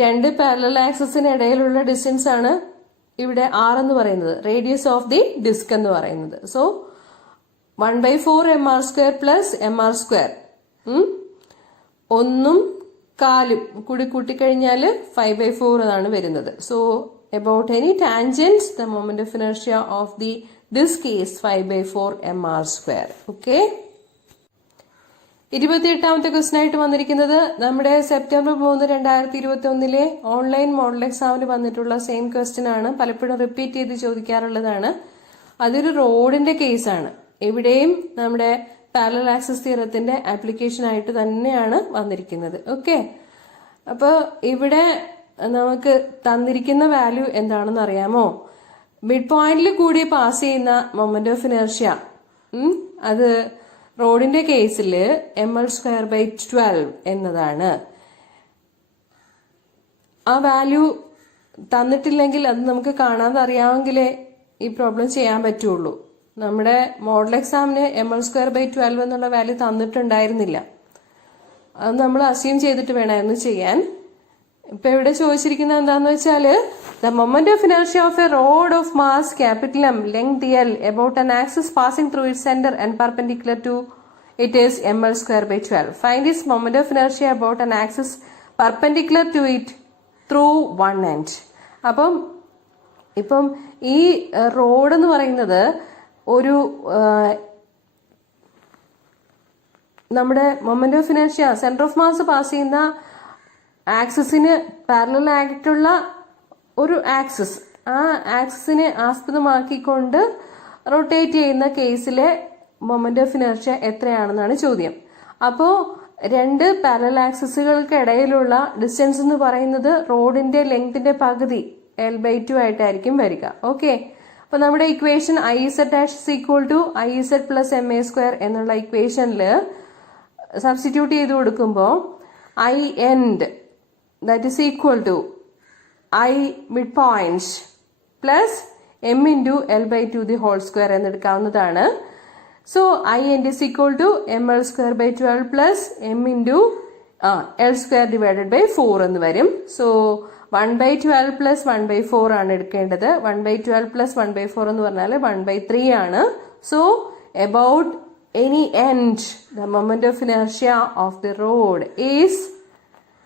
രണ്ട് പാരലൽ ആക്സിസിന് ഇടയിലുള്ള ഡിസ്റ്റൻസ് ആണ് ഇവിടെ r എന്ന് പറയുന്നത്, റേഡിയസ് ഓഫ് ദി ഡിസ്ക് എന്ന് പറയുന്നത്. So 1/4 mr² plus mr². 1/4 കൂടി കൂട്ടിക്കഴിഞ്ഞാൽ 5/4 എന്നാണ് വരുന്നത്. So about any tangents, the moment of inertia of the disk is 5/4 mr². Okay. 28ാമത്തെ question ആയിട്ട് വന്നിരിക്കുന്നത് നമ്മുടെ സെപ്റ്റംബർ 3, 2021 ഓൺലൈൻ മോഡൽ എക്സാമിന് വന്നിട്ടുള്ള സെയിം ക്വസ്റ്റൻ ആണ്. പലപ്പോഴും റിപ്പീറ്റ് ചെയ്ത് ചോദിക്കാറുള്ളതാണ്. അതൊരു റോഡിന്റെ കേസാണ്. ഇവിടെയും നമ്മുടെ പാരലൽ ആക്സിസ് തിയറത്തിന്റെ ആപ്ലിക്കേഷൻ ആയിട്ട് തന്നെയാണ് വന്നിരിക്കുന്നത്. ഓക്കെ. അപ്പൊ ഇവിടെ നമുക്ക് തന്നിരിക്കുന്ന വാല്യൂ എന്താണെന്ന് അറിയാമോ? മിഡ് പോയിന്റിൽ കൂടി പാസ് ചെയ്യുന്ന മൊമെന്റ് ഓഫ് ഇനേർഷ്യ, അത് റോഡിന്റെ കേസിൽ ml²/12 എന്നതാണ്. ആ വാല്യൂ തന്നിട്ടില്ലെങ്കിൽ അത് നമുക്ക് കാണാതെ അറിയാമെങ്കിലേ ഈ പ്രോബ്ലം ചെയ്യാൻ പറ്റുള്ളൂ. നമ്മുടെ മോഡൽ എക്സാമിന് ml²/12 എന്നുള്ള വാല്യൂ തന്നിട്ടുണ്ടായിരുന്നില്ല. അത് നമ്മൾ അസ്യൂം ചെയ്തിട്ട് വേണമായിരുന്നു ചെയ്യാൻ. ഇപ്പൊ ഇവിടെ ചോദിച്ചിരിക്കുന്നത് എന്താന്ന് വെച്ചാല് the moment of inertia of a rod of mass capital M, length L, about an axis passing through its center and perpendicular to it is ml²/12. Find its moment of inertia about an axis perpendicular to it through one end. ഇപ്പം ഈ റോഡ് എന്ന് പറയുന്നത് ഒരു നമ്മുടെ moment of inertia centre of mass pass ചെയ്യുന്ന ആക്സിസിന് പാരലൽ ആയിട്ടുള്ള ഒരു ആക്സിസ്, ആ ആക്സിസിനെ ആസ്പദമാക്കിക്കൊണ്ട് റൊട്ടേറ്റ് ചെയ്യുന്ന കേസിലെ മൊമെന്റ് ഓഫ് ഇനേർഷ്യ എത്രയാണെന്നാണ് ചോദ്യം. അപ്പോൾ രണ്ട് പാരലൽ ആക്സിസുകൾക്ക് ഇടയിലുള്ള ഡിസ്റ്റൻസ് എന്ന് പറയുന്നത് റോഡിന്റെ ലെങ്ത്തിന്റെ പകുതി L/2 ആയിട്ടായിരിക്കും വരിക. ഓക്കെ. അപ്പൊ നമ്മുടെ equation Iz' equal to Iz plus ma² എന്നുള്ള ഇക്വേഷനിൽ സബ്സ്റ്റിറ്റ്യൂട്ട് ചെയ്ത് കൊടുക്കുമ്പോൾ I end that is equal to I midpoints plus m into L/2 the whole square എന്നെടുക്കാവുന്നതാണ്. So I end is equal to ml²/12 plus m into L² divided by 4 എന്ന് വരും. So 1/12 plus 1/4 ആണ് എടുക്കേണ്ടത്. 1/12 plus 1/4 എന്ന് പറഞ്ഞാൽ 1/3 ആണ്. So about any end, the moment of inertia of the road is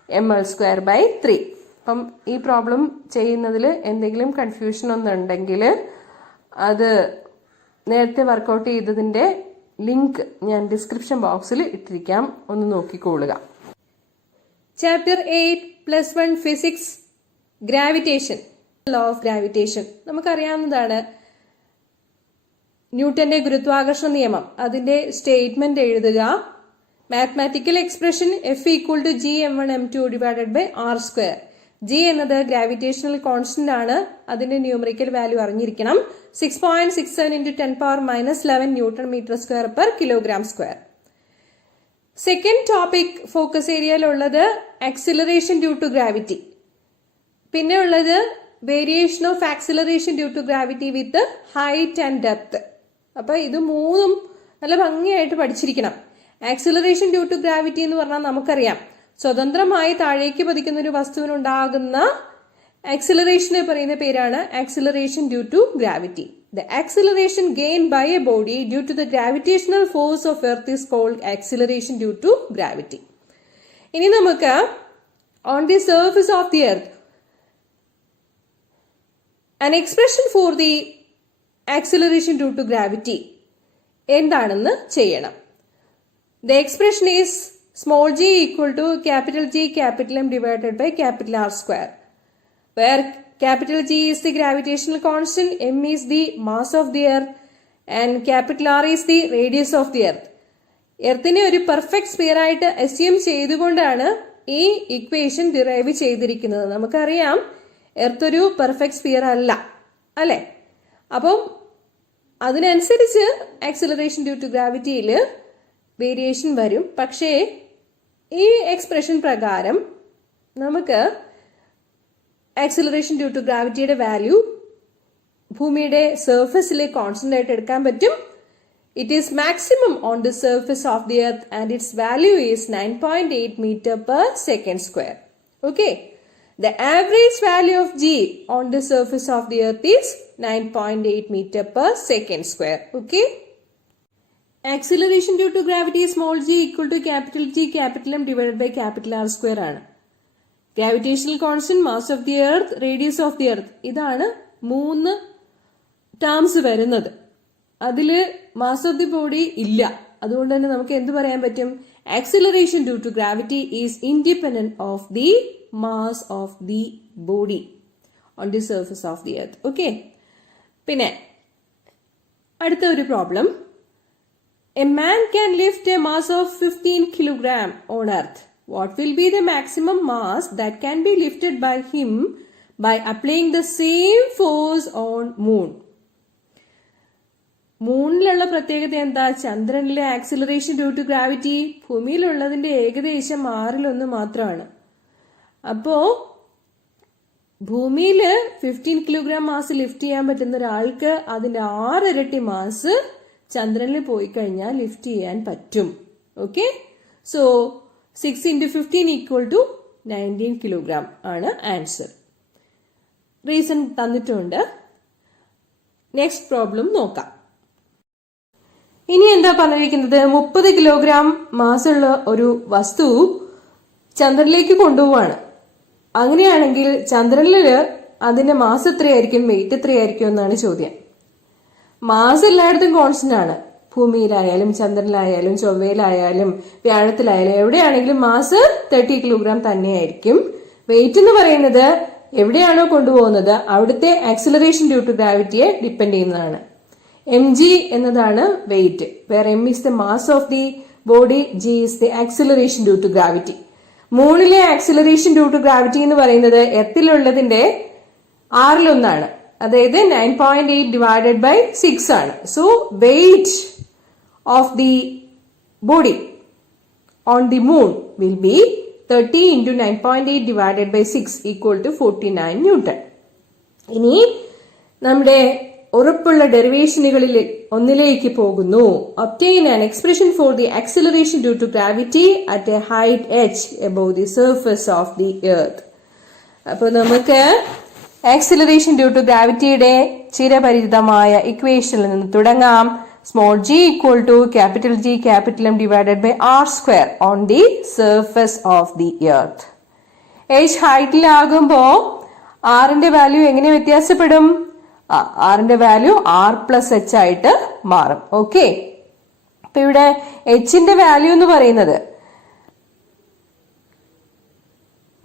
ml²/3. അപ്പം ഈ പ്രോബ്ലം ചെയ്യുന്നതിൽ എന്തെങ്കിലും കൺഫ്യൂഷൻ ഒന്നുണ്ടെങ്കിൽ അത് നേരത്തെ വർക്കൗട്ട് ചെയ്തതിന്റെ ലിങ്ക് ഞാൻ ഡിസ്ക്രിപ്ഷൻ ബോക്സിൽ ഇട്ടിരിക്കാം, ഒന്ന് നോക്കിക്കൊള്ളുക. Chapter 8+1 physics, gravitation, law of gravitation. നമുക്കറിയാവുന്നതാണ് ന്യൂട്ടന്റെ ഗുരുത്വാകർഷണ നിയമം, അതിന്റെ സ്റ്റേറ്റ്മെന്റ് എഴുതുക. Mathematical expression F equal to G(m1m2) divided by r². G എന്നത് ഗ്രാവിറ്റേഷണൽ കോൺസ്റ്റന്റ് ആണ്. അതിന്റെ ന്യൂമറിക്കൽ വാല്യൂ അറിഞ്ഞിരിക്കണം. 6.67 × 10⁻11 newton metre square per kilogram square. Second topic focus ഏരിയയിലുള്ളത് ആക്സിലറേഷൻ ഡ്യൂ ടു ഗ്രാവിറ്റി. പിന്നെ ഉള്ളത് variation of acceleration due to gravity with height and depth. അപ്പൊ ഇത് മൂന്നും നല്ല ഭംഗിയായിട്ട് പഠിച്ചിരിക്കണം. ആക്സിലറേഷൻ ഡ്യൂ ടു ഗ്രാവിറ്റി എന്ന് പറഞ്ഞാൽ നമുക്കറിയാം, സ്വതന്ത്രമായി താഴേക്ക് പതിക്കുന്ന ഒരു വസ്തുവിനുണ്ടാകുന്ന ആക്സിലറേഷനെ പറയുന്ന പേരാണ് acceleration due to gravity. The acceleration gained by a body due to the gravitational force of earth is called acceleration due to gravity. ഇനി നമുക്ക് on the surface of the earth an expression for the acceleration due to gravity എന്താണെന്ന് ചെയ്യണം. The expression is small g equal to capital G capital M divided by capital R square, where capital G is the gravitational constant, M is the mass of the earth and capital R is the radius of the earth. എർത്തിനെ ഒരു പെർഫെക്റ്റ് സ്ഫിയർ ആയിട്ട് അസ്യൂം ചെയ്തുകൊണ്ടാണ് ഈ ഇക്വേഷൻ ഡിറൈവ് ചെയ്തിരിക്കുന്നത്. നമുക്കറിയാം എർത്ത് ഒരു പെർഫെക്റ്റ് സ്ഫിയർ അല്ല, അല്ലെ? അപ്പം അതിനനുസരിച്ച് ആക്സിലറേഷൻ ഡ്യൂ ടു ഗ്രാവിറ്റിയിൽ വേരിയേഷൻ വരും. പക്ഷേ ഈ എക്സ്പ്രഷൻ പ്രകാരം നമുക്ക് ആക്സിലറേഷൻ ഡ്യൂ ടു ഗ്രാവിറ്റിയുടെ വാല്യൂ ഭൂമിയുടെ സർഫസിലെ കോൺസ്റ്റന്റ് ആയിട്ട് എടുക്കാൻ പറ്റും. It is maximum on the surface of the earth and it's value is 9.8 meter per second square. Okay, the average value of G on the surface of the earth is 9.8 meter per second square. Okay, acceleration due to gravity small g equal to capital G capital M divided by capital R square ആണ്. Gravitational constant, mass of the earth, radius of the earth, ഇതാണ് 3 ടേംസ് വരുന്നത്. അതില് മാസ് ഓഫ് ദി ബോഡി ഇല്ല. അതുകൊണ്ട് തന്നെ നമുക്ക് എന്ത് പറയാൻ പറ്റും? Acceleration due to gravity is independent of the mass of the body on the surface of the earth. Okay, പിന്നെ അടുത്ത ഒരു problem. A man can lift a mass of 15 kilogram on earth. What will be the maximum mass that can be lifted by him by applying the same force on moon? മൂണിലുള്ള പ്രത്യേകത എന്താ? ചന്ദ്രനിലെ ആക്സിലറേഷൻ ഡ്യൂ ടു ഗ്രാവിറ്റി ഭൂമിയിലുള്ളതിന്റെ ഏകദേശം 6/1 മാത്രമാണ്. അപ്പോ ഭൂമിയില് 15 kilogram മാസ് ലിഫ്റ്റ് ചെയ്യാൻ പറ്റുന്ന ഒരാൾക്ക് അതിന്റെ 6 ഇരട്ടി മാസ് ചന്ദ്രനിൽ പോയി കഴിഞ്ഞാൽ ലിഫ്റ്റ് ചെയ്യാൻ പറ്റും. Okay, so 6 into 15 equal to 19 kilogram ആണ് ആൻസർ. റീസൺ തന്നിട്ടുണ്ട്. നെക്സ്റ്റ് പ്രോബ്ലം നോക്കാം. ഇനി എന്താ പറഞ്ഞിരിക്കുന്നത്? 30 kilogram മാസുള്ള ഒരു വസ്തു ചന്ദ്രനിലേക്ക് കൊണ്ടുപോവാണ്. അങ്ങനെയാണെങ്കിൽ ചന്ദ്രനില് അതിന്റെ മാസ് എത്രയായിരിക്കും, വെയിറ്റ് എത്രയായിരിക്കും എന്നാണ് ചോദ്യം. മാസ് എല്ലായിടത്തും കോൺസ്റ്റന്റ് ആണ്. ഭൂമിയിലായാലും ചന്ദ്രനിലായാലും ചൊവ്വയിലായാലും വ്യാഴത്തിലായാലും എവിടെയാണെങ്കിലും മാസ് 30 kilogram തന്നെയായിരിക്കും. വെയിറ്റ് എന്ന് പറയുന്നത് എവിടെയാണോ കൊണ്ടുപോകുന്നത് അവിടുത്തെ ആക്സിലറേഷൻ ഡ്യൂ ടു ഗ്രാവിറ്റിയെ ഡിപ്പെൻഡ് ചെയ്യുന്നതാണ്. mg എന്നതാണ് weight, where m is the mass of the body, g is the acceleration due to gravity. മൂണിലെ ആക്സിലറേഷൻ ഡ്യൂ ടു ഗ്രാവിറ്റി എന്ന് പറയുന്നത് എർത്തിലുള്ളതിന്റെ 6/1, അതായത് 9.8 divided by 6 ആണ്. So weight of the body on the moon will be 30 into 9.8 divided by 6 equal to 49 Newton. ഇനി നമ്മുടെ ഉറപ്പുള്ള ഡെറിവേഷനുകളിൽ ഒന്നിലേക്ക് പോകുന്നു. obtain an expression for the acceleration due to gravity at a height h above the surface of the earth. അപ്പോൾ നമുക്ക് ആക്സിലറേഷൻ ഡ്യൂ ടു ഗ്രാവിറ്റിയുടെ ചിരപരിചിതമായ ഇക്വേഷനിൽ നിന്ന് തുടങ്ങാം. small g equal to capital G capital M divided by R square on the surface of the earth. h ഹൈറ്റിലാകുമ്പോ ആറിന്റെ വാല്യൂ എങ്ങനെ വ്യത്യാസപ്പെടും? ആറിന്റെ വാല്യൂ r plus h ആയിട്ട് മാറും. ഓക്കെ, അപ്പൊ ഇവിടെ hന്റെ വാല്യൂ എന്ന് പറയുന്നത്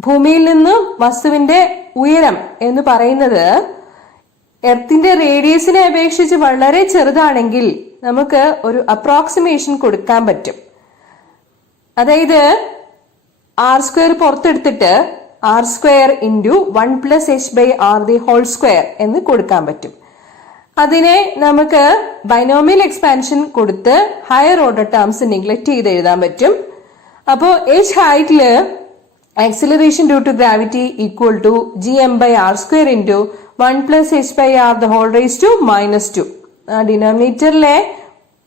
ഭൂമിയിൽ നിന്ന് വസ്തുവിന്റെ ഉയരം എന്ന് പറയുന്നത് എർത്തിന്റെ റേഡിയസിനെ അപേക്ഷിച്ച് വളരെ ചെറുതാണെങ്കിൽ നമുക്ക് ഒരു അപ്രോക്സിമേഷൻ കൊടുക്കാൻ പറ്റും. അതായത് ആർ സ്ക്വയർ പുറത്തെടുത്തിട്ട് r square into 1 plus h by r the whole square എന്ന് കൊടുക്കാൻ പറ്റും. അതിനെ നമുക്ക് ബൈനോമിയൽ എക്സ്പാൻഷൻ കൊടുത്ത് ഹയർ ഓർഡർ ടേംസ് നെഗ്ലക്ട് ചെയ്ത് എഴുതാൻ പറ്റും. അപ്പോ h ഹൈറ്റില് acceleration due to gravity equal to gm by r square into 1 plus h by r the whole raised to -2. ഡിനോമിനേറ്ററിലെ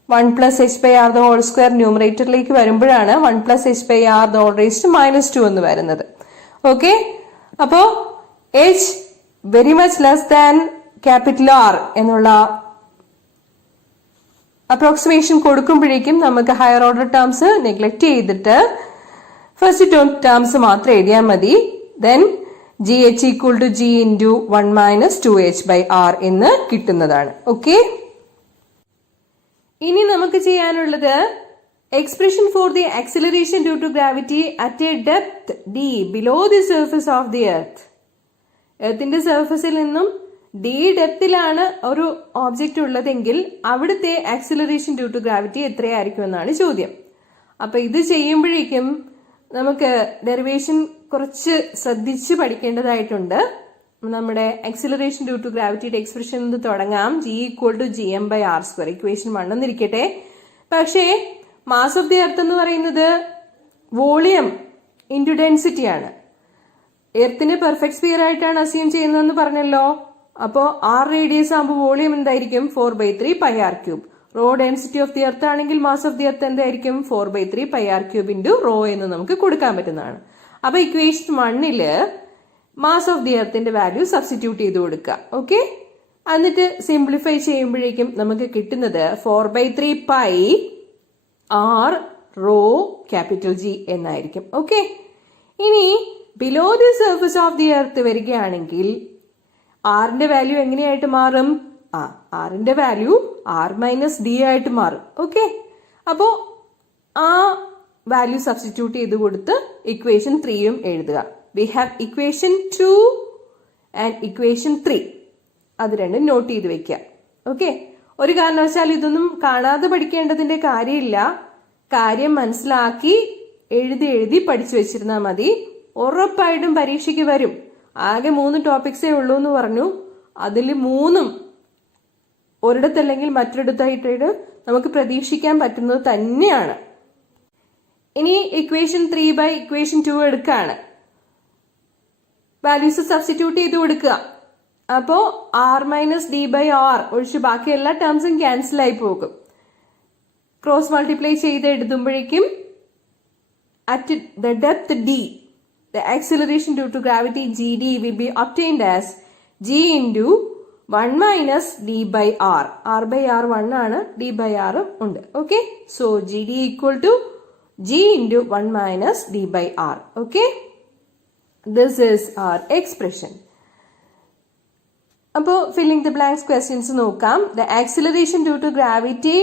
1 plus h by r the whole square ന്യൂമറേറ്ററിലേക്ക് വരുമ്പോഴാണ് 1 plus h by r the whole raised to -2 എന്ന് വരുന്നത്. ഓക്കെ, അപ്പോ h very much less than capital R എന്നുള്ള അപ്രോക്സിമേഷൻ കൊടുക്കുമ്പോഴേക്കും നമുക്ക് ഹയർ ഓർഡർ ടേംസ് നെഗ്ലക്ട് ചെയ്തിട്ട് ഫസ്റ്റ് ടേംസ് മാത്രം എഴുതിയാൽ മതി. Then gh equal to g into 1 minus 2h by r എന്ന് കിട്ടുന്നതാണ്. ഓക്കെ, ഇനി നമുക്ക് ചെയ്യാനുള്ളത് expression for the acceleration due to gravity at a depth d below the surface of the earth. എർത്തിന്റെ സർഫസിൽ നിന്നും d ഡെപ്തിലാണ് ഒരു ഓബ്ജക്റ്റ് ഉള്ളതെങ്കിൽ അവിടുത്തെ ആക്സിലറേഷൻ ഡ്യൂ ടു ഗ്രാവിറ്റി എത്രയായിരിക്കും എന്നാണ് ചോദ്യം. അപ്പൊ ഇത് ചെയ്യുമ്പോഴേക്കും നമുക്ക് ഡെറിവേഷൻ കുറച്ച് ശ്രദ്ധിച്ച് പഠിക്കേണ്ടതായിട്ടുണ്ട്. നമ്മുടെ ആക്സിലറേഷൻ ഡ്യൂ ടു ഗ്രാവിറ്റിയുടെ എക്സ്പ്രഷൻ എന്ന് തുടങ്ങാം. g equal to gm by r square. Equation 1 എന്നിരിക്കട്ടെ. പക്ഷേ മാസ് ഓഫ് ദി എർത്ത് എന്ന് പറയുന്നത് വോളിയം ഇൻറ്റു ഡെൻസിറ്റി ആണ്. എർത്തിനെ പെർഫെക്റ്റ് സ്ഫിയർ ആയിട്ടാണ് അസ്യൂം ചെയ്യുന്നതെന്ന് പറഞ്ഞല്ലോ. അപ്പോ r റേഡിയസ് ആകുമ്പോൾ വോളിയം എന്തായിരിക്കും? 4/3 pi r cube. Rho density of the earth ആണെങ്കിൽ മാസ് ഓഫ് ദി എർത്ത് എന്തായിരിക്കും? 4/3 pi r cube into rho എന്ന് നമുക്ക് കൊടുക്കാൻ പറ്റുന്നതാണ്. അപ്പൊ ഇക്വേഷൻ 1 മാസ് ഓഫ് ദി എർത്തിന്റെ വാല്യൂ സബ്സ്റ്റിറ്റ്യൂട്ട് ചെയ്ത് കൊടുക്കുക. ഓക്കെ, എന്നിട്ട് സിംപ്ലിഫൈ ചെയ്യുമ്പോഴേക്കും നമുക്ക് കിട്ടുന്നത് 4/3 pi r rho capital G എന്നായിരിക്കും. ഓക്കെ, ഇനി below the surface of the earth വരികയാണെങ്കിൽ ആറിന്റെ വാല്യൂ എങ്ങനെയായിട്ട് മാറും? ആറിന്റെ വാല്യൂ r മൈനസ് d ആയിട്ട് മാറും. ഓക്കെ, അപ്പോ ആ വാല്യൂ സബ്സ്റ്റിറ്റ്യൂട്ട് ചെയ്ത് കൊടുത്ത് ഇക്വേഷൻ 3യും എഴുതുക. We have equation 2 and equation 3. അത് രണ്ടും നോട്ട് ചെയ്ത് വെക്കുക. ഓക്കെ, ഒരു കാരണവശാലും ഇതൊന്നും കാണാതെ പഠിക്കേണ്ടതിന്റെ കാര്യമില്ല. കാര്യം മനസ്സിലാക്കി എഴുതി പഠിച്ചു വെച്ചിരുന്നാൽ മതി. ഉറപ്പായിട്ടും പരീക്ഷയ്ക്ക് വരും. ആകെ 3 ടോപ്പിക്സേ ഉള്ളൂ എന്ന് പറഞ്ഞു. അതിൽ 3ഉം ഒരിടത്തല്ലെങ്കിൽ മറ്റൊരിടത്തായിട്ട് നമുക്ക് പ്രതീക്ഷിക്കാൻ പറ്റുന്നത് തന്നെയാണ്. ഇനി ഇക്വേഷൻ 3 ബൈ ഇക്വേഷൻ 2 എടുക്കുകയാണ്. വാല്യൂസ് സബ്സ്റ്റിറ്റ്യൂട്ട് ചെയ്ത് കൊടുക്കുക. അപ്പോ r minus d by r ഒഴിച്ച് ബാക്കി എല്ലാ ടേംസും ക്യാൻസൽ ആയി പോകും. ക്രോസ് മൾട്ടിപ്ലൈ ചെയ്ത് എഴുതുമ്പോഴേക്കും at the depth d the acceleration due to gravity gd will be obtained as g into 1 minus d by r. r by r 1 ആണ്, d by r ഉണ്ട്. Okay, so gd equal to g into 1 minus d by r. Okay, this is our expression. അപ്പോൾ filling the blanks questions നോക്കാം. The acceleration due to gravity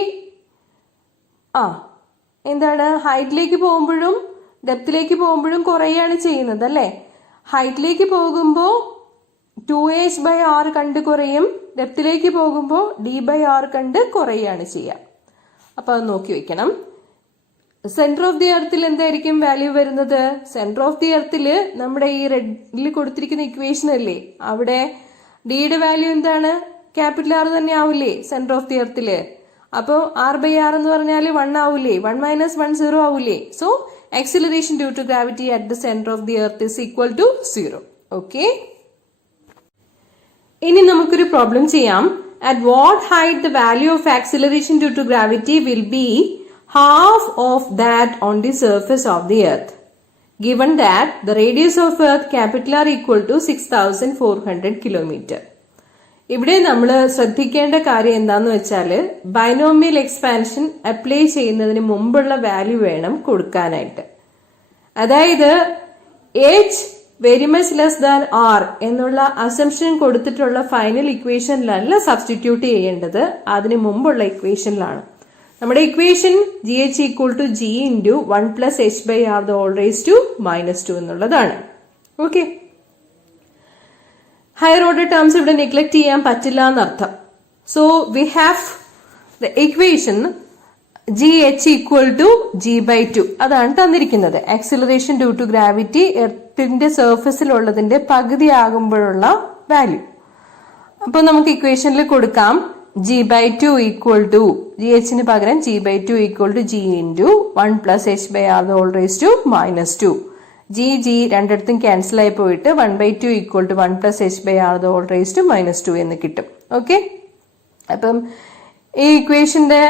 എന്താണ്? ഹൈറ്റിലേക്ക് പോകുമ്പോഴും ഡെപ്തിലേക്ക് പോകുമ്പോഴും കുറയാണ് ചെയ്യുന്നത് അല്ലേ? ഹൈറ്റിലേക്ക് പോകുമ്പോൾ 2h by r കണ്ട് കുറയും, ഡെപ്തിലേക്ക് പോകുമ്പോൾ d by r കണ്ട് കുറയാണ് ചെയ്യുക. അപ്പൊ അത് നോക്കി വെക്കണം. സെന്റർ ഓഫ് ദി എർത്തിൽ എന്തായിരിക്കും വാല്യൂ വരുന്നത്? സെന്റർ ഓഫ് ദി എർത്തില് നമ്മുടെ ഈ റെഡിൽ കൊടുത്തിരിക്കുന്ന ഇക്വേഷൻ അല്ലേ, അവിടെ ഡിയുടെ വാല്യൂ എന്താണ്? ക്യാപിറ്റൽ ആർ തന്നെ ആവില്ലേ സെന്റർ ഓഫ് ദി എർത്തില്? അപ്പോ r by r എന്ന് പറഞ്ഞാൽ 1 ആവില്ലേ? 1 minus 1 0 ആവില്ലേ? So acceleration due to gravity at the center of the earth is equal to 0. Okay, ഇനി നമുക്കൊരു പ്രോബ്ലം ചെയ്യാം. At what height the value of acceleration due to gravity will be half of that on the surface of the earth, given that the radius of earth capital R equal to 6400 kilometer. ഇവിടെ നമ്മൾ ശ്രദ്ധിക്കേണ്ട കാര്യം എന്താന്ന് വെച്ചാൽ ബൈനോമിയൽ എക്സ്പാൻഷൻ അപ്ലൈ ചെയ്യുന്നതിന് മുമ്പുള്ള വാല്യൂ വേണം കൊടുക്കാനായിട്ട്. അതായത് h very much less than r എന്നുള്ള അസംഷൻ കൊടുത്തിട്ടുള്ള ഫൈനൽ ഇക്വേഷനിലല്ല സബ്സ്റ്റിറ്റ്യൂട്ട് ചെയ്യേണ്ടത്, അതിന് മുമ്പുള്ള ഇക്വേഷനിലാണ്. നമ്മുടെ equation gh equal to g into 1 plus h by r the whole raised to -2 എന്നുള്ളതാണ്. ഓക്കെ, ഹയർ ഓർഡർ ടേംസ് ഇവിടെ നെഗ്ലക്ട് ചെയ്യാൻ പറ്റില്ല എന്നർത്ഥം. So we have the equation gh equal to g by 2 അതാണ് തന്നിരിക്കുന്നത്. ആക്സിലറേഷൻ ഡ്യൂ ടു ഗ്രാവിറ്റി എർത്തിന്റെ സർഫസിലുള്ളതിന്റെ പകുതി ആകുമ്പോഴുള്ള വാല്യൂ. അപ്പൊ നമുക്ക് ഇക്വേഷനിൽ കൊടുക്കാം g by 2 equal to gh ന് പകരം g by 2 equal to g into 1 plus h by r the whole raised to -2. g രണ്ടിടത്തും ക്യാൻസൽ ആയി പോയിട്ട് 1/2 equal to 1 plus h by r the whole raised to -2 എന്ന് കിട്ടും. ഓക്കെ, അപ്പം ഈ ഇക്വേഷന്റെ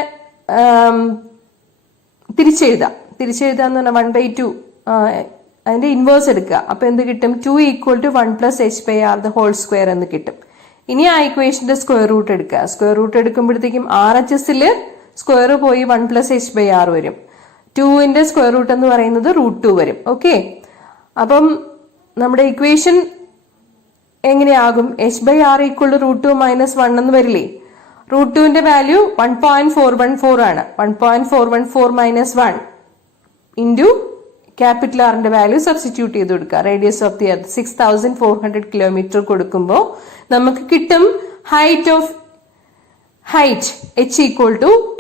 തിരിച്ചെഴുതാന്ന് പറഞ്ഞാൽ 1/2 അതിന്റെ ഇൻവേഴ്സ് എടുക്കുക. അപ്പൊ എന്ത് കിട്ടും? 2 = 1 + h/r the whole square എന്ന് കിട്ടും. ഇനി ആ ഇക്വേഷന്റെ സ്ക്വയർ റൂട്ട് എടുക്കുക. സ്ക്വയർ റൂട്ട് എടുക്കുമ്പോഴത്തേക്കും RHSല് സ്ക്വയർ പോയി 1 + h/r വരും. 2ന്റെ സ്ക്വയർ റൂട്ട് എന്ന് പറയുന്നത് √2 വരും. ഓക്കെ, അപ്പം നമ്മുടെ ഇക്വേഷൻ എങ്ങനെയാകും? h/r = √2 - 1 എന്ന് വരില്ലേ? √2ന്റെ വാല്യൂ 1.414 ആണ്. 1.414 - 1 ഇൻറ്റു ക്യാപിറ്റൽ ആറിന്റെ വാല്യൂ സബ്സ്റ്റിറ്റ്യൂട്ട് ചെയ്ത് കൊടുക്കുക. Radius of the earth 6400 kilometre കൊടുക്കുമ്പോൾ നമുക്ക് കിട്ടും ഹൈറ്റ് h =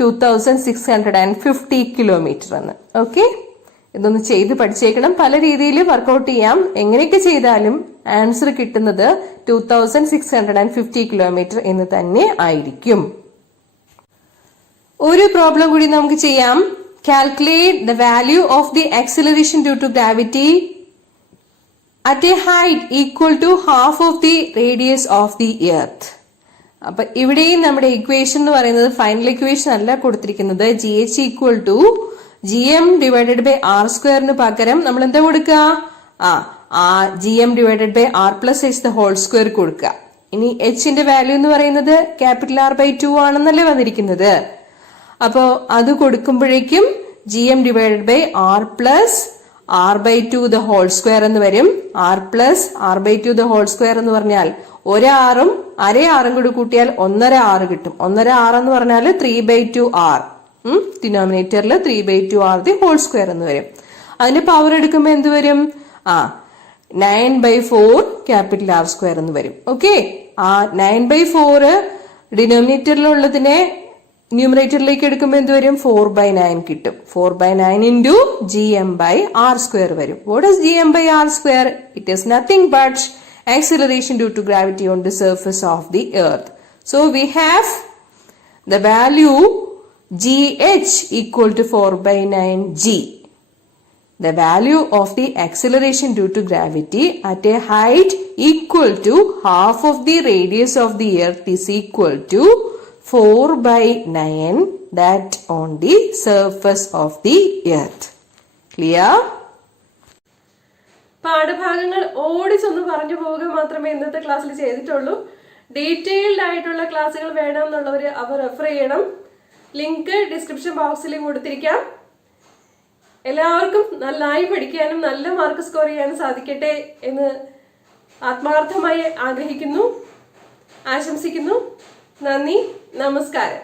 2650 കിലോമീറ്റർ എന്ന്. ഓക്കെ, ഇതൊന്ന് ചെയ്ത് പഠിച്ചേക്കണം. പല രീതിയിൽ വർക്കൗട്ട് ചെയ്യാം. എങ്ങനെയൊക്കെ ചെയ്താലും ആൻസർ കിട്ടുന്നത് 2650 കിലോമീറ്റർ എന്ന് തന്നെ ആയിരിക്കും. ഒരു പ്രോബ്ലം കൂടി നമുക്ക് ചെയ്യാം. Calculate the value of the acceleration due to gravity at a height equal to half of the radius of the earth. അപ്പൊ ഇവിടെയും നമ്മുടെ ഇക്വേഷൻ എന്ന് പറയുന്നത് ഫൈനൽ ഇക്വേഷൻ അല്ല കൊടുത്തിരിക്കുന്നത്. GH = GM / r² പകരം നമ്മൾ എന്താ കൊടുക്കുക? GM / r + h the whole square കൊടുക്കുക. ഇനി hന്റെ വാല്യൂ എന്ന് പറയുന്നത് R/2 ആണെന്നല്ലേ വന്നിരിക്കുന്നത്. അപ്പോ അത് കൊടുക്കുമ്പോഴേക്കും GM / r + r/2 the whole square എന്ന് വരും. r + r/2 the whole square എന്ന് പറഞ്ഞാൽ ഒരാറും അരയാറും കൂടി കൂട്ടിയാൽ 1.5 r കിട്ടും. 1.5 r എന്ന് പറഞ്ഞാൽ 3/2 r. ഡിനോമിനേറ്ററിൽ 3/2 r the whole square എന്ന് വരും. അതിന്റെ പവർ എടുക്കുമ്പോൾ എന്ത് വരും? 9/4 R² എന്ന് വരും. ഓക്കെ, ആ 9/4 ഡിനോമിനേറ്ററിലുള്ളതിനെ ന്യൂമറേറ്ററിലേക്ക് എടുക്കുമ്പോൾ എന്ത് വരും? 4/9 കിട്ടും. 4/9 ഇൻറ്റു GM/r² വരും. What is GM/r²? It is nothing but acceleration due to gravity on the surface of the earth. So we have the value GH = 4/9 g. The value of the acceleration due to gravity at a height equal to half of the radius of the earth is equal to 4/9 that on the surface of the earth. Clear? പാഠഭാഗങ്ങൾ ഓടിച്ചൊന്ന് പറഞ്ഞു പോവുക മാത്രമേ ഇന്നത്തെ ക്ലാസ്സിൽ ചെയ്തിട്ടുള്ളൂ. ഡീറ്റെയിൽഡ് ആയിട്ടുള്ള ക്ലാസ്സുകൾ വേണമെന്നുള്ളവർ അവ റെഫർ ചെയ്യണം. ലിങ്ക് ഡിസ്ക്രിപ്ഷൻ ബോക്സിൽ കൊടുത്തിരിക്കാം. എല്ലാവർക്കും നന്നായി പഠിക്കാനും നല്ല മാർക്ക് സ്കോർ ചെയ്യാനും സാധിക്കട്ടെ എന്ന് ആത്മാർത്ഥമായി ആഗ്രഹിക്കുന്നു, ആശംസിക്കുന്നു. നന്ദി, നമസ്കാരം.